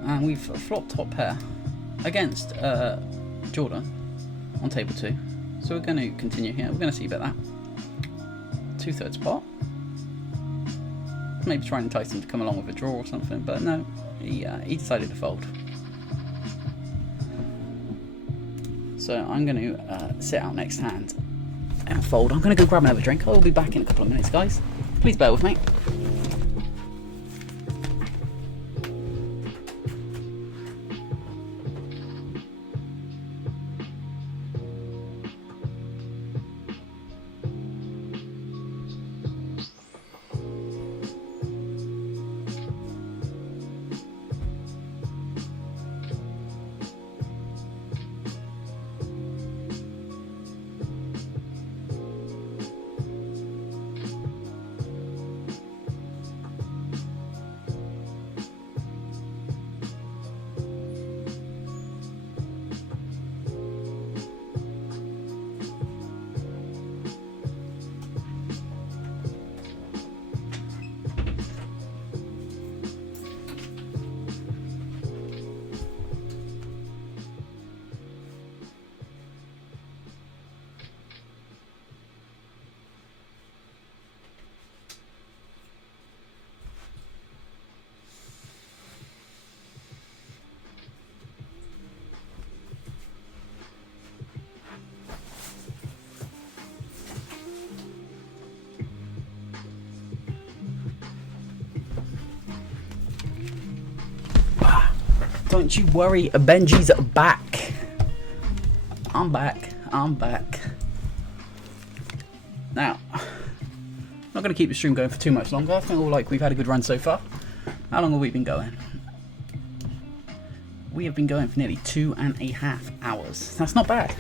And we've flopped top pair against Jordan on table 2. So we're going to continue here. We're going to see about that. 2/3 pot. Maybe try and entice him to come along with a draw or something, but no, he decided to fold. So I'm going to sit out next hand and fold. I'm going to go grab another drink. I'll be back in a couple of minutes, guys. Please bear with me. Don't you worry, Benji's back. I'm back. Now, I'm not going to keep the stream going for too much longer. I feel like we've had a good run so far. How long have we been going? We have been going for nearly 2.5 hours. That's not bad.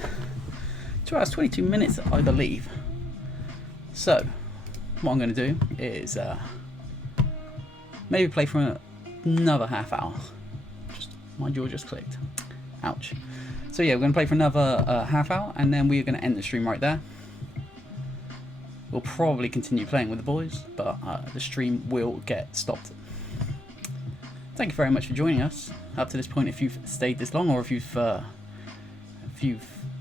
2 hours, 22 minutes, I believe. So, what I'm going to do is maybe play for another half hour. My jaw just clicked. Ouch. So yeah, we're going to play for another half hour, and then we're going to end the stream right there. We'll probably continue playing with the boys, but the stream will get stopped. Thank you very much for joining us up to this point. If you've stayed this long, or if you've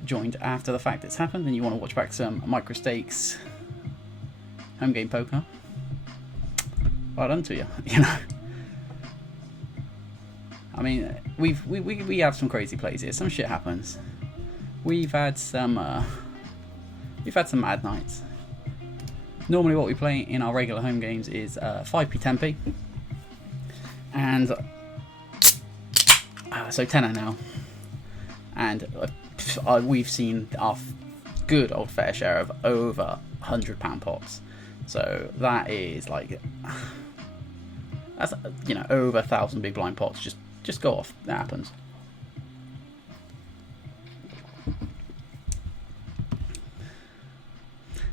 joined after the fact it's happened and you want to watch back some micro stakes home game poker, well done to you. You know. I mean, we have some crazy plays here. Some shit happens. We've had some mad nights. Normally, what we play in our regular home games is 5p, 10p, and so 10 now. And we've seen our good old fair share of over £100 pots. So that is like That's, you know, over 1,000 big blind pots. Just go off. That happens.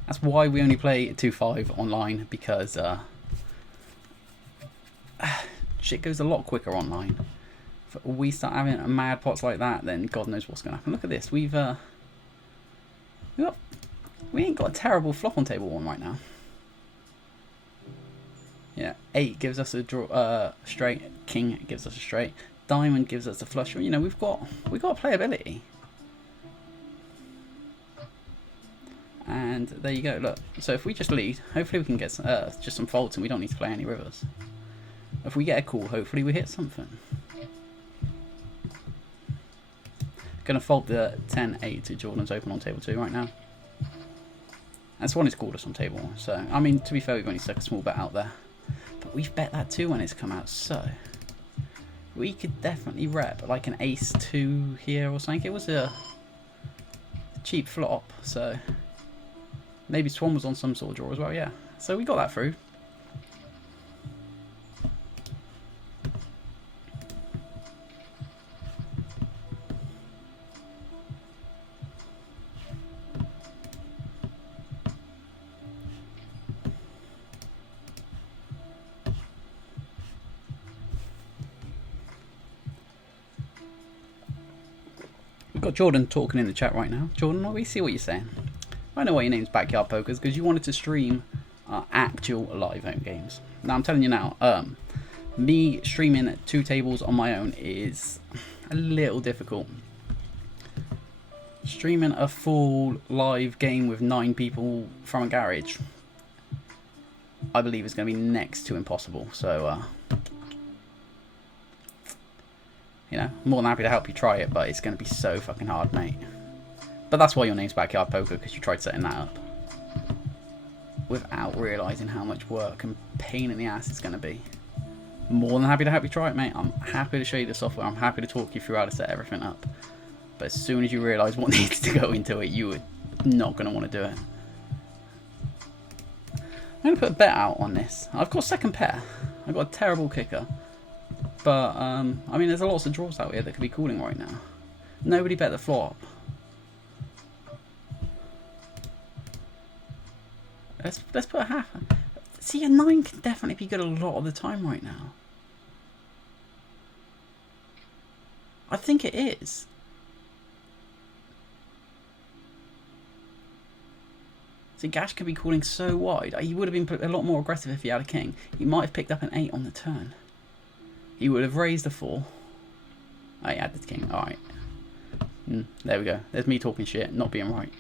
That's why we only play 2-5 online, because shit goes a lot quicker online. If we start having mad pots like that, then God knows what's going to happen. Look at this. We ain't got a terrible flop on table 1 right now. Yeah, 8 gives us a draw, straight. King gives us a straight. Diamond gives us a flush. You know, we've got playability. And there you go. Look. So if we just lead, hopefully we can get just some faults, and we don't need to play any rivers. If we get a call, hopefully we hit something. Gonna fold the 10-8 to Jordan's open on table 2 right now. And Swanee's called us on table 1. So I mean, to be fair, we've only stuck a small bet out there. But we've bet that too when it's come out, so we could definitely rep like an ace-2 here or something. It was a cheap flop, so maybe Swan was on some sort of draw as well, yeah. So we got that through. Got Jordan talking in the chat right now. Jordan, we see what you're saying. I know why your name's Backyard Pokers, because you wanted to stream actual live home games. Now I'm telling you now, me streaming 2 tables on my own is a little difficult. Streaming a full live game with 9 people from a garage, I believe is going to be next to impossible. So you know, more than happy to help you try it, but it's going to be so fucking hard, mate. But that's why your name's Backyard Poker, because you tried setting that up without realising how much work and pain in the ass it's going to be. More than happy to help you try it, mate. I'm happy to show you the software. I'm happy to talk you through how to set everything up. But as soon as you realise what needs to go into it, you are not going to want to do it. I'm going to put a bet out on this. I've got second pair. I've got a terrible kicker. But, I mean, there's lots of draws out here that could be calling right now. Nobody bet the flop. Let's put a half. See, a 9 can definitely be good a lot of the time right now. I think it is. See, Gash could be calling so wide. He would have been a lot more aggressive if he had a king. He might have picked up an 8 on the turn. He would have raised a 4. Oh, he had the king. Alright. There we go. There's me talking shit, not being right.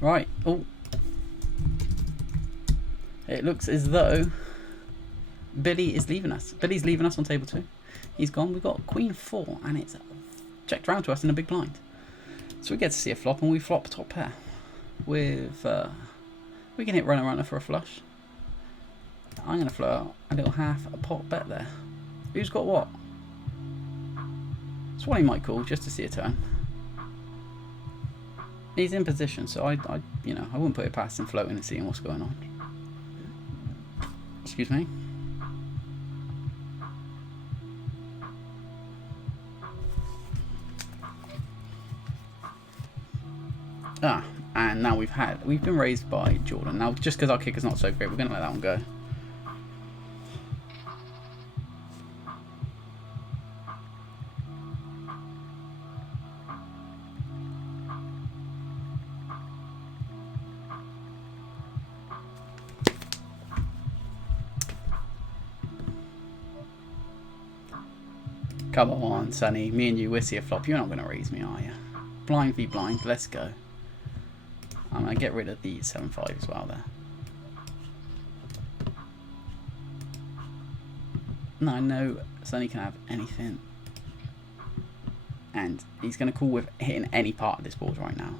Right. Oh. It looks as though Billy is leaving us. Billy's leaving us on table 2. He's gone. We've got Queen 4, and it's checked round to us in a big blind. So we get to see a flop, and we flop top pair with... we can hit runner for a flush. I'm going to float a little half a pot bet there. Who's got what? Swanee might call just to see a turn. He's in position, so I you know, I wouldn't put it past him floating and seeing what's going on. Excuse me. And now we've been raised by Jordan. Now, just because our kicker's not so great, we're going to let that one go. Come on, Sonny. Me and you, we'll see a flop. You're not going to raise me, are you? Blind v blind. Let's go. I'm going to get rid of the 7-5 as well there. No, I know Sonny can have anything. And he's going to call with hitting any part of this board right now.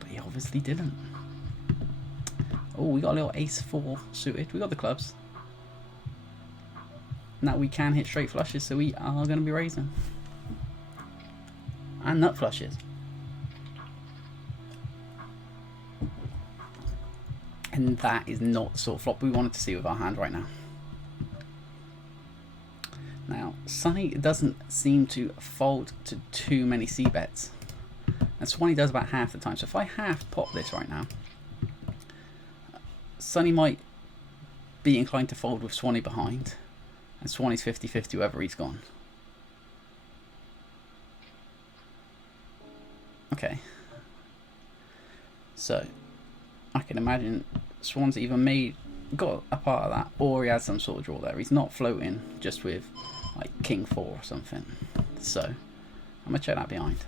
But he obviously didn't. Oh, we got a little ace-4 suited. We got the clubs. Now we can hit straight flushes, so we are going to be raising. And nut flushes. And that is not the sort of flop we wanted to see with our hand right now. Now, Sonny doesn't seem to fold to too many c-bets. And Swanee does about half the time. So if I half pot this right now, Sonny might be inclined to fold with Swanee behind. And Swanee's 50-50 wherever he's gone. Okay. So, I can imagine Swan's either got a part of that, or he has some sort of draw there. He's not floating just with like King 4 or something. So, I'm going to check that behind.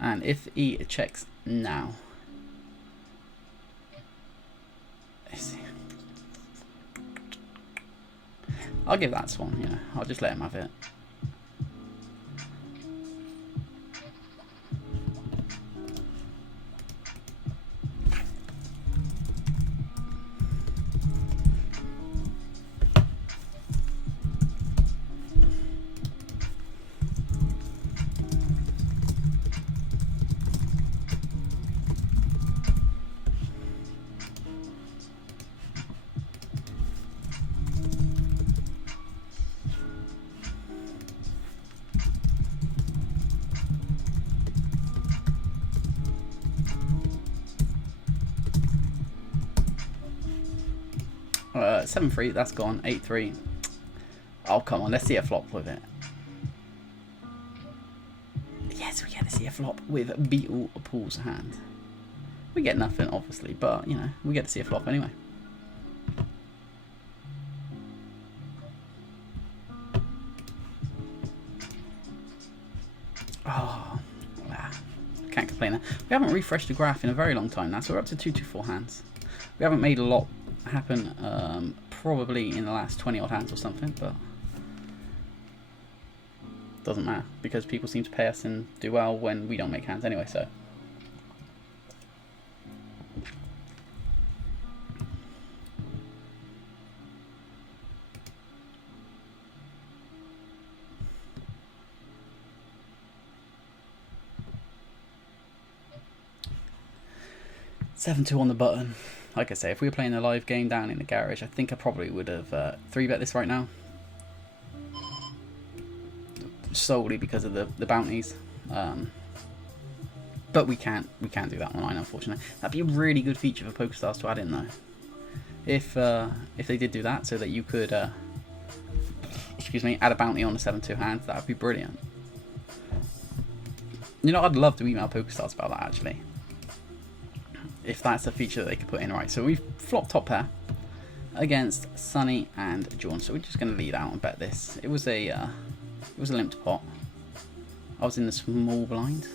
And if he checks now, let's see. I'll give that Swan, you know, I'll just let him have it. Uh, 7-3, that's gone. 8-3. Oh, come on, let's see a flop with it. Yes, we get to see a flop with Beetle Paul's hand. We get nothing, obviously, but, you know, we get to see a flop anyway. Oh, wow. Can't complain there. We haven't refreshed the graph in a very long time now, so we're up to 2-2-4 hands. We haven't made a lot happen probably in the last 20 odd hands or something, but doesn't matter because people seem to pay us and do well when we don't make hands anyway. So $7-2 on the button. Like I say, if we were playing a live game down in the garage, I think I probably would have 3-bet this right now. Solely because of the bounties. But we can't do that online, unfortunately. That'd be a really good feature for Pokerstars to add in, though. If they did do that, so that you could, excuse me, add a bounty on a 7-2 hand, that would be brilliant. You know, I'd love to email Pokerstars about that, actually. If that's a feature that they could put in. Right, so we've flopped top pair against Sonny and John, so we're just going to lead out and bet this. It was a limped pot. I was in the small blind.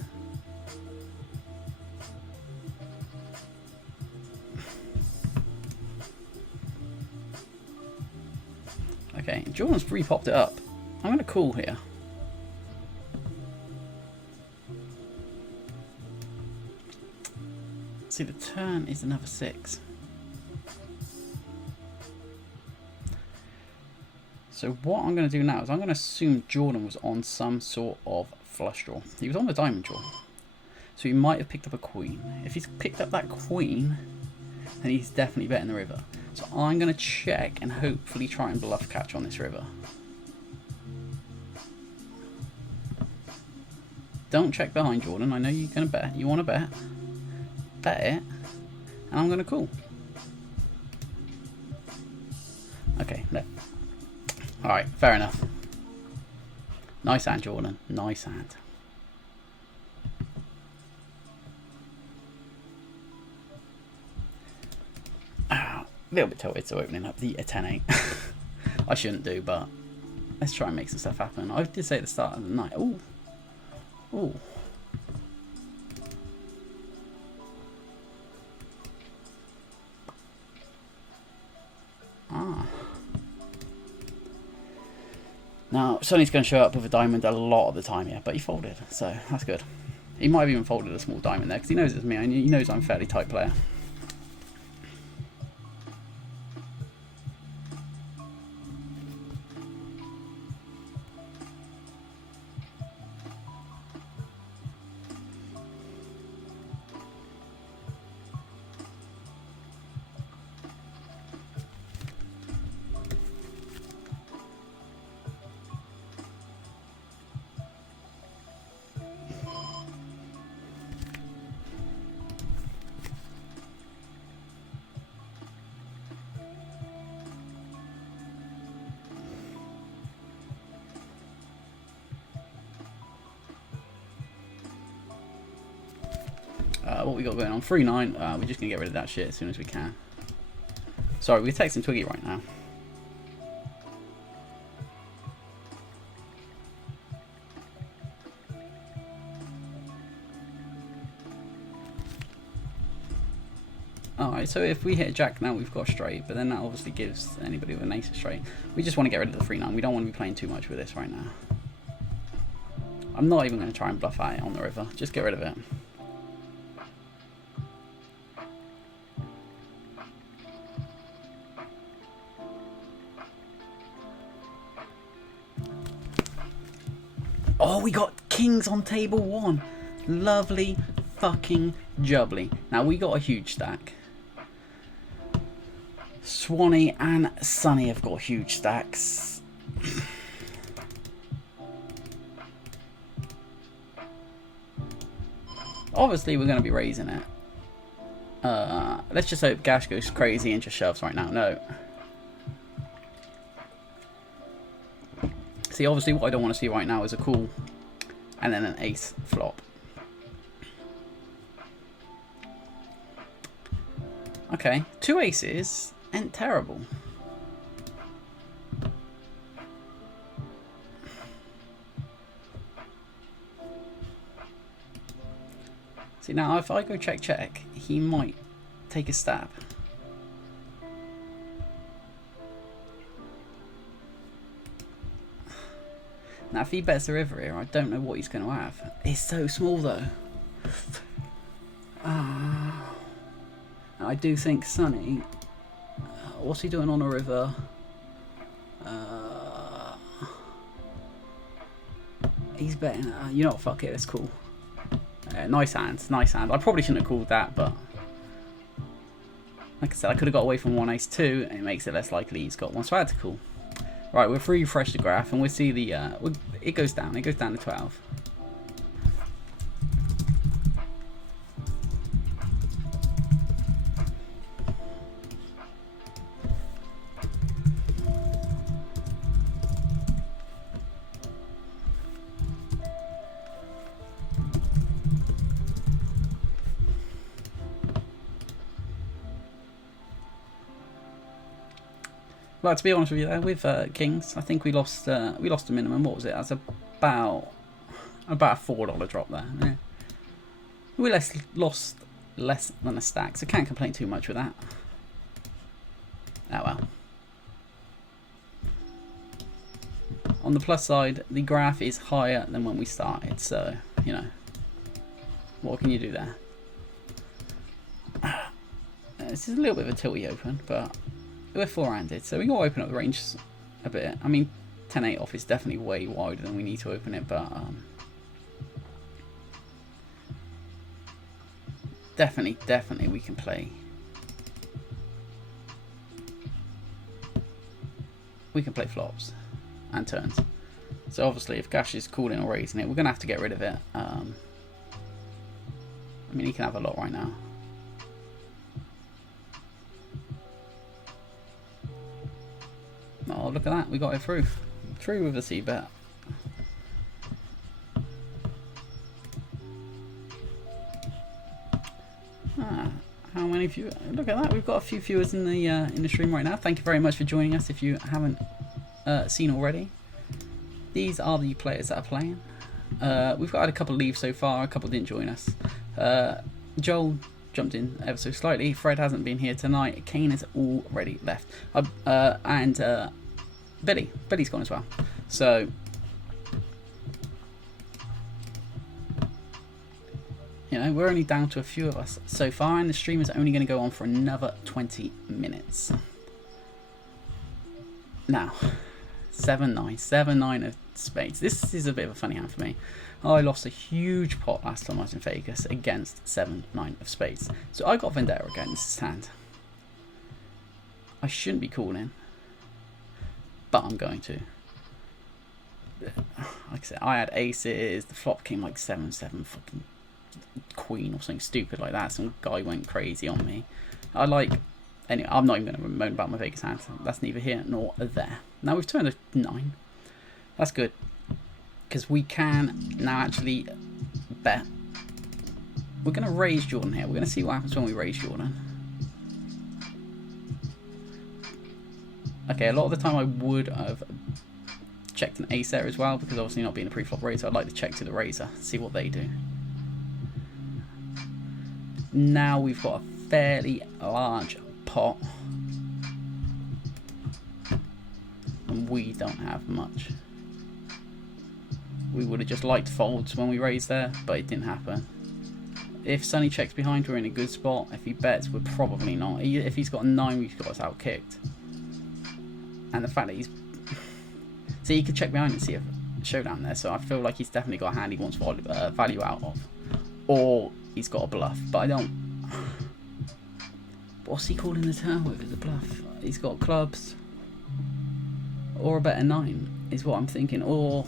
Okay, Jordan's re-popped it up. I'm going to call here. See, the turn is another 6. So what I'm going to do now is I'm going to assume Jordan was on some sort of flush draw. He was on the diamond draw. So he might have picked up a queen. If he's picked up that queen, then he's definitely betting the river. So I'm going to check and hopefully try and bluff catch on this river. Don't check behind, Jordan. I know you're going to bet. You want to bet. Bet it. And I'm going to call. Okay, no. Alright, fair enough. Nice hand, Jordan. Nice hand. A little bit tilted, so opening up the 10-8. I shouldn't do, but let's try and make some stuff happen. I did say at the start of the night. Ooh. Ooh. Ah. Now, Sonny's going to show up with a diamond a lot of the time here, but he folded, so that's good. He might have even folded a small diamond there, because he knows it's me, and he knows I'm a fairly tight player. what we got going on? 3-9. We're just going to get rid of that shit as soon as we can. Sorry, we're texting Twiggy right now. Alright, so if we hit Jack now, we've got straight, but then that obviously gives anybody with an ace a straight. We just want to get rid of the 3-9. We don't want to be playing too much with this right now. I'm not even going to try and bluff out on the river. Just get rid of it. Oh, we got kings on table 1. Lovely fucking jubbly. Now, we got a huge stack. Swanee and Sunny have got huge stacks. Obviously, we're going to be raising it. Let's just hope Gash goes crazy and just shoves right now. No. See, obviously, what I don't want to see right now is a call and then an ace flop. Okay, 2 aces ain't terrible. See, now if I go check, he might take a stab. Now, if he bets the river here, I don't know what he's going to have. It's so small, though. I do think Sunny... what's he doing on a river? He's betting... you know what, fuck it, it's cool. Nice hands, nice hand. I probably shouldn't have called that, but... like I said, I could have got away from 1 ace 2, and it makes it less likely he's got one, so I had to call. Right, we'll refresh the graph, and we'll see the... it goes down to 12. Well, to be honest with you, there with kings, I think we lost a minimum. What was it? That's about a $4 drop there. Yeah. We lost less than a stack, so can't complain too much with that. Oh well. On the plus side, the graph is higher than when we started, so you know, what can you do there? This is a little bit of a tilty open, but we're 4-handed, so we got to open up the range a bit. I mean, 10-8 off is definitely way wider than we need to open it, but definitely we can play. We can play flops and turns. So obviously, if Gash is calling or raising it, we're gonna have to get rid of it. I mean, he can have a lot right now. Oh, look at that. We got it through. Through with a C-bet. How many viewers? Look at that. We've got a few viewers in the stream right now. Thank you very much for joining us if you haven't seen already. These are the players that are playing. We've got a couple leave so far. A couple didn't join us. Joel jumped in ever so slightly. Fred hasn't been here tonight. Kane has already left. And Billy's gone as well. So you know, we're only down to a few of us so far, and the stream is only going to go on for another 20 minutes. Now, 7-9 of spades. This is a bit of a funny hand for me. I lost a huge pot last time I was in Vegas against 7-9 of spades. So I got Vendetta against this hand. I shouldn't be calling, but I'm going to. Like I said, I had aces. The flop came like 7-7 fucking queen or something stupid like that. Some guy went crazy on me. Anyway, I'm not even going to moan about my Vegas hand. That's neither here nor there. Now we've turned a 9. That's good, because we can now actually bet we're going to raise Jordan here. We're going to see what happens when we raise Jordan. Okay, a lot of the time I would have checked an ace there as well, because obviously not being a pre-flop raiser, I'd like to check to the raiser, see what they do. Now we've got a fairly large pot, and we don't have much. We would have just liked folds when we raised there, but it didn't happen. If Sonny checks behind, we're in a good spot. If he bets, we're probably not. If he's got a 9, we've got us out-kicked. And the fact that he's... See, he could check behind and see a showdown there, so I feel like he's definitely got a hand he wants value out of. Or he's got a bluff, but I don't... What's he calling the turn with as a bluff? He's got clubs. Or a better 9, is what I'm thinking. Or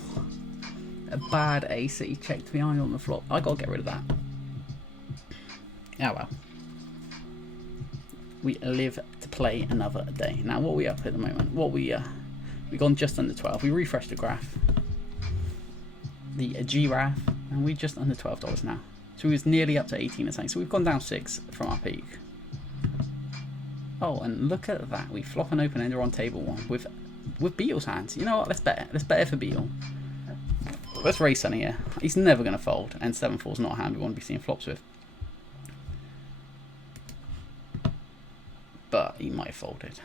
a bad ace that he checked behind on the flop. I gotta get rid of that. Oh well. We live to play another day. Now, what are we up at the moment? We've gone just under 12. We refreshed the graph, the GRAF, and we're just under $12 now. So we was nearly up to 18 or something. So we've gone down 6 from our peak. Oh, and look at that. We flop an open ender on table 1 with Beetle's hands. You know what? Let's bet it. Let's bet it for Beetle. Let's raise Sonny here. He's never going to fold, and 7-4 is not a hand we want to be seeing flops with. But he might have folded.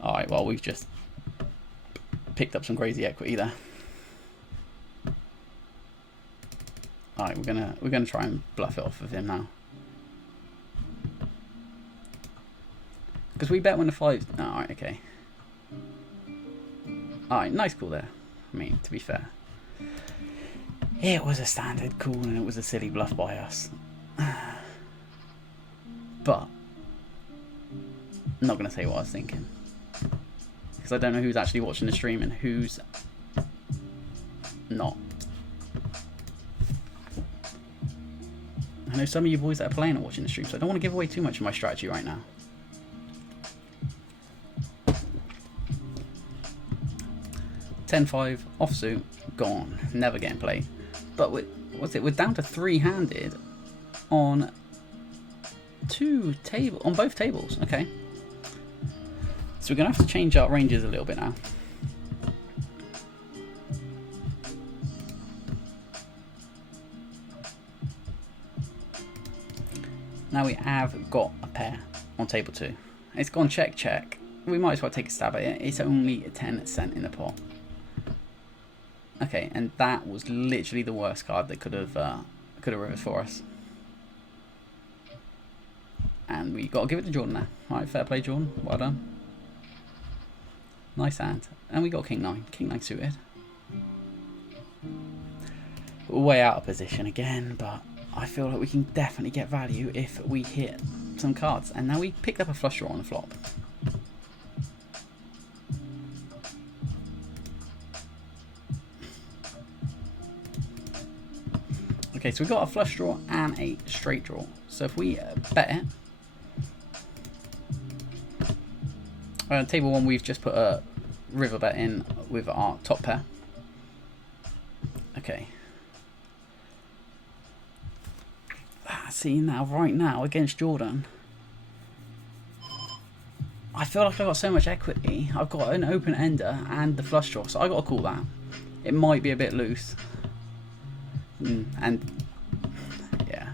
Alright, well, we've just picked up some crazy equity there. Alright, we're gonna try and bluff it off of him now. Because we bet when the 5's... Alright, okay. Alright, nice call there. I mean, to be fair. It was a standard call and it was a silly bluff by us. But I'm not going to say what I was thinking, because I don't know who's actually watching the stream and who's not. I know some of you boys that are playing are watching the stream, so I don't want to give away too much of my strategy right now. $10-5 offsuit gone, never getting played. But we're down to 3-handed on both tables. Okay. So we're going to have to change our ranges a little bit now. Now we have got a pair on table 2. It's gone check, check. We might as well take a stab at it. It's only 10 cent in the pot. Okay, and that was literally the worst card that could have reversed for us. And we got to give it to Jordan now. Alright, fair play, Jordan. Well done. Nice hand. And we got King 9. King 9 suited. Way out of position again, but I feel like we can definitely get value if we hit some cards. And now we picked up a flush draw on the flop. Okay, so we got a flush draw and a straight draw. So if we bet it, table 1, we've just put a river bet in with our top pair. Okay. See now, right now against Jordan, I feel like I've got so much equity. I've got an open ender and the flush draw, so I got to call that. It might be a bit loose. And yeah.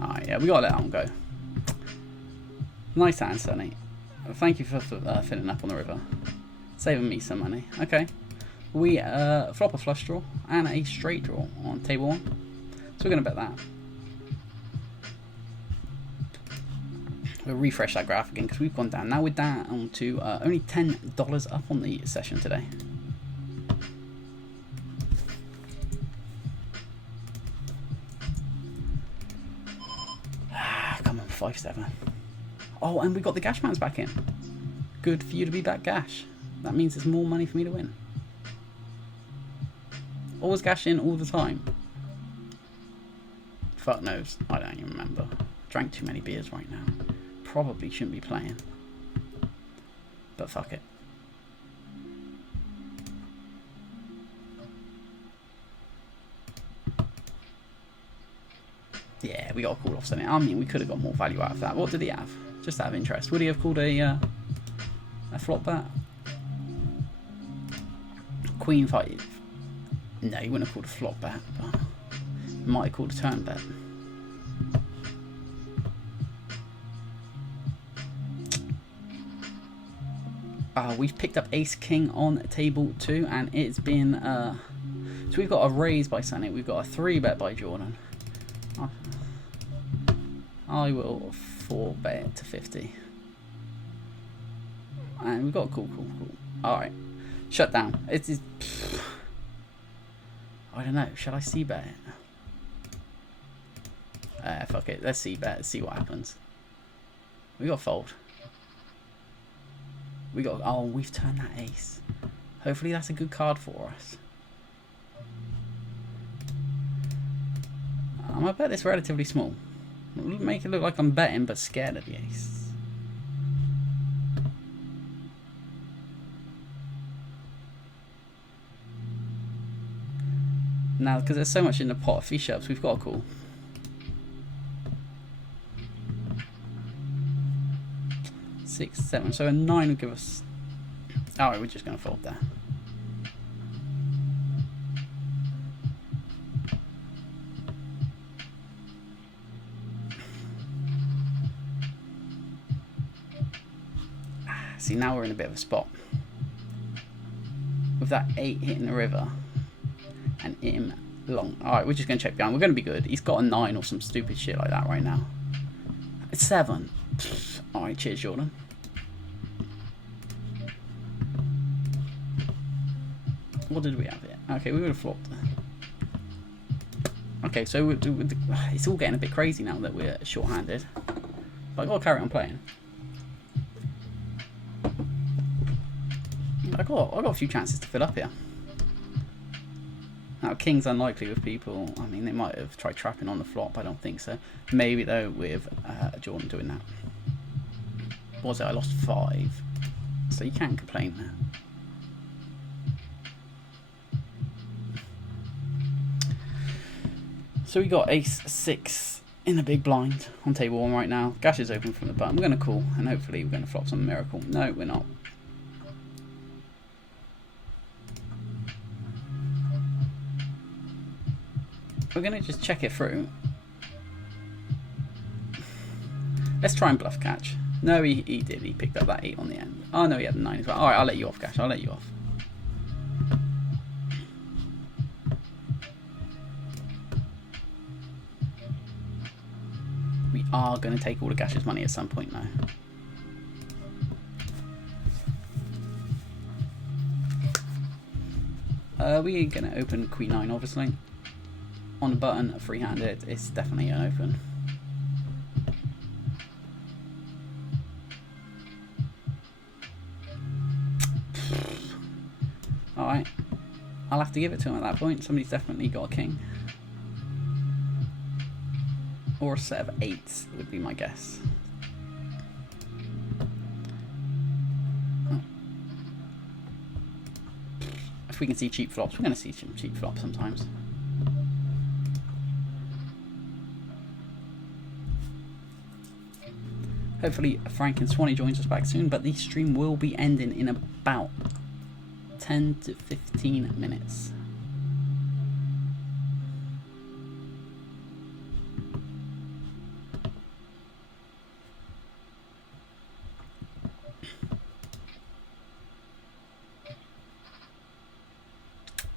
Alright, yeah, we gotta let that one go. Nice hand, Sonny. Thank you for filling up on the river. Saving me some money. Okay. We flop a flush draw and a straight draw on table 1. So we're gonna bet that. We'll refresh that graph again because we've gone down. Now we're down to only $10 up on the session today. Come on, 5-7. Oh, and we got the Gash Mans back in. Good for you to be back, Gash. That means there's more money for me to win. Always Gash in all the time. Fuck knows. I don't even remember. Drank too many beers right now. Probably shouldn't be playing. But fuck it. we got a call off something. I mean, we could have got more value out of that. What did he have? Just out of interest. Would he have called a flop bet? Queen 5. No, he wouldn't have called a flop bet, but he might have called a turn bet. We've picked up Ace King on table 2, and it's been so we've got a raise by Sunny, we've got a 3 bet by Jordan. I will 4 bet to 50, and we've got cool. All right, shut down. It is. I don't know. Shall I C bet it? Fuck it. Let's C bet. See what happens. We got fold. We got. Oh, we've turned that ace. Hopefully that's a good card for us. I'm gonna bet this relatively small. Make it look like I'm betting, but scared of the ace. Now, because there's so much in the pot, if he shoves, we've got a call. Six, 7, so a 9 will give us. Alright, we're just going to fold there. See, now we're in a bit of a spot. With that 8 hitting the river and him long. Alright, we're just going to check behind. We're going to be good. He's got a 9 or some stupid shit like that right now. It's 7. Alright, cheers, Jordan. What did we have here? Okay, we would have flopped. Okay, so it's all getting a bit crazy now that we're short-handed. But I've got to carry on playing. I got a few chances to fill up here. Now, king's unlikely with people. I mean, they might have tried trapping on the flop. I don't think so. Maybe, though, with Jordan doing that. What was it? I lost 5. So you can't complain there. So we got ace 6 in the big blind on table 1 right now. Gash is open from the button. We're going to call, and hopefully we're going to flop some miracle. No, we're not. We're going to just check it through. Let's try and bluff catch. No, he did. He picked up that 8 on the end. Oh, no, he had a 9 as well. Alright, I'll let you off, Gash. I'll let you off. We are going to take all of Gash's money at some point now. We're going to open Queen 9, obviously. On the button, free-handed, it's definitely an open. Alright, I'll have to give it to him at that point. Somebody's definitely got a king. Or a set of 8s would be my guess. Oh. If we can see cheap flops, we're going to see some cheap flops sometimes. Hopefully Frank and Swanee joins us back soon, but the stream will be ending in about 10 to 15 minutes.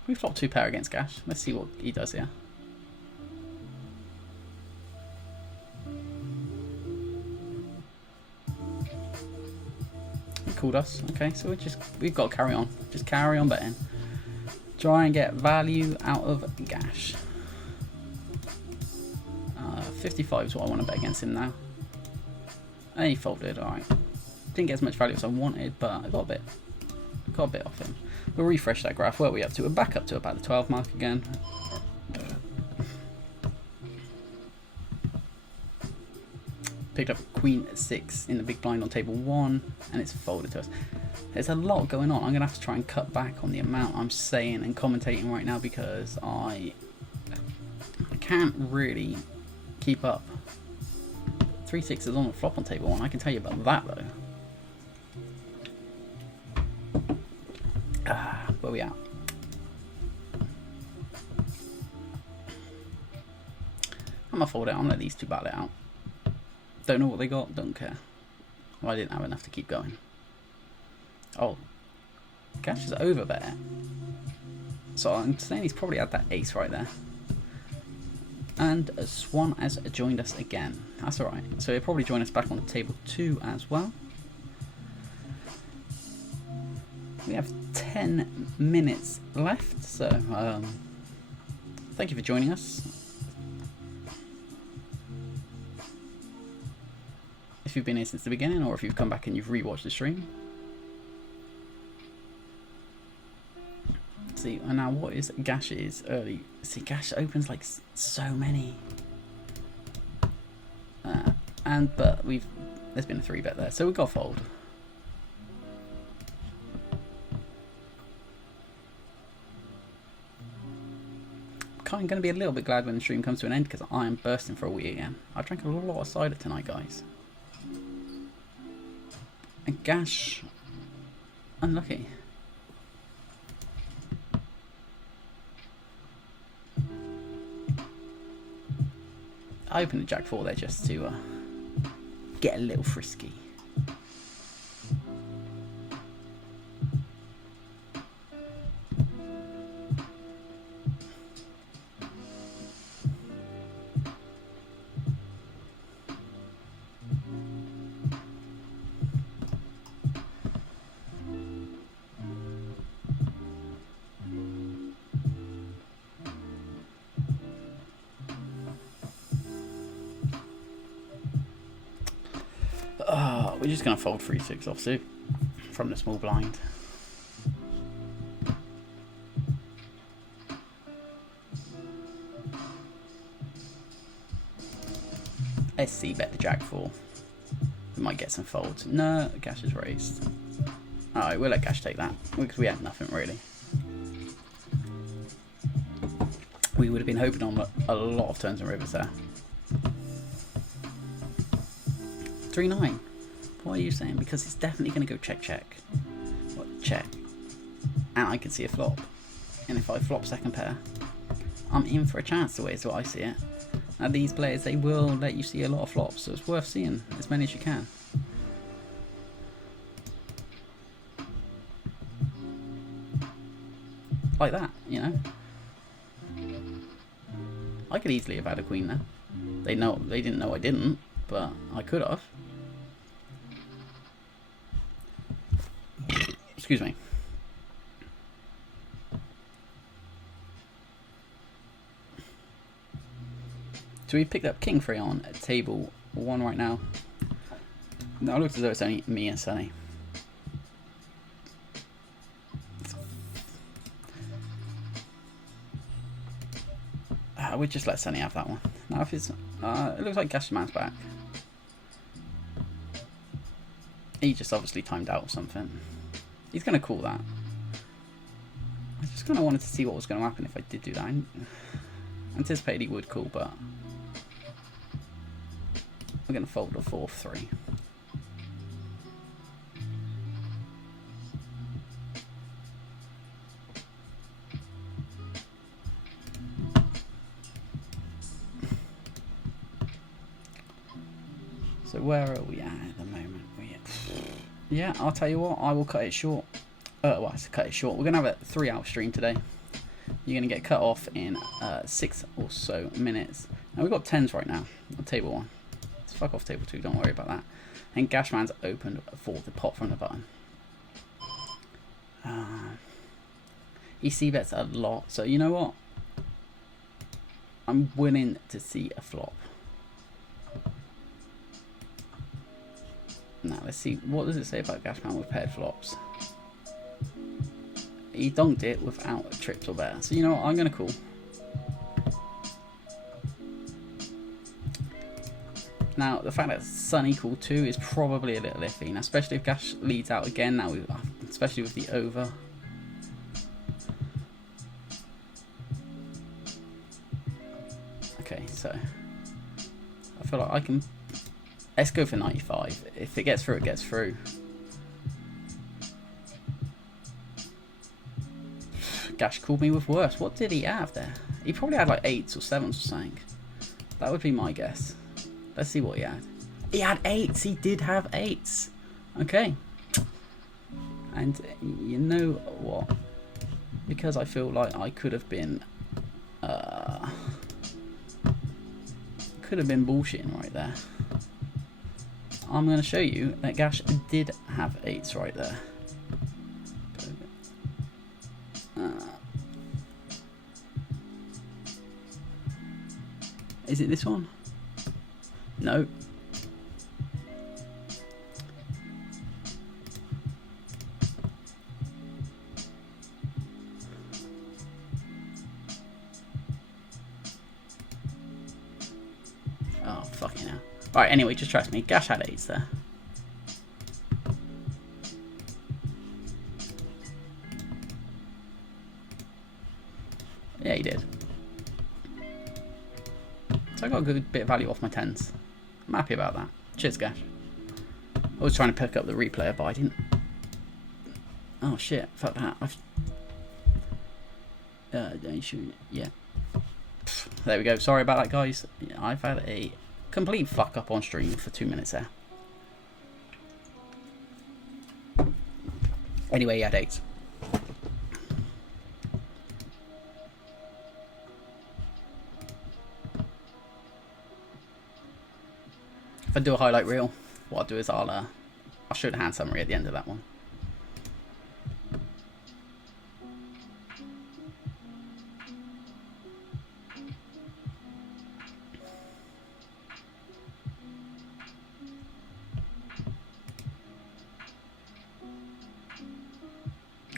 We flopped 2 pair against Gash. Let's see what he does here. Called us. Okay, so we've got to carry on. Just carry on betting. Try and get value out of Gash. 55 is what I want to bet against him now. And he folded. Alright. Didn't get as much value as I wanted, but I got a bit off him. We'll refresh that graph. Where are we up to? We're back up to about the 12 mark again. Picked up Queen 6 in the big blind on table 1, and it's folded to us. There's a lot going on. I'm going to have to try and cut back on the amount I'm saying and commentating right now, because I can't really keep up. 3 6s on the flop on table 1. I can tell you about that though. Where we at? I'm gonna fold it. I'm gonna let these two battle it out. Don't know what they got. Don't care. Well, I didn't have enough to keep going. Oh, Gash is over there. So I'm saying he's probably had that ace right there. And Swan has joined us again. That's alright. So he'll probably join us back on table 2 as well. We have 10 minutes left. So thank you for joining us. If you've been here since the beginning, or if you've come back and you've rewatched the stream. See, and now what is Gash's early? See, Gash opens like so many, but there's been a 3-bet there, so we got to fold. I'm going to be a little bit glad when the stream comes to an end because I am bursting for a wee again. I drank a lot of cider tonight, guys. And Gash, unlucky. I opened a Jack 4 there just to get a little frisky. We're just going to fold 3-6 offsuit from the small blind. SC bet the Jack 4. We might get some folds. No, Gash is raised. Alright, we'll let Gash take that because we had nothing really. We would have been hoping on a lot of turns and rivers there. 3-9. What are you saying? Because it's definitely going to go check, check. What, check. And I can see a flop. And if I flop second pair, I'm in for a chance the way it's what I see it. Now these players, they will let you see a lot of flops, so it's worth seeing as many as you can. Like that, you know. I could easily have had a queen there. They didn't know I didn't, but I could have. Excuse me. So we picked up King 3 on table 1 right now. Now it looks as though it's only me and Sunny. We'll just let Sunny have that one. Now if it's, it looks like Gash's man's back. He just obviously timed out or something. He's going to call that. I just kind of wanted to see what was going to happen if I did do that. I anticipated he would call, but we're going to fold a 4-3. So where are we at the moment? Yeah, I'll tell you what, I will cut it short. Well, I said cut it short. We're going to have a 3-hour stream today. You're going to get cut off in 6 or so minutes. Now we've got 10s right now on table 1. Let's fuck off table 2, don't worry about that. And Gashman's opened for the pot from the button. He c-bets a lot, so you know what? I'm willing to see a flop. Now let's see, what does it say about Gashman with paired flops? He donked it without trips or better. So you know what, I'm going to call. Now the fact that Sun equal 2 is probably a little iffy. Now especially if Gash leads out again, now especially with the over. Okay, so feel like I can... Let's go for 95. If it gets through, it gets through. Gash called me with worse. What did he have there? He probably had like 8s or 7s or something. That would be my guess. Let's see what he had. He had 8s. He did have 8s. Okay. And you know what? Because I feel like I could have been bullshitting right there. I'm going to show you that Gash did have 8s right there. Is it this one? No. Oh, fucking hell. Alright, anyway, just trust me. Gash had 8s there. Yeah, he did. So I got a good bit of value off my 10s. I'm happy about that. Cheers, Gash. I was trying to pick up the replayer, but I didn't. Oh shit! Fuck that. Yeah. There we go. Sorry about that, guys. Yeah, I've had a complete fuck up on stream for 2 minutes there. Anyway, he had 8s. If I do a highlight reel, what I'll do is I'll show the hand summary at the end of that one.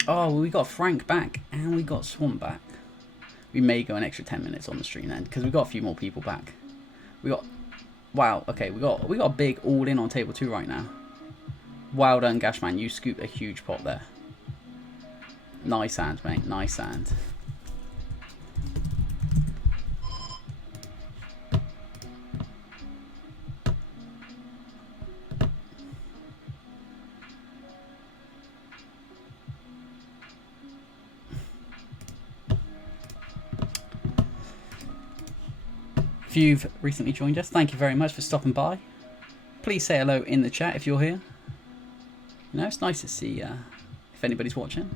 Oh, well, we got Frank back and we got Swamp back. We may go an extra 10 minutes on the stream then because we got a few more people back. We got... Wow, okay, we got a big all-in on table 2 right now. Well done, Gashman. You scooped a huge pot there. Nice hand, mate. Nice hand. If you've recently joined us, thank you very much for stopping by. Please say hello in the chat if you're here. You know, it's nice to see if anybody's watching.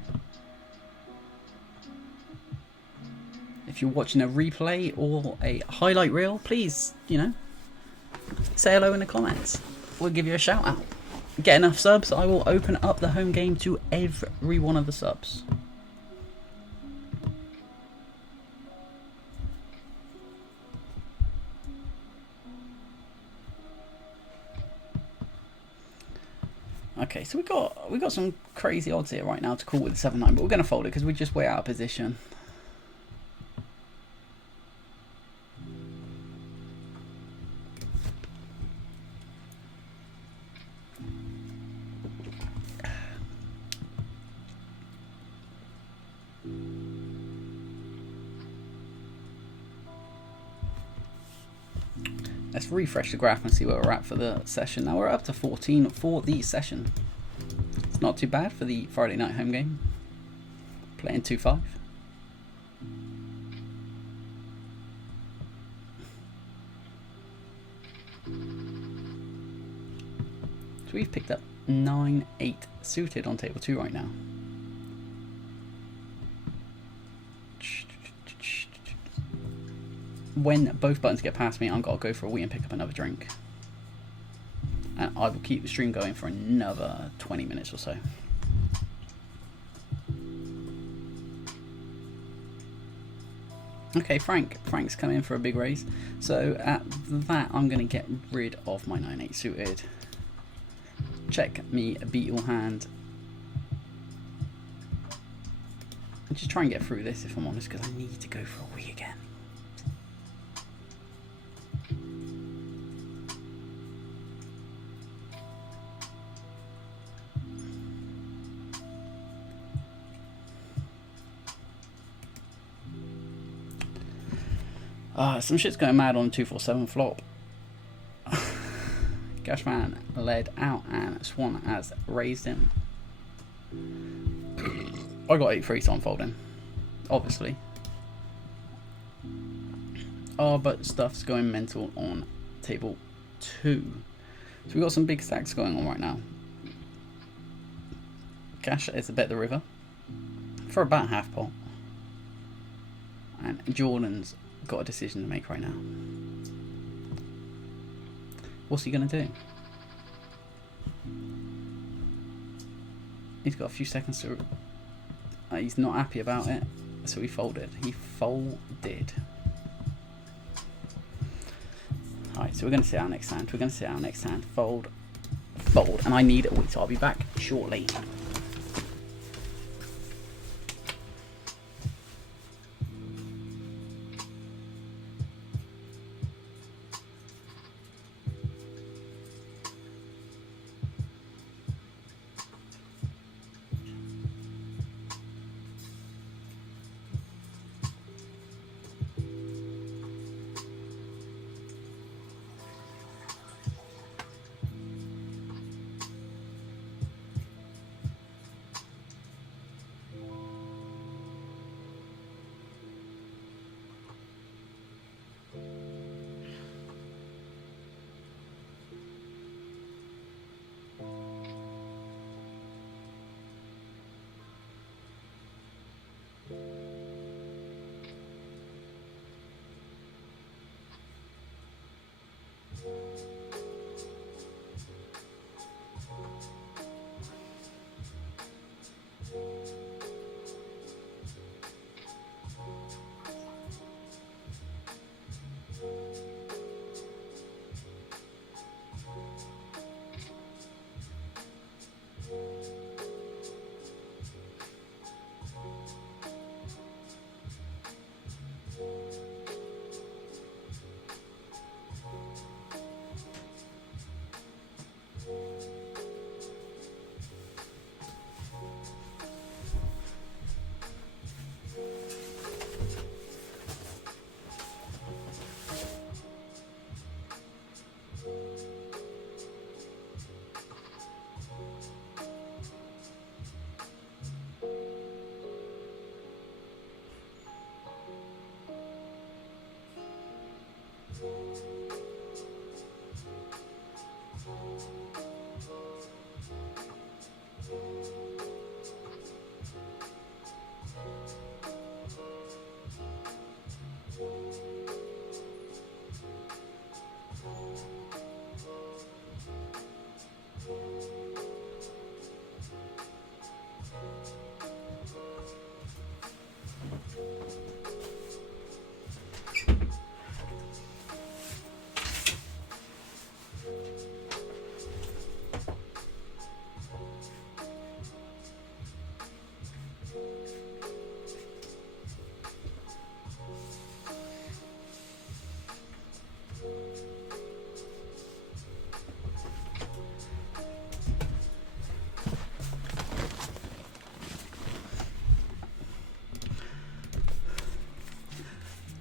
If you're watching a replay or a highlight reel, please, you know, say hello in the comments. We'll give you a shout out. Get enough subs, I will open up the home game to every one of the subs. Okay, so we got some crazy odds here right now to call with the 7-9, but we're going to fold it because we're just way out of position. Let's refresh the graph and see where we're at for the session. Now we're up to 14 for the session. It's not too bad for the Friday night home game. Playing 2-5. So we've picked up 9-8 suited on table 2 right now. When both buttons get past me, I'm going to go for a wee and pick up another drink. And I will keep the stream going for another 20 minutes or so. Okay, Frank's come in for a big raise. So at that, I'm going to get rid of my 9-8 suited. Check me beat your hand. And just try and get through this if I'm honest, because I need to go for a wee again. Some shit's going mad on 2-4-7 flop. Cashman led out and Swan has raised him. I got 8-3, so I'm folding. Obviously. Oh, but stuff's going mental on table 2. So we've got some big stacks going on right now. Cash is to bet the river for about half pot. And Jordan's got a decision to make right now. What's he going to do? He's got a few seconds to... he's not happy about it, so he folded. He folded. Alright, so we're going to see our next hand. We're going to see our next hand. Fold. Fold. And I need a week, so I'll be back shortly.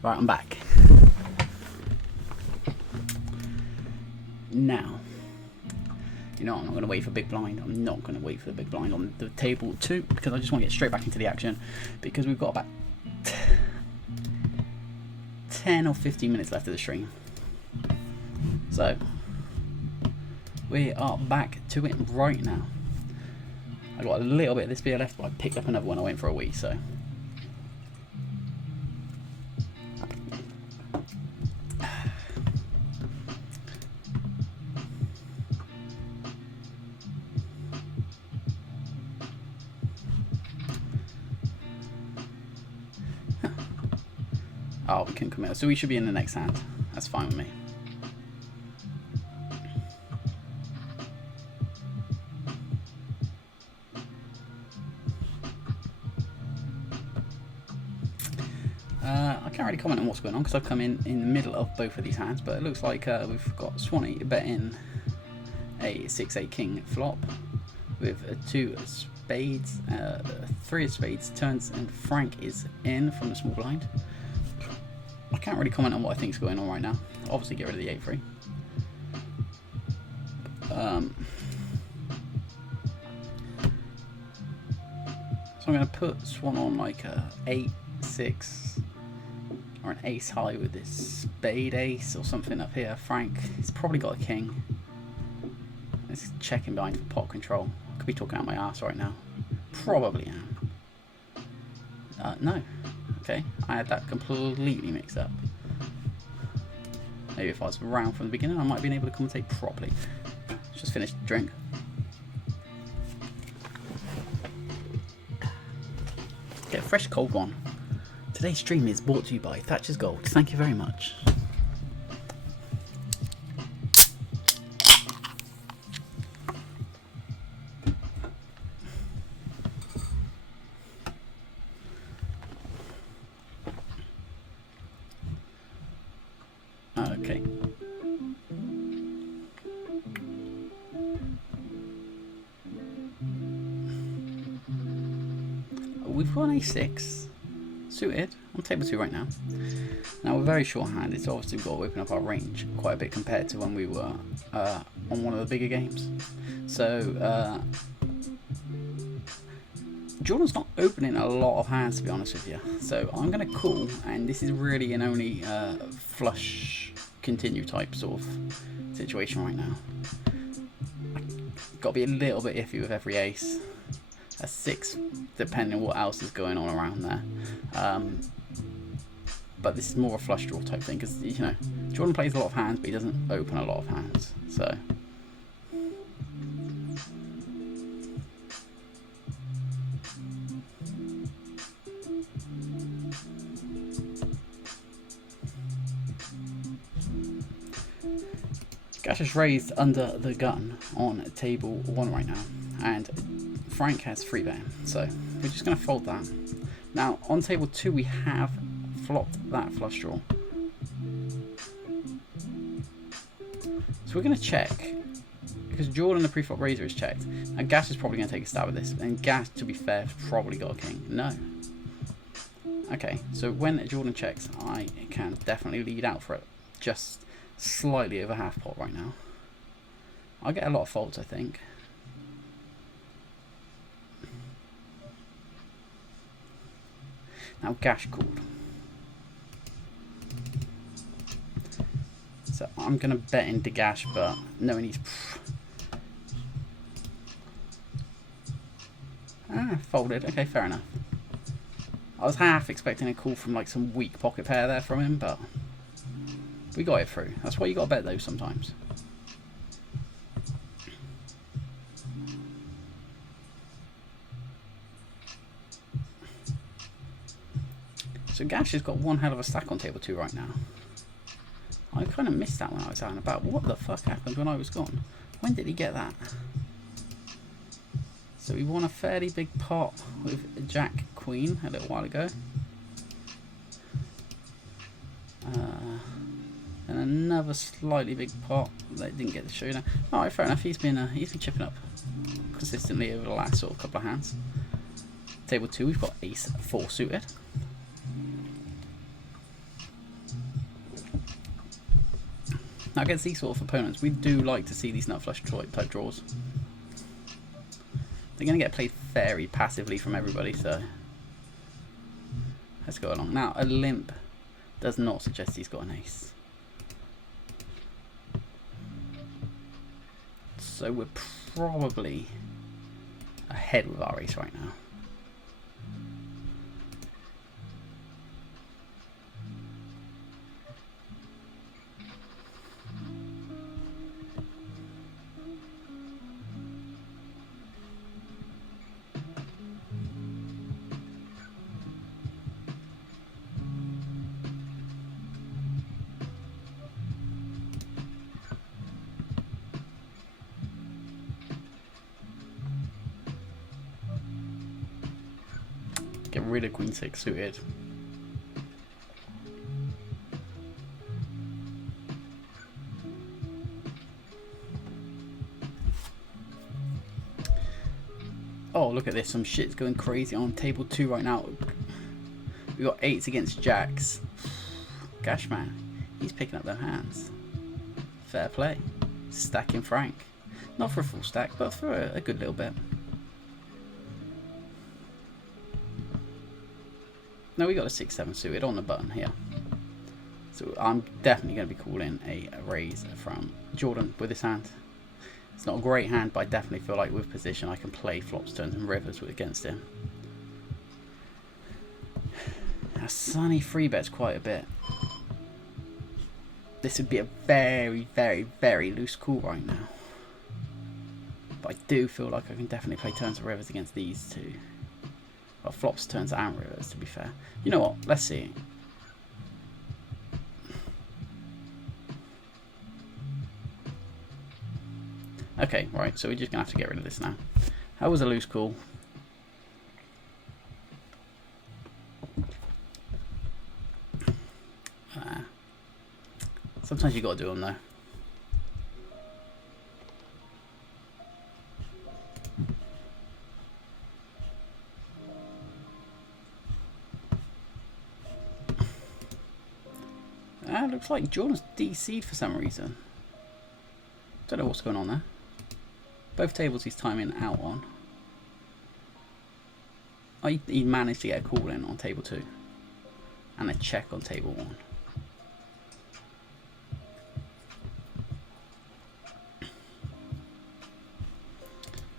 Right, I'm back. Now, you know, I'm not going to wait for big blind. I'm not going to wait for the big blind on the table 2 because I just want to get straight back into the action because we've got about 10 or 15 minutes left of the stream. So, we are back to it right now. I got a little bit of this beer left, but I picked up another one. I went for a wee, so. Oh, we can commit. So we should be in the next hand. That's fine with me. I can't really comment on what's going on because I've come in the middle of both of these hands, but it looks like we've got Swanee betting a 6-8 king flop with a 2 spades, 3 of spades turns, and Frank is in from the small blind. I can't really comment on what I think is going on right now. Obviously get rid of the 8-3. So I'm going to put Swan on like a 8-6 or an ace high with this spade ace or something up here. Frank, he's probably got a king. Let's check him behind for pot control. Could be talking out my ass right now. Probably am. No. Okay, I had that completely mixed up. Maybe if I was around from the beginning, I might have been able to commentate properly. Just finished the drink. Get a fresh cold one. Today's stream is brought to you by Thatcher's Gold. Thank you very much. Okay. We've got an a6 suited on table 2 right now. Now we're very short-handed, so obviously we've got to open up our range quite a bit compared to when we were on one of the bigger games. So Jordan's not opening a lot of hands, to be honest with you. So I'm going to call, and this is really an only flush continue type sort of situation right now. Got to be a little bit iffy with every ace. A 6, depending on what else is going on around there. But this is more a flush draw type thing, because, you know, Jordan plays a lot of hands, but he doesn't open a lot of hands. So Gash is raised under the gun on table 1 right now, and Frank has 3 bet, so we're just going to fold that. Now on table 2 we have flopped that flush draw, so we're going to check because Jordan the pre-flop raiser is checked, and Gash is probably going to take a stab at this, and Gash, to be fair, has probably got a king. No. Okay, so when Jordan checks, I can definitely lead out for it, just slightly over half pot right now. I'll get a lot of folds, I think. Now Gash called. So I'm going to bet into Gash, but knowing he's... folded. Okay, fair enough. I was half expecting a call from like some weak pocket pair there from him, but we got it through. That's why you got to bet those sometimes. So Gash has got one hell of a stack on table 2 right now. I kind of missed that when I was out and about. What the fuck happened when I was gone? When did he get that? So he won a fairly big pot with Jack Queen a little while ago. And another slightly big pot that didn't get the showdown. Alright, fair enough. He's been chipping up consistently over the last sort of couple of hands. Table 2, we've got ace 4 suited. Now against these sort of opponents, we do like to see these nut flush type draws. They're going to get played very passively from everybody, so let's go along. Now a limp does not suggest he's got an ace. So we're probably ahead with our ace right now. Get rid of Queen 6 suited. Oh, look at this. Some shit's going crazy on table 2 right now. We got 8s against jacks. Gash man, he's picking up their hands. Fair play. Stacking Frank. Not for a full stack, but for a good little bit. Now we got a 6-7 suited on the button here. So I'm definitely going to be calling a raise from Jordan with this hand. It's not a great hand, but I definitely feel like with position I can play flops, turns and rivers against him. Now Sonny free bets quite a bit. This would be a very, very, very loose call right now. But I do feel like I can definitely play turns and rivers against these two. Well, flops, turns and rivers, to be fair. You know what? Let's see. Okay, right, so we're just going to have to get rid of this now. That was a loose call. Sometimes you got to do them though. Looks like Jordan's DC'd for some reason. Don't know what's going on there. Both tables he's timing out on. Oh, he managed to get a call in on table 2. And a check on table 1.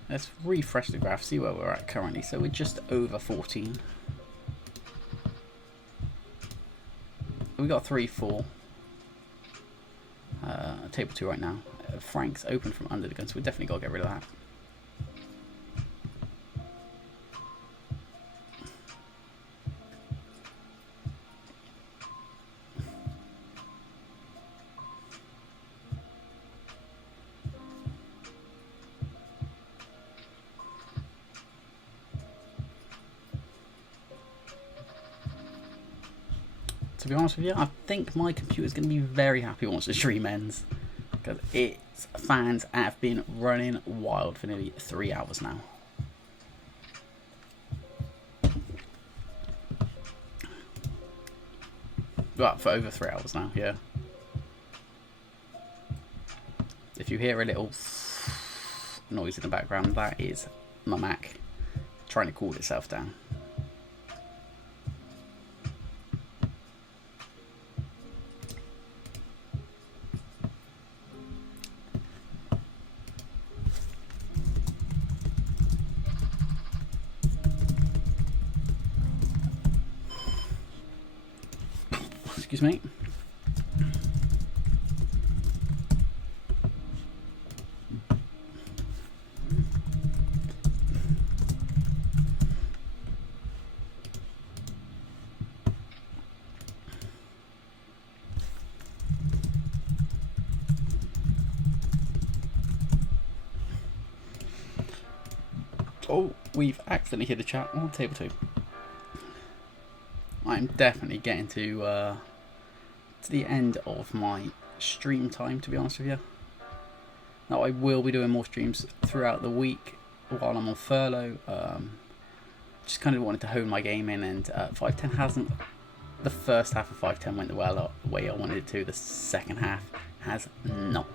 Let's refresh the graph, see where we're at currently. So we're just over 14. We got 3-4. Table 2 right now. Frank's open from under the gun, so we definitely got to get rid of that. To be honest with you, I think my computer's going to be very happy once the stream ends. Because its fans have been running wild for nearly 3 hours now. Well, for over 3 hours now, yeah. If you hear a little noise in the background, that is my Mac trying to cool itself down. Excuse me. Oh, we've accidentally hit the chat on table 2. I'm definitely getting to the end of my stream time, to be honest with you. Now I will be doing more streams throughout the week while I'm on furlough. Just kind of wanted to hone my game in, and 510 hasn't. The first half of 510 went the way I wanted it to. The second half has not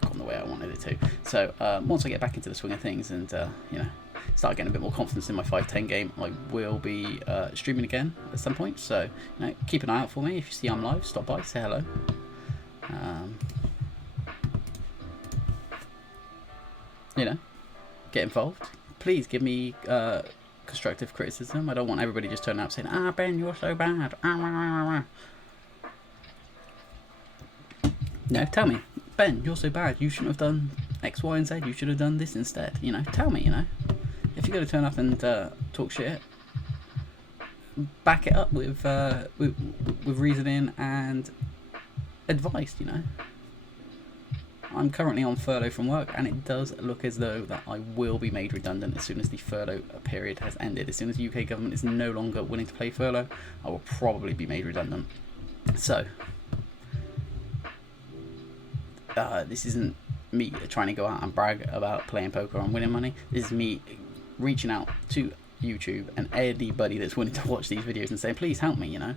gone the way I wanted it to. So once I get back into the swing of things and you know, start getting a bit more confidence in my 510 game, I will be streaming again at some point. So you know, keep an eye out for me. If you see I'm live, stop by, say hello. You know, get involved. Please give me constructive criticism. I don't want everybody just turning out saying, "Ah, Ben, you're so bad." No, tell me, Ben, you're so bad. You shouldn't have done X, Y, and Z. You should have done this instead. You know, tell me. You know, if you're going to turn up and talk shit, back it up with reasoning and advice. You know, I'm currently on furlough from work, and it does look as though that I will be made redundant as soon as the furlough period has ended. As soon as the UK government is no longer willing to pay furlough, I will probably be made redundant. So, this isn't me trying to go out and brag about playing poker and winning money. This is me reaching out to YouTube and anybody that's willing to watch these videos and saying, please help me, you know.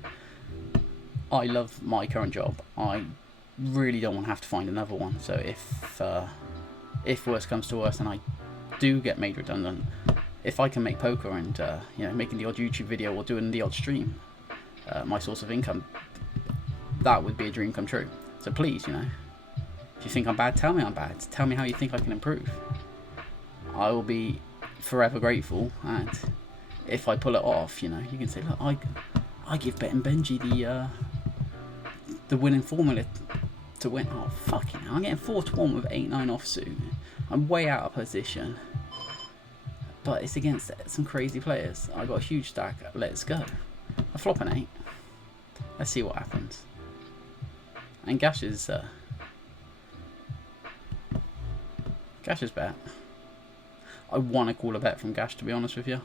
I love my current job. I really don't want to have to find another one. So if if worse comes to worse and I do get made redundant, if I can make poker and you know, making the odd YouTube video or doing the odd stream my source of income, that would be a dream come true. So please, you know, if you think I'm bad, tell me I'm bad. Tell me how you think I can improve. I will be forever grateful, and if I pull it off, you know, you can say, look, I give BettingBenji the winning formula to win. Oh, fucking hell, I'm getting 4-1 with 8-9 offsuit. I'm way out of position, but it's against some crazy players. I got a huge stack. Let's go. I flop an 8. Let's see what happens. And Gash's bet. I want to call a bet from Gash, to be honest with you.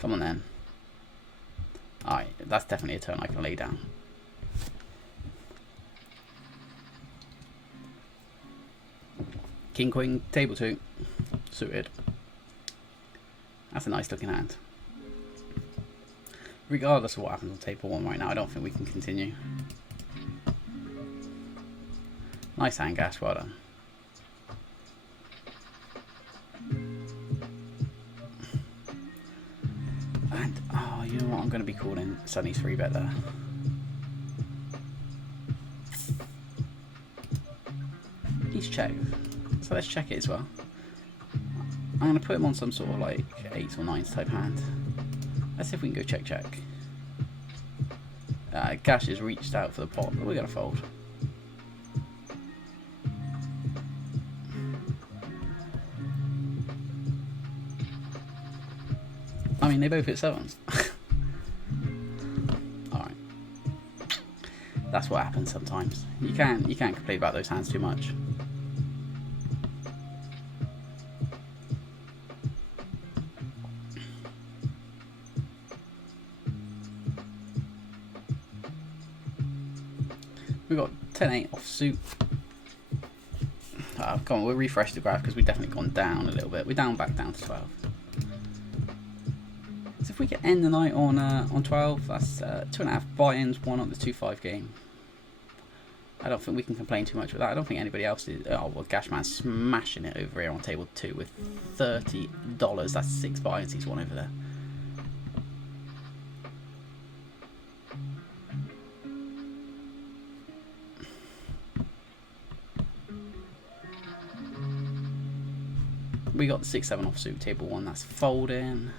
Come on then. Alright, that's definitely a turn I can lay down. King, Queen, table 2, suited. That's a nice looking hand. Regardless of what happens on table 1 right now, I don't think we can continue. Nice hand, Gash, well done. And, oh, you know what, I'm going to be calling Sunny's 3-bet there. He's checked, so let's check it as well. I'm going to put him on some sort of like 8s or 9s type hand. Let's see if we can go check. Gash has reached out for the pot, but we're going to fold. I mean, they both hit 7s. Alright. That's what happens sometimes. You can't complain about those hands too much. We've got 10-8 offsuit. Come on, we'll refresh the graph because we've definitely gone down a little bit. We're back down to 12. So if we can end the night on 12, that's 2.5 buy-ins, 1 on the 2-5 game. I don't think we can complain too much with that. I don't think anybody else is. Oh, well, Gashman's smashing it over here on table 2 with $30. That's 6 buy-ins he's won over there. We got the 6-7 offsuit, table 1, that's folding.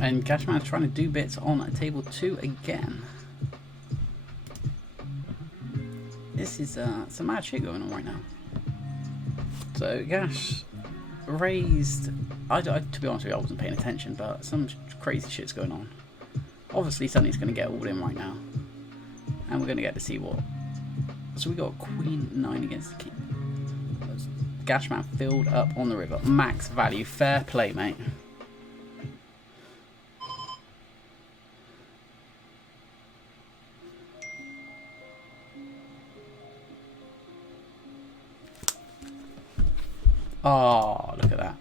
And Gashman's trying to do bits on table 2 again. This is some mad shit going on right now. So Gash raised. To be honest with you, I wasn't paying attention, but some crazy shit's going on. Obviously, Sunny's going to get all in right now, and we're going to get to see what. So we got Queen 9 against the King. Gashman filled up on the river, max value, fair play, mate. Oh, look at that.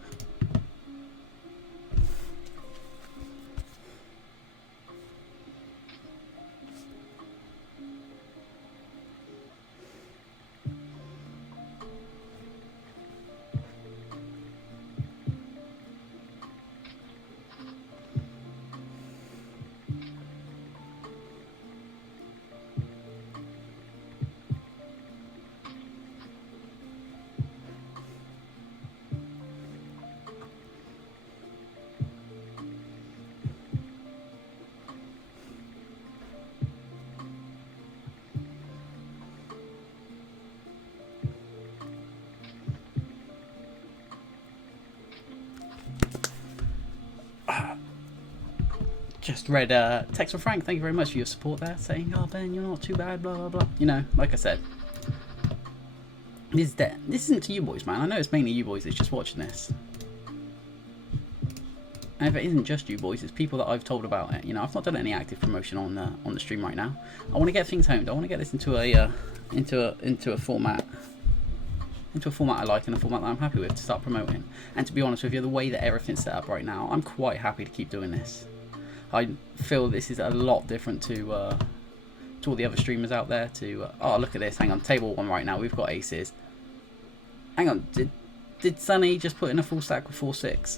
Just read text from Frank. Thank you very much for your support there, saying, "Oh Ben, you're not too bad." Blah blah blah. You know, like I said, this isn't to you boys, man. I know it's mainly you boys that's just watching this. And if it isn't just you boys, it's people that I've told about it. You know, I've not done any active promotion on the stream right now. I want to get things honed. I want to get this into a format. Into a format I like and a format that I'm happy with to start promoting. And to be honest with you, the way that everything's set up right now, I'm quite happy to keep doing this. I feel this is a lot different to all the other streamers out there. Oh, look at this! Hang on, table 1 right now. We've got aces. Hang on, did Sunny just put in a full stack with 4-6?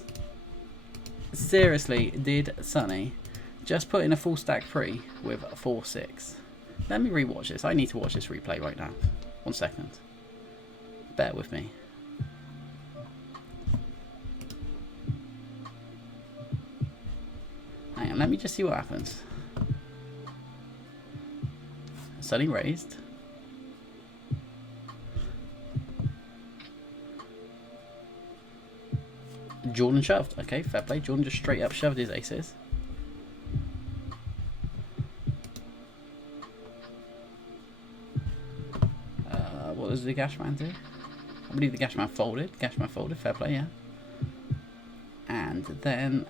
Seriously, did Sunny just put in a full stack pre with 4-6? Let me rewatch this. I need to watch this replay right now. 1 second. Bear with me. Hang on, let me just see what happens. Sunny raised. Jordan shoved. Okay, fair play. Jordan just straight up shoved his aces. What does the Gashman do? I believe the Gashman folded. Gashman folded. Fair play, yeah. And then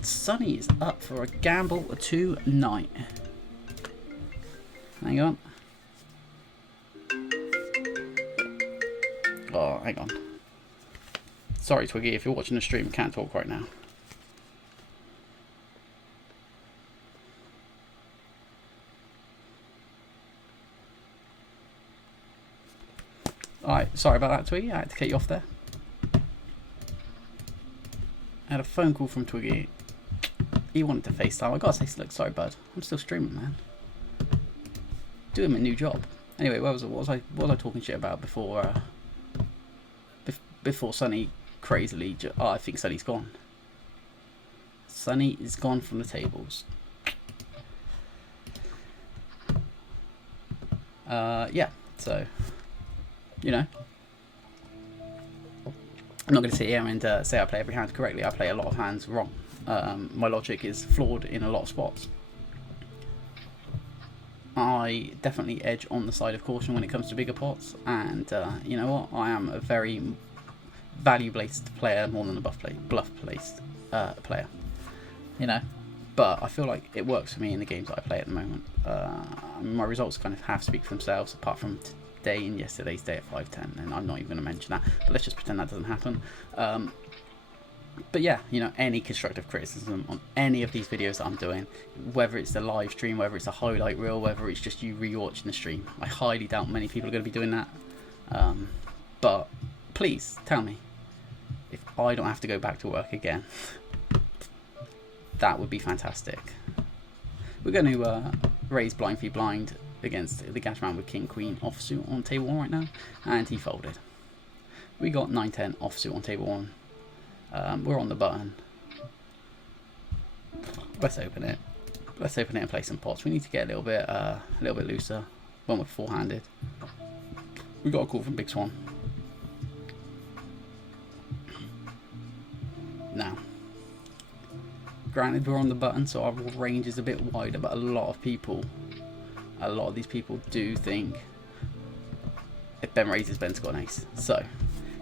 Sunny is up for a gamble tonight. Hang on. Oh, hang on. Sorry, Twiggy, if you're watching the stream, can't talk right now. Alright, sorry about that, Twiggy. I had to cut you off there. I had a phone call from Twiggy. He wanted to FaceTime. I gotta say, look, sorry, bud. I'm still streaming, man. Doing my new job. Anyway, what was I talking shit about before? Before Sunny crazily. Oh, I think Sunny's gone. Sunny is gone from the tables. Yeah. So, you know, I'm not going to sit here and say I play every hand correctly. I play a lot of hands wrong. My logic is flawed in a lot of spots. I definitely edge on the side of caution when it comes to bigger pots, and you know what? I am a very value-based player more than a bluff-based player. You know, but I feel like it works for me in the games that I play at the moment. My results kind of half speak for themselves, apart from today and yesterday's day at 5-10, and I'm not even going to mention that. But let's just pretend that doesn't happen. But yeah, you know, any constructive criticism on any of these videos that I'm doing, whether it's the live stream, whether it's a highlight reel, whether it's just you re-watching the stream, I highly doubt many people are going to be doing that. But please tell me if I don't have to go back to work again. That would be fantastic. We're going to raise blind v blind against the Gashman with King Queen offsuit on table 1 right now, and he folded. We got 9-10 offsuit on table 1. We're on the button. Let's open it. Let's open it and play some pots. We need to get a little bit looser when we're four-handed. We got a call from Big Swan. Now, granted we're on the button, so our range is a bit wider, but a lot of these people do think if Ben raises, Ben's got an ace. So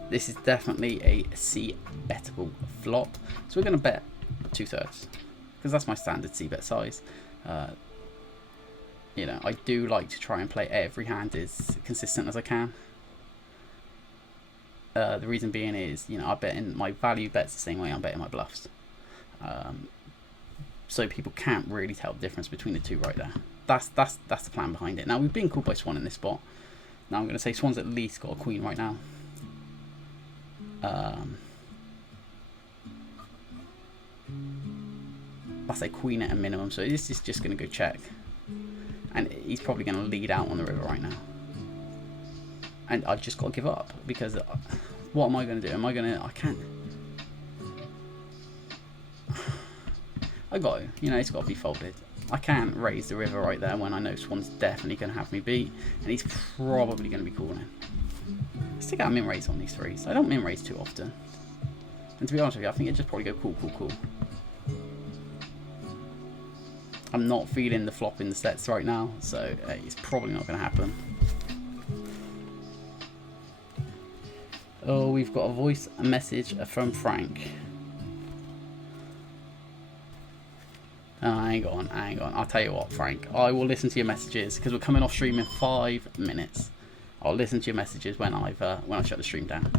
this is definitely a C-bettable flop. So we're going to bet 2/3 because that's my standard C-bet size. You know, I do like to try and play every hand as consistent as I can. The reason being is, you know, I bet in my value bets the same way I'm betting my bluffs. So people can't really tell the difference between the two right there. That's the plan behind it. Now, we've been called by Swan in this spot. Now I'm going to say Swan's at least got a queen right now. I say queen at a minimum, so this is just going to go check. And he's probably going to lead out on the river right now. And I've just got to give up, because what am I going to do? I can't. I got to, you know, it's got to be folded. I can't raise the river right there when I know Swan's definitely going to have me beat, and he's probably going to be calling. Let's take out a min raise on these threes. I don't min raise too often. And to be honest with you, I think it'd just probably go cool. I'm not feeling the flop in the sets right now, so it's probably not going to happen. Oh, we've got a voice message from Frank. Hang on. I'll tell you what, Frank. I will listen to your messages because we're coming off stream in 5 minutes. I'll listen to your messages when I shut the stream down.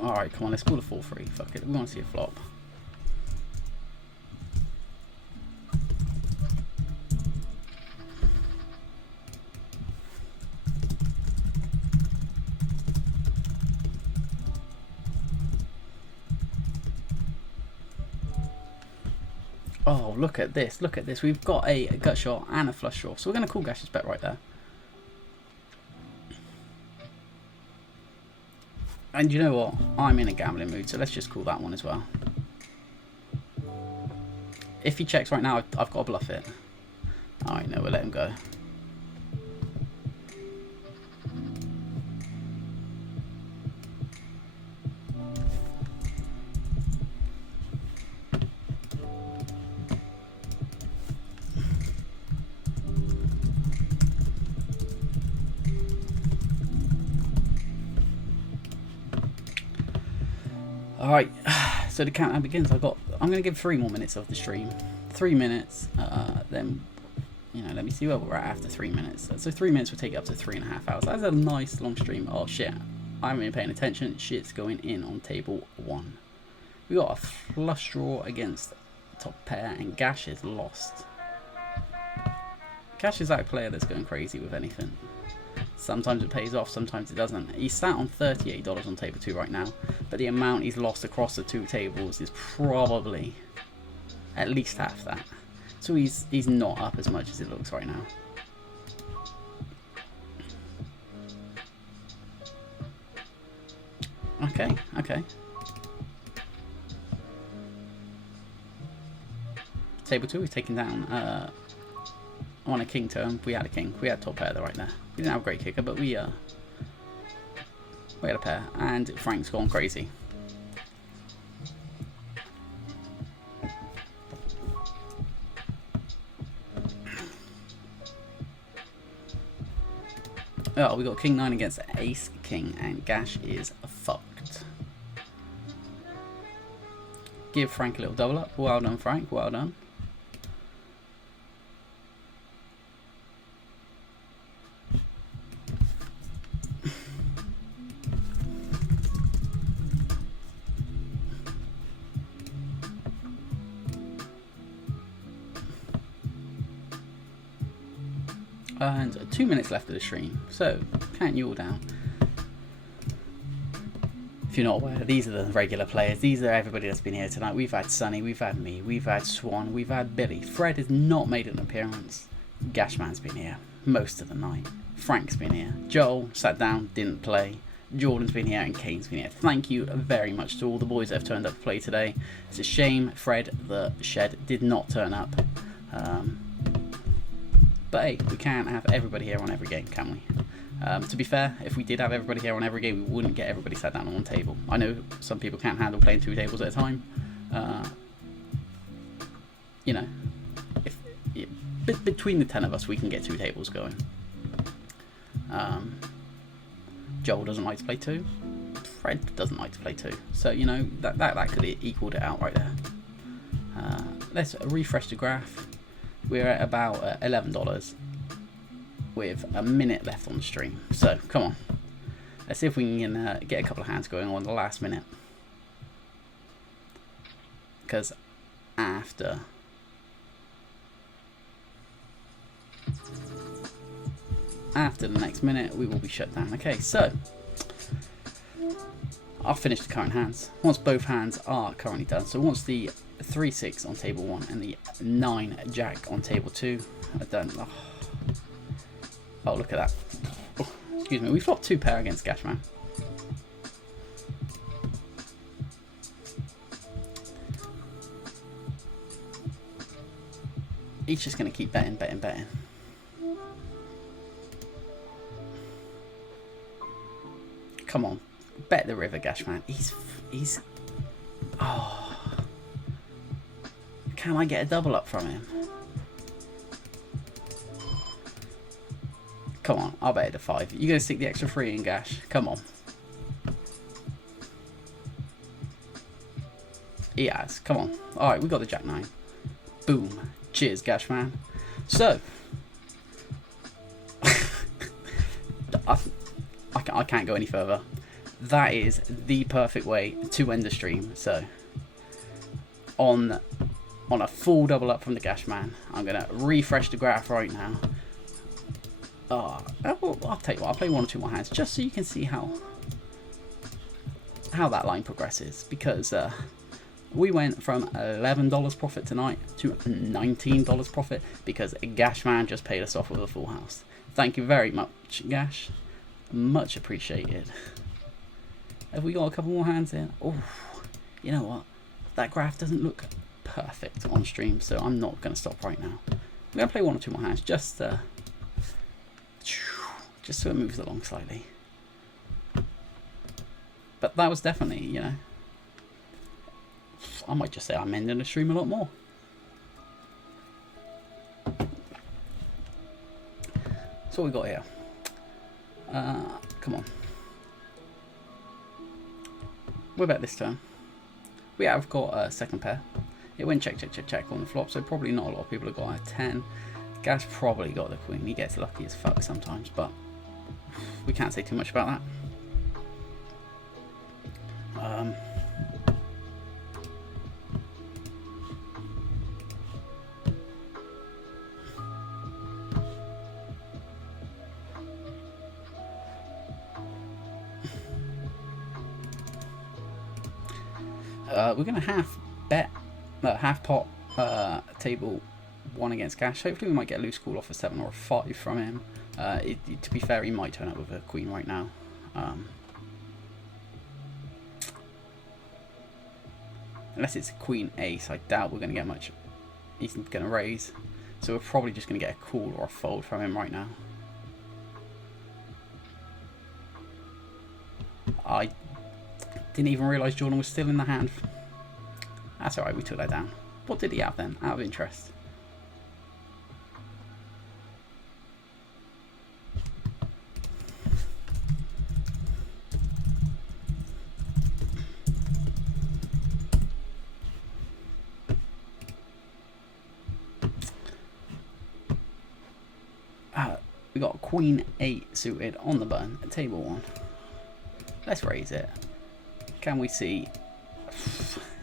Alright, come on, let's call the 4-3. Fuck it, we want to see a flop. Oh, look at this, look at this. We've got a gut shot and a flush draw. So we're going to call Gash's bet right there. And you know what? I'm in a gambling mood, so let's just call that one as well. If he checks right now, I've got to bluff it. Alright, no, we'll let him go. Alright, so the countdown begins. I'm going to give 3 more minutes of the stream. 3 minutes, then, you know, let me see where we're at after 3 minutes. So 3 minutes will take it up to 3.5 hours. That's a nice long stream. Oh shit, I haven't been paying attention. Shit's going in on table 1. We got a flush draw against top pair, and Gash is lost. Gash is that player that's going crazy with anything. Sometimes it pays off, sometimes it doesn't. He's sat on $38 on table 2 right now, but the amount he's lost across the 2 tables is probably at least half that. So he's not up as much as it looks right now. Okay. Table 2, we've taken down on a king turn. We had a king. We had top pair there right there. We didn't have a great kicker, but we had a pair, and Frank's gone crazy. Oh, we got king 9 against ace king, and Gash is fucked. Give Frank a little double up. Well done, Frank. Well done. And 2 minutes left of the stream, so count you all down. If you're not aware, these are the regular players. These are everybody that's been here tonight. We've had Sonny, we've had me, we've had Swan, we've had Billy. Fred has not made an appearance. Gashman's been here most of the night. Frank's been here. Joel sat down, didn't play. Jordan's been here and Kane's been here. Thank you very much to all the boys that have turned up to play today. It's a shame Fred the Shed did not turn up. But hey, we can't have everybody here on every game, can we? To be fair, if we did have everybody here on every game, we wouldn't get everybody sat down on one table. I know some people can't handle playing 2 tables at a time. You know, between the 10 of us, we can get 2 tables going. Joel doesn't like to play 2. Fred doesn't like to play 2. So, you know, that could have equaled it out right there. Let's refresh the graph. We're at about $11 with a minute left on the stream. So, come on. Let's see if we can get a couple of hands going on the last minute. Because after the next minute, we will be shut down. Okay, so I'll finish the current hands. Once both hands are currently done, so once the 3-6 on table 1 and the 9 jack on table 2. I don't. Oh, look at that. Oh, excuse me. We flopped 2 pair against Gashman. He's just going to keep betting. Come on, bet the river, Gashman. He's. Oh, can I get a double up from him? Come on, I'll bet it to 5. You're going to stick the extra 3 in, Gash. Come on. He has. Come on. All right, we got the jack 9. Boom. Cheers, Gashman. So, I can't go any further. That is the perfect way to end the stream. So, on a full double up from the Gashman, I'm gonna refresh the graph right now. I'll tell you what. I'll play 1 or 2 more hands just so you can see how that line progresses, because we went from $11 profit tonight to $19 profit because Gashman just paid us off with a full house. Thank you very much, Gash. Much appreciated. Have we got a couple more hands in? Oh, you know what? That graph doesn't look perfect on stream, so I'm not going to stop right now. I'm going to play 1 or 2 more hands just so it moves along slightly. But that was definitely, you know, I might just say I'm ending the stream a lot more. So what we got here? Come on. We're bet this turn. We have got a second pair. It went check on the flop, so probably not a lot of people have got a 10. Gash probably got the queen. He gets lucky as fuck sometimes, but we can't say too much about that. We're going to half pot table 1 against Gash. Hopefully we might get a loose call off a 7 or a 5 from him. To be fair, he might turn up with a queen right now. Unless it's a queen ace, I doubt we're going to get much. He's going to raise, so we're probably just going to get a call or a fold from him right now. I didn't even realise Jordan was still in the hand. That's alright, we took that down. What did he have then, out of interest? We got Queen 8 suited on the button at table 1. Let's raise it. Can we see?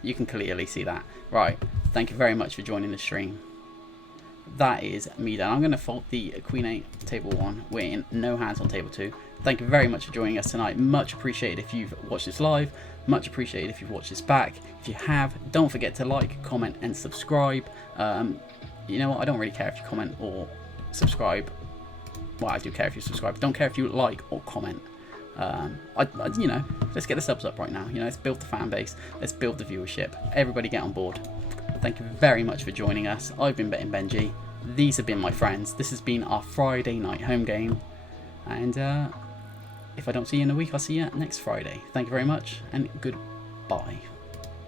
You can clearly see that. Right, thank you very much for joining the stream. That is me done. I'm going to fold the Queen 8 table 1. We're in no hands on table 2. Thank you very much for joining us tonight. Much appreciated if you've watched this live. Much appreciated if you've watched this back. If you have, don't forget to like, comment and subscribe. You know what, I don't really care if you comment or subscribe. Well, I do care if you subscribe. Don't care if you like or comment. You know, let's get the subs up right now. You know, let's build the fan base. Let's build the viewership. Everybody get on board. Thank you very much for joining us. I've been BettingBenji. These have been my friends. This has been our Friday night home game. And if I don't see you in a week, I'll see you next Friday. Thank you very much and goodbye.